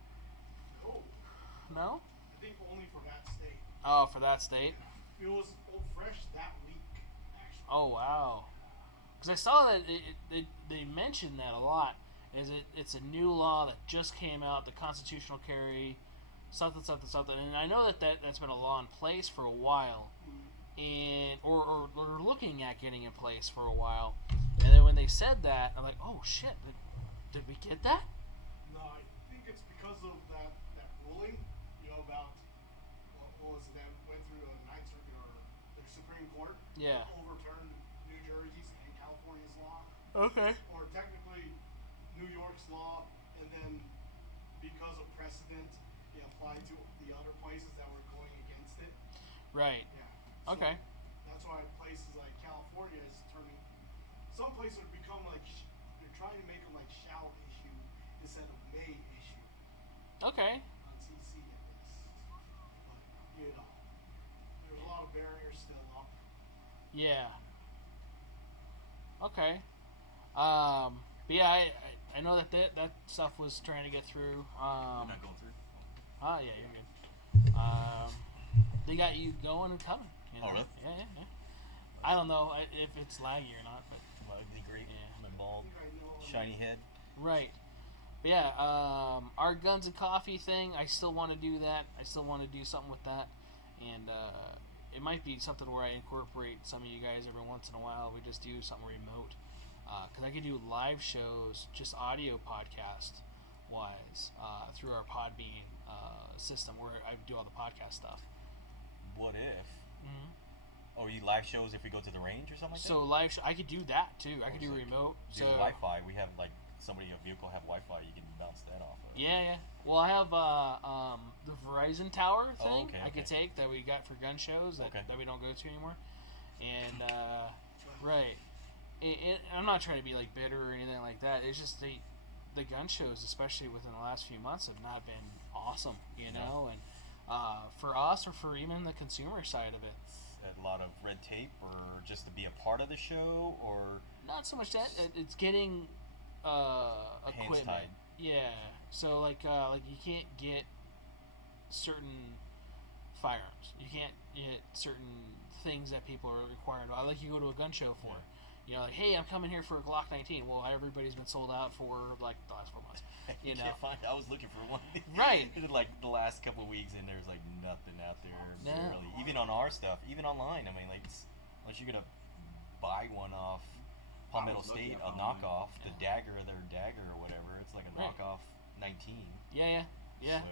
No. No. I think only for that state. Oh, for that state. It was fresh that week, actually. Oh wow! Because I saw that they mentioned that a lot. It's a new law that just came out, the constitutional carry, something, and I know that's been a law in place for a while, and or looking at getting in place for a while. And then when they said that, I'm like, oh shit! Did we get that? No, I think it's because of that ruling, about what was it that went through a Ninth Circuit or the Supreme Court. Yeah. Overturned New Jersey's and California's law, Okay. or technically New York's law, and then because of precedent, it applied to the other places that were going against it. Right. Yeah. Okay. That's why places like California is turning. Some places have become like they're trying to make them like shall issue instead of may issue Okay. on CC, I guess. But there's a lot of barriers still up. Yeah. Okay. But yeah, I know that stuff was trying to get through. You're not going through. Oh yeah, you're good. They got you going and coming. You know? Oh, really? Yeah. I don't know if it's laggy or not, but Well, it'd be great. Yeah. My I bald, think I know. shiny head. right. But yeah, our guns and coffee thing, I still want to do that. I still want to do something with that, and it might be something where I incorporate some of you guys every once in a while. We just do something remote, because I can do live shows, just audio podcast wise, through our Podbean system where I do all the podcast stuff. What if? Mm-hmm. Oh, you live shows if we go to the range or something like So live show, I could do that too. I could do so remote. that? So Do Wi-Fi. We have like somebody in a vehicle have Wi-Fi. You can bounce that off of. yeah. Well, I have the Verizon tower thing okay, I could okay. take that we got for gun shows that, Okay. that we don't go to anymore. And right, I'm not trying to be like bitter or anything like that. It's just the gun shows, especially within the last few months, have not been awesome. You know, and for us or for even the consumer side of it. a lot of red tape, or just to be a part of the show, or Not so much that it's getting hands equipment. tied? Yeah. So like you can't get certain firearms. You can't get certain things that people are required. Like you go to a gun show for. You know, like, hey, I'm coming here for a Glock 19. Well, everybody's been sold out for like the last 4 months. You know, can't find. I was looking for one. Right. Like the last couple of weeks, and there's like nothing out there. No. Really. Even on our stuff, even online. I mean, like, unless you're gonna buy one off Palmetto was looking State, at a online. knockoff, the dagger or whatever. It's like a Right. knockoff 19. Yeah.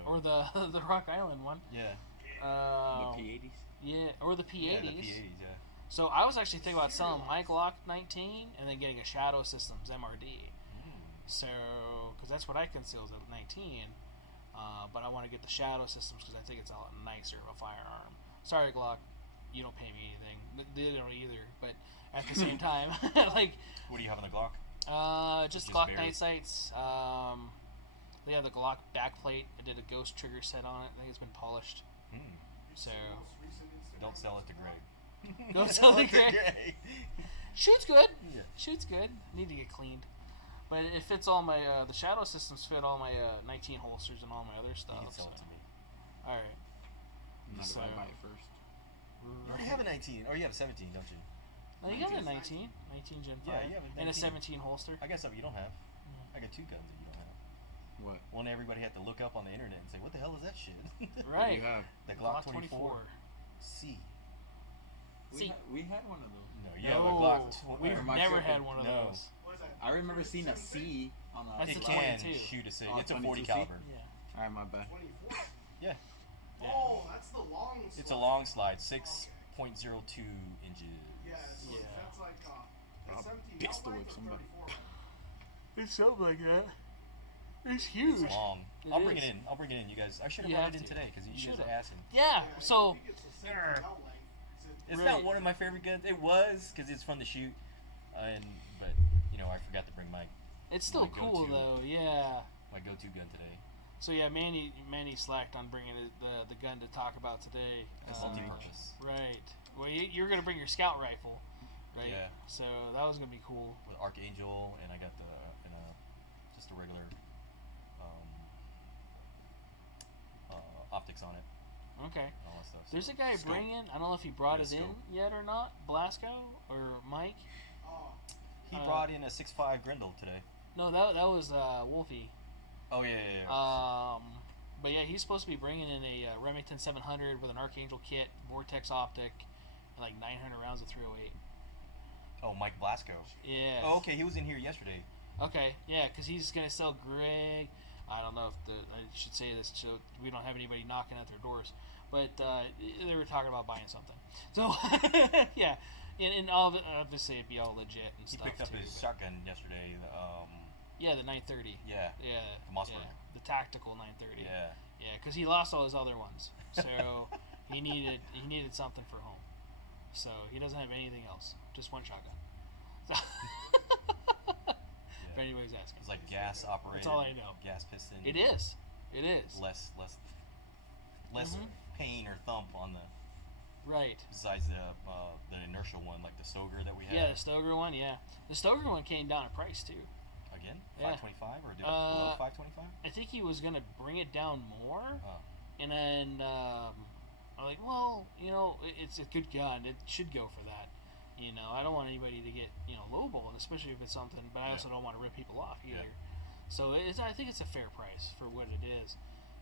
So- Or the Rock Island one. Yeah. The P80s. Yeah, or the P80s. Yeah, the P80s. Yeah. So I was actually thinking about selling my Glock 19 and then getting a Shadow Systems MRD. So, because that's what I conceal as a 19. But I want to get the Shadow Systems because I think it's a lot nicer of a firearm. Sorry, Glock, you don't pay me anything. They don't either. But at the same time, like, What do you have on the Glock? just Just Glock barely. night sights. They have the Glock backplate. I did a Ghost trigger set on it. I think it's been polished. So Don't sell it to Greg. Don't sell it to Greg. Shoots good. Yeah. Shoots good. Need to get cleaned. But it fits all my the Shadow Systems fit all my 19 holsters and all my other stuff. You can sell it to me. All right. Not So- if I buy it first. You already have a 19, or you have a 17, don't you? No, you got a 19 Gen 5, Yeah, you have a and a 19. 17 holster. I got something you don't have. I got 2 guns that you don't have. What? One everybody had to look up on the internet and say, "What the hell is that shit?" What do Right. you have? The Glock 24 C. See. We had one of those. No, you have a Glock. We've Or my never second. had one of No. those. What is that? I remember seeing a C on a. That's It a can 22. shoot a C. Oh, It's a 22 40 C? caliber. Yeah. Alright, my bad. 24. Yeah, Oh, that's the long. it's a slide. long slide, 6.02 inches. Yeah, so Yeah. that's like I'll that's 17. pistol I'll whip buy for somebody. 34. It's something like that. It's huge. It's long. It I'll bring it is. in. I'll bring it in, you guys. I should have You brought have it in to. today because you guys Should've. are asking. Yeah. I So think it's the same belt length. It's Right. not one of my favorite guns. It was because it's fun to shoot, but you know I forgot to bring my it's still My cool go-to. though. Yeah. go-to gun today. So yeah, Manny slacked on bringing the gun to talk about today. It's multi-purpose Right. Well, you're gonna bring your scout rifle, right? Yeah. So that was gonna be cool. with Archangel, and I got just a regular optics on it, Okay. and all that stuff. There's so a guy scope. bringing. I don't know if he brought Yeah, it in scope. yet or not. Blasco or Mike? Oh, He uh, brought in a 6.5 Grendel today. No, that was Wolfie. Oh yeah. But yeah, he's supposed to be bringing in a Remington 700 with an Archangel kit, Vortex optic, and like 900 rounds of 308. Oh, Mike Blasco. Yeah. Oh, okay. He was in here yesterday. Okay, yeah, because he's gonna sell Greg. I don't know if I should say this so we don't have anybody knocking at their doors, but they were talking about buying something. So yeah, and obviously it'd be all legit and He stuff picked up too. his shotgun yesterday. Yeah, the 930. Yeah. Yeah, The Mossberg. yeah, the tactical 930. Yeah. Yeah, because he lost all his other ones, so he needed something for home. So he doesn't have anything else, just one shotgun. So if Yeah. anybody's asking, It's like gas operated. That's all I know. Gas piston. it is. It is. Less Mhm. pain or thump on the Right. besides the inertial one, like the Stoger that we had. Yeah, the Stoger one. Yeah, the Stoger one came down in price too. Again, Yeah. 525 or did it below 525? I think he was gonna bring it down more, Oh. and then I'm like, well, it's a good gun. It should go for that. I don't want anybody to get lowballed, especially if it's something. But I also don't want to rip people off either. Yeah. So I think it's a fair price for what it is.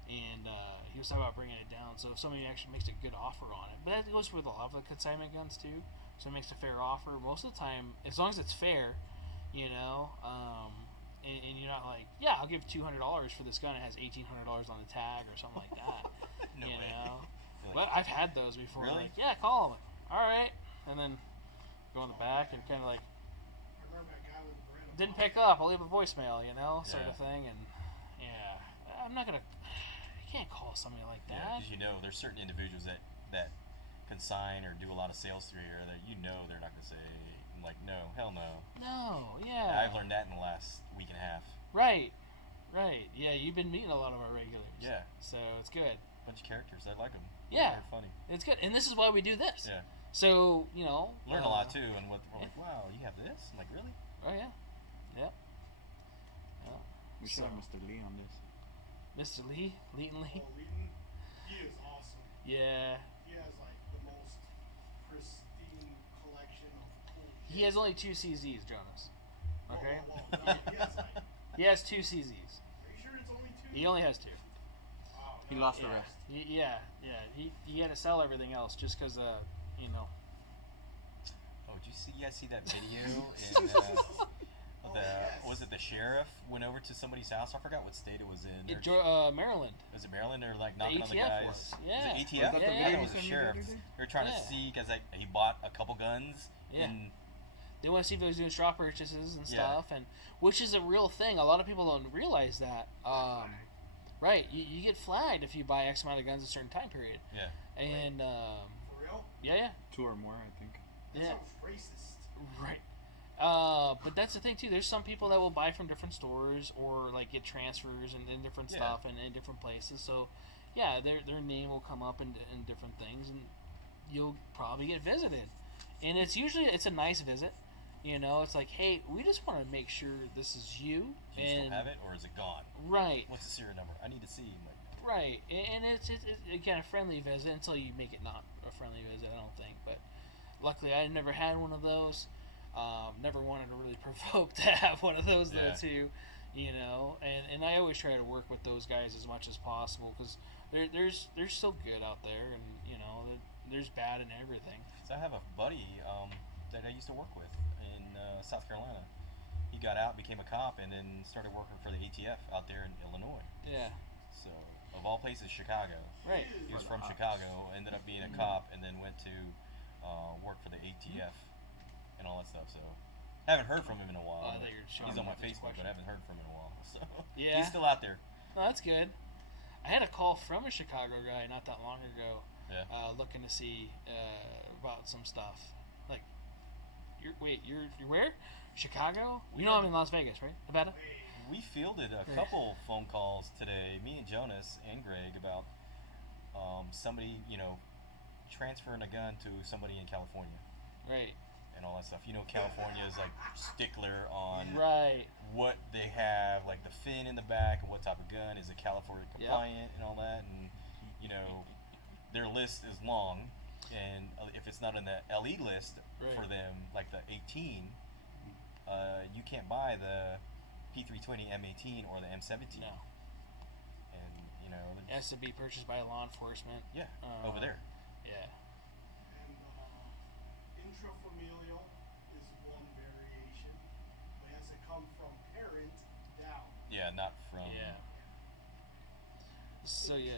And he was talking about bringing it down. So if somebody actually makes a good offer on it, but that goes with a lot of the consignment guns too. So it makes a fair offer most of the time, as long as it's fair, and you're not like, yeah, I'll give $200 for this gun. It has $1,800 on the tag or something like that. No you way. know, You're but like, I've had those before. Really? Like, yeah, call them. All right, and then go in the back and kind of like I remember that guy with the brand. didn't pick up. I'll leave a voicemail, sort Yeah. of thing. And yeah, I'm not gonna. I can't call somebody like yeah, that. because there's certain individuals that consign or do a lot of sales through here that they're not going to say, like, no, hell no. No, yeah. I've learned that in the last week and a half. Right. Yeah, you've been meeting a lot of our regulars. Yeah. So it's good. bunch of characters. I like them. Yeah. They're funny. It's good, and this is why we do this. Yeah. So Learn a lot too, and we're like, wow, you have this? I'm like, really? Oh yeah. Yep. Yeah. We should have Mr. Lee on this. Mr. Lee, Leighton Lee. Oh, Leighton, he is awesome. Yeah. He has like the most pristine collection of cool shit. He has only 2 CZs, Jonas. Okay. No, he has like. He has 2 CZs. Are you sure it's only 2? He only has 2. Oh, He no. lost the Yeah. rest. He had to sell everything else just because Oh, did you guys see that video? Yes. Was it the sheriff went over to somebody's house? I forgot what state it was in. Maryland. Was it Maryland? They're like knocking on the ATF guys. was. Yeah. Was it ATF? Was that the I video thought it you was a sent me sheriff. the other day? They're trying to Yeah. see because he bought a couple guns. Yeah. And They want to see if he was doing straw purchases and Yeah. stuff, and which is a real thing. A lot of people don't realize that. Right, you get flagged if you buy X amount of guns in a certain time period. yeah. And For real? yeah, 2 or more, I think. That yeah, sounds racist. right. But that's the thing too. There's some people that will buy from different stores or like get transfers and different Yeah. stuff and in different places. So yeah, their name will come up in different things, and you'll probably get visited. And it's usually a nice visit. It's like, hey, we just want to make sure this is you. Do you still have it, or is it gone? Right. What's the serial number? I need to see. Like, Right, and it's again a friendly visit until you make it not a friendly visit. I don't think, but luckily I never had one of those. Never wanted to really provoke to have one of those Yeah. though too, And I always try to work with those guys as much as possible because they're still good out there, and there's bad in everything. so I have a buddy that I used to work with in South Carolina. He got out, became a cop, and then started working for the ATF out there in Illinois. Yeah, So, of all places, Chicago. right. He was from Ops. Chicago, ended up being a cop, and then went to work for the ATF and all that stuff. So, haven't heard from him in a while. I thought you were showing He's on me my this Facebook, but question. I haven't heard from him in a while. So, Yeah. he's still out there. Oh, that's good. I had a call from a Chicago guy not that long ago, Yeah. looking to see about some stuff. Like, you're where? Chicago? I'm in Las Vegas, right? Nevada? We fielded a couple phone calls today, me and Jonas and Greg, about somebody, transferring a gun to somebody in California Right. and all that stuff. California is like stickler on Right. what they have, like the fin in the back and what type of gun is it California Yep. compliant and all that, and their list is long, and if it's not in the LE list Right. for them, like the 18, you can't buy the P320 M18 or the M17, No. and It has to be purchased by law enforcement. yeah, Uh, over there. Yeah. And intrafamilial is one variation, but it has to come from parent down. Yeah, not from. Yeah. So yeah,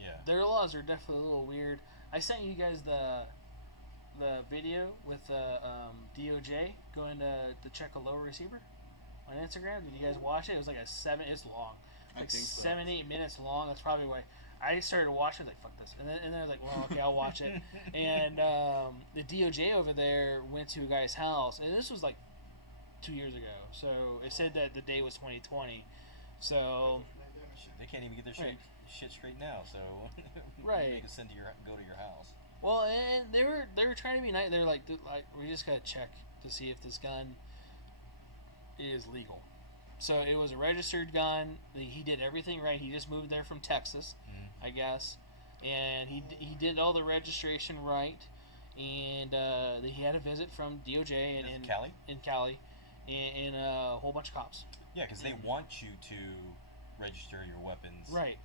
Yeah. their laws are definitely a little weird. I sent you guys the video with the DOJ going to check a low receiver on Instagram. Did you guys watch it? It was like it's long. I Like think so. 7-8 minutes long. That's probably why I started watching. Like, fuck this, and then I was like, well, okay, I'll watch it. And the DOJ over there went to a guy's house, and this was like 2 years ago. So it said that the day was 2020. So Shit, they can't even get their Right. shit straight now. So Right. they can go to your house. well, and they were trying to be nice. They're like we just gotta check to see if this gun is legal. So it was a registered gun. He did everything right. He just moved there from Texas, I guess, and he did all the registration right. And he had a visit from DOJ Is it in Cali? in Cali, and a whole bunch of cops. Yeah, because they want you to register your weapons. Right.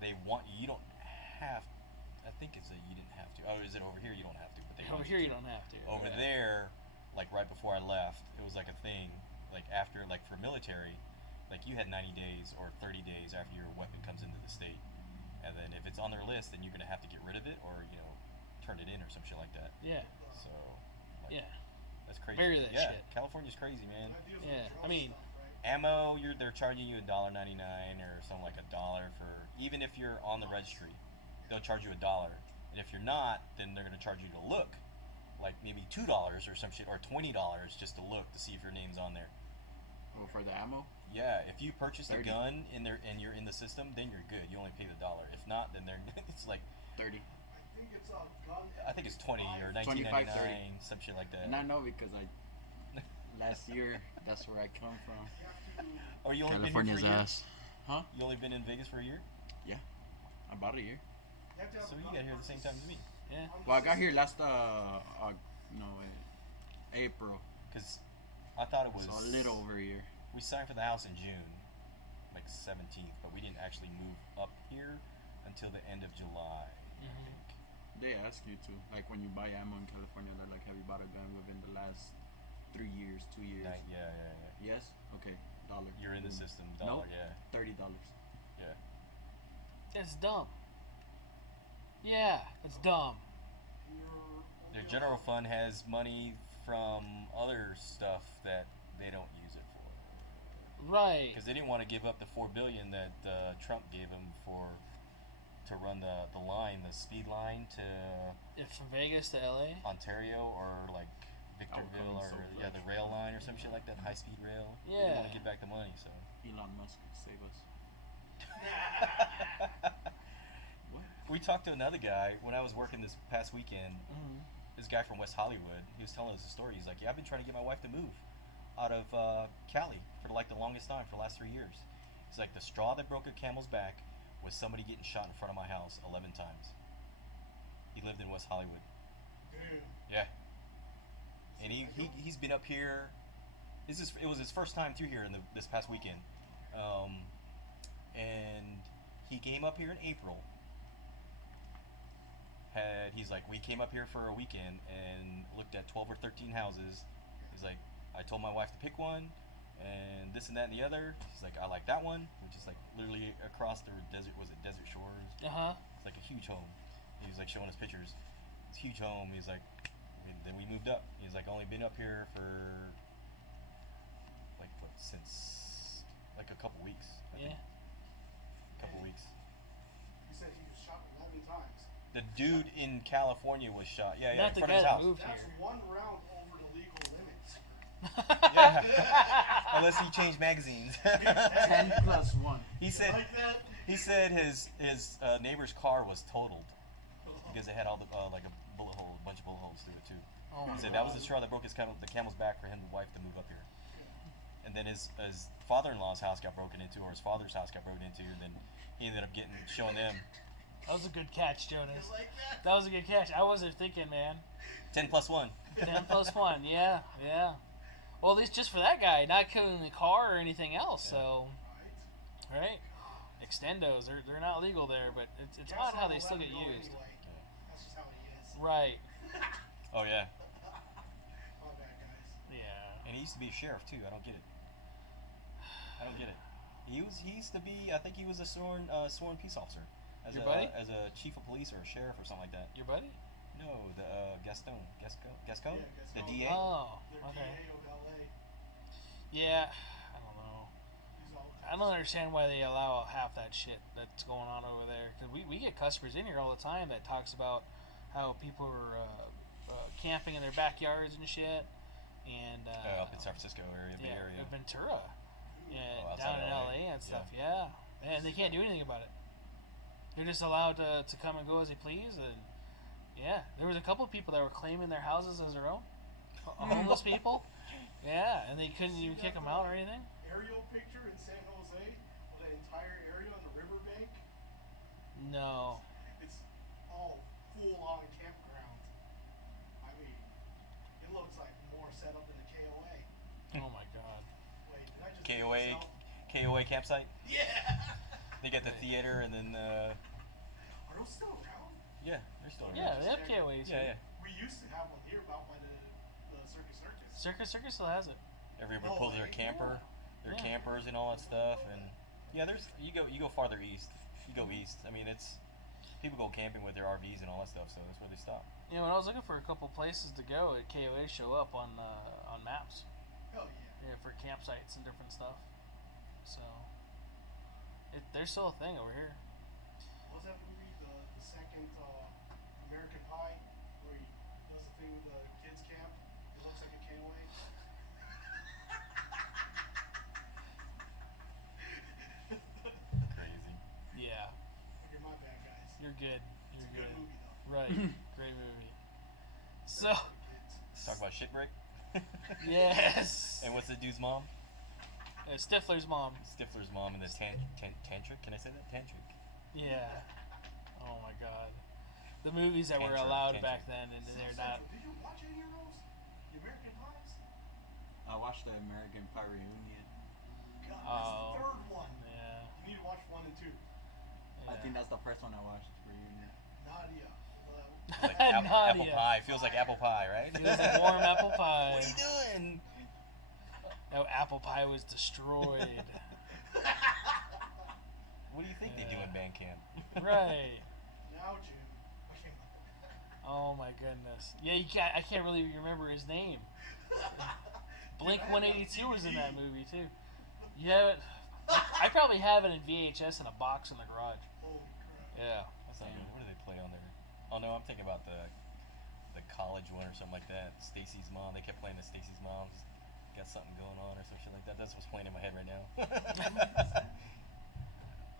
They want you don't have. I think it's you didn't have to. Oh, is it over here? You don't have to. But they Over want here you don't have to. Over Yeah. there, like right before I left, it was like a thing. Like after, like for military, like you had 90 days or 30 days after your weapon comes into the state, and then if it's on their list, then you're gonna have to get rid of it or turn it in or some shit like that. Yeah. So, like, Yeah. that's crazy. Bury that yeah, shit. California's crazy, man. That deals with Yeah, drug I mean- stuff, right? Ammo, they're charging you $1.99 or something like $1 for even if you're on the registry, they'll charge you $1, and if you're not, then they're gonna charge you to look, like maybe $2 or some shit or $20 just to look to see if your name's on there. Oh, for the ammo? Yeah, if you purchase a 30. gun in there and you're in the system, then you're good. You only pay the $1. If not, then they're it's like 30. I think it's a gun. I think it's 20 or 25, 1999, some shit like that. And I know because last year, that's where I come from. Or you only California's been here for a year? ass. Huh? You only been in Vegas for a year? Yeah. About a year. So you got here at the same time as me. Yeah. Well, I got here last, April. Because I thought it was... So a little over a year. We signed for the house in June, like 17th, but we didn't actually move up here until the end of July, I think. They ask you to. Like when you buy ammo in California, they're like, have you bought a gun within the last 3 years, 2 years? Yeah. Yes? Okay. $1. You're in the system. Nope. Yeah. $30. Yeah. That's dumb. Yeah, it's dumb. Their general fund has money from other stuff that they don't use it for. Right. Because they didn't want to give up the $4 billion that Trump gave them to run the line, the speed line to From Vegas to LA? Ontario or like Victorville or the rail line or some shit like that, high speed rail. They didn't want to give back the money, so. Elon Musk could save us. We talked to another guy when I was working this past weekend. This guy from West Hollywood. He was telling us a story. He's like, "Yeah, I've been trying to get my wife to move out of Cali for like the longest time, for the last 3 years." He's like, "The straw that broke a camel's back was somebody getting shot in front of my house 11 times." He lived in West Hollywood. Damn. Yeah. And he's been up here. It was his first time through here this past weekend, and he came up here in April. He's like, we came up here for a weekend and looked at 12 or 13 houses. He's like, I told my wife to pick one, and this and that and the other. He's like, I like that one, which is like literally across the desert. Was it Desert Shores? It's like a huge home. He was like showing us pictures. It's a huge home. He's like, and then we moved up. He's like, only been up here for like since like a couple weeks. I think. A couple weeks. He said he was shot 11 times. The dude in California was shot. Yeah, Not in the front guy of his that house. moved That's here. one round over the legal limits. Yeah. Unless he changed magazines. 10 plus 1. He said Like that? he said his neighbor's car was totaled because it had all the like a bullet hole, a bunch of bullet holes through it too. Oh my He said God. that was the straw that broke the camel's back for him and wife to move up here. And then his father-in-law's house got broken into, or his father's house got broken into, and then he ended up showing them. That was a good catch, Jonas. You like that? That was a good catch. I wasn't thinking, man. 10 plus 1. 10 plus 1, yeah. Well, at least just for that guy, not killing the car or anything else, so. Right? Extendos, they're not legal there, but it's odd how they still get used. Anyway. That's just how he is. Right. Oh yeah. All bad guys. Yeah. And he used to be a sheriff too. I don't get it. He used to be. I think he was a sworn peace officer. Your buddy? As a chief of police or a sheriff or something like that. Your buddy? No, the Gaston, Yeah, the Gaston. DA. Oh, They're okay. DA of LA. Yeah, I don't know. He's all I don't understand why they allow half that shit that's going on over there. Because we get customers in here all the time that talks about how people are camping in their backyards and shit. And Up in San Francisco area, Bay Area. Ventura. Yeah, Oh, outside down in LA. LA and stuff. Yeah. And they can't do anything about it. They're just allowed to come and go as they please. And yeah, there was a couple of people that were claiming their houses as their own. Homeless people. Yeah, and they couldn't even kick them out or anything. aerial picture in San Jose of that entire area on the riverbank. No. It's all full-on campground. I mean, it looks like more set up than a KOA. Oh my God. Wait, did I just KOA campsite. Yeah. They got the theater and then Are those still around? yeah, they're still around. Yeah, they have KOAs. Yeah. We used to have one here about by the Circus. Circus still has it. Everybody Oh, pulls their yeah. camper, their Yeah. campers and all that stuff, and yeah, there's you go farther east. You go east. I mean, it's people go camping with their RVs and all that stuff, so that's where they stop. Yeah, when I was looking for a couple places to go, KOA show up on maps. Hell yeah. Yeah, for campsites and different stuff. So there's still a thing over here. What was that movie? The second American Pie, where he does the thing with the kids camp. It looks like a KOA. Crazy. Yeah. Okay, my bad, guys. You're good. It's You're a good good. movie though. Right. Great movie. So, Let's talk about Shipwreck. yes. And what's the dude's mom? Stifler's mom. Stifler's mom and the tantric. Can I say that? Tantric. Yeah. Oh my God. The movies that were Tantric, allowed tantric. back then, and they're not. Did you watch any of those? The American Pies? I watched the American Pie reunion. God, Oh. that's the third one. Yeah. You need to watch 1 and 2. Yeah. I think that's the first one I watched reunion. Nadia. It's like apple Nadia. pie. Feels like apple pie, right? Feels like warm apple pie. What are you doing? No, apple pie was destroyed. What do you think they do in band camp? Right. Now, Jim. Oh my goodness. Yeah, you can't. I can't really remember his name. Blink 182 was in that movie too. Yeah, I probably have it in VHS in a box in the garage. Holy crap. Yeah. That's not good. What do they play on there? Oh no, I'm thinking about the college one or something like that. Stacy's mom. They kept playing the Stacy's mom's got something going on or some shit like that. That's what's playing in my head right now. I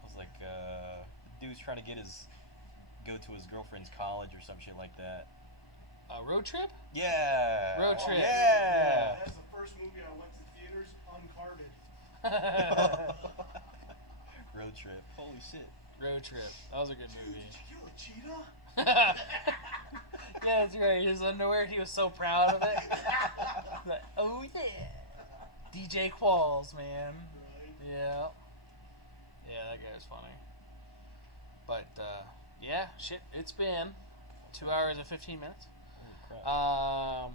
was like, the dude's trying to go to his girlfriend's college or some shit like that. Road Trip? Yeah. Road Trip. Yeah. That's the first movie I went to theaters uncarded. Road Trip. Holy shit. Road Trip. That was a good Dude, movie. did you kill a cheetah? Yeah, that's right. His underwear, he was so proud of it. Like, oh yeah. DJ Qualls, man. Right. Yeah. Yeah, that guy was funny. But, yeah, shit, it's been 2 hours and 15 minutes. Holy crap.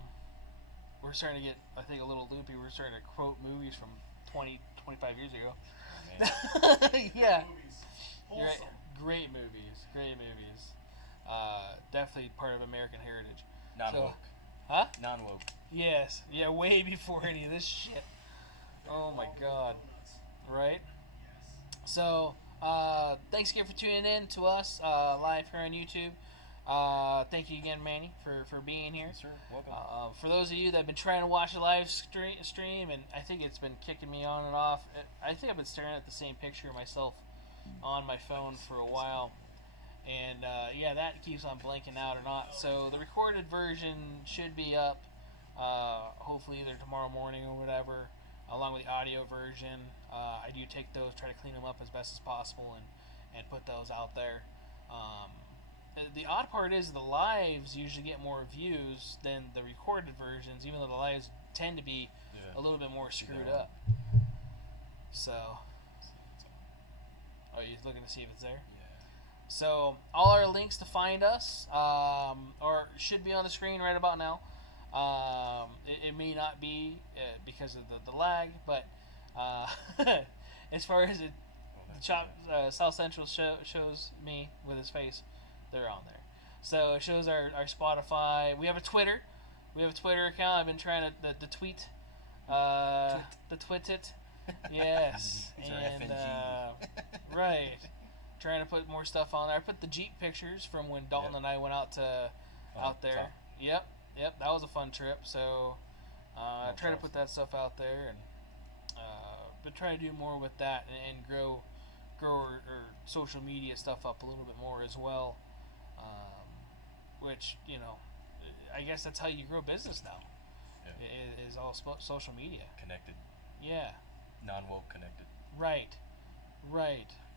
We're starting to get, I think, a little loopy. We're starting to quote movies from 20, 25 years ago. Yeah. Movies. You're right. Wholesome. Great movies. Great movies. Definitely part of American heritage. Non-woke. Huh? Non-woke. Yes. Yeah, way before any of this shit. Oh my God. Donuts. Right? Yes. So, thanks again for tuning in to us live here on YouTube. Thank you again, Manny, for being here. Yes, sir. Welcome. For those of you that have been trying to watch the live stream, and I think it's been kicking me on and off. I think I've been staring at the same picture of myself on my phone for a while. And, yeah, that keeps on blanking out or not. So the recorded version should be up, hopefully either tomorrow morning or whatever, along with the audio version. I do take those, try to clean them up as best as possible, and put those out there. The odd part is the lives usually get more views than the recorded versions, even though the lives tend to be a little bit more screwed up. So, oh, you're looking to see if it's there? Yeah. So, all our links to find us, or should be on the screen right about now. It may not be because of the lag, but as far as South Central shows me with his face, they're on there. So it shows our Spotify. We have a Twitter. We have a Twitter account. I've been trying to the tweet. The twit it. Yes. These are And FNG. right. Trying to put more stuff on there. I put the Jeep pictures from when Dalton and I went out there. top. Yep. That was a fun trip. So I try to put that stuff out there, and but try to do more with that and grow our social media stuff up a little bit more as well. Which, you know, I guess that's how you grow business now. Yeah. Is all social media. Connected. Yeah. Non-woke connected. Right.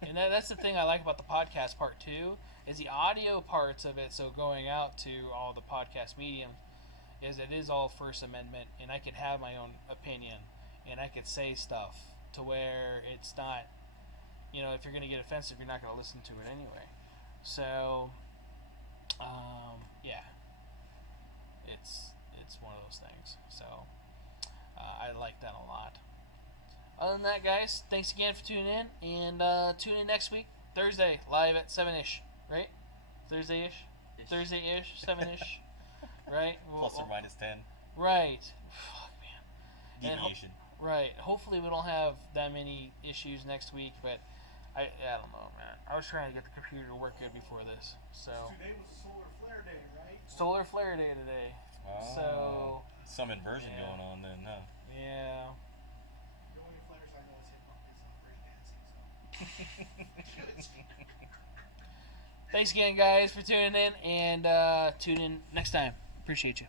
And that's the thing I like about the podcast part too, is the audio parts of it. So going out to all the podcast mediums, is it is all First Amendment, and I could have my own opinion, and I could say stuff to where it's not, you know, if you're going to get offensive, you're not going to listen to it anyway. So, yeah, it's one of those things. So, I like that a lot. Other than that, guys, thanks again for tuning in, and tune in next week, Thursday, live at 7-ish, right? Thursday-ish? Thursday-ish, 7-ish, right? Plus or minus 10. Right. Fuck, man. And Deviation. right. Hopefully we don't have that many issues next week, but I don't know, man. I was trying to get the computer to work good before this, so. Today was a solar flare day, right? Solar flare day today. So. Some inversion yeah. going on then, huh? Yeah. The only flares I know is hip hop is breakdancing, so. Thanks again, guys, for tuning in, and tune in next time. Appreciate you.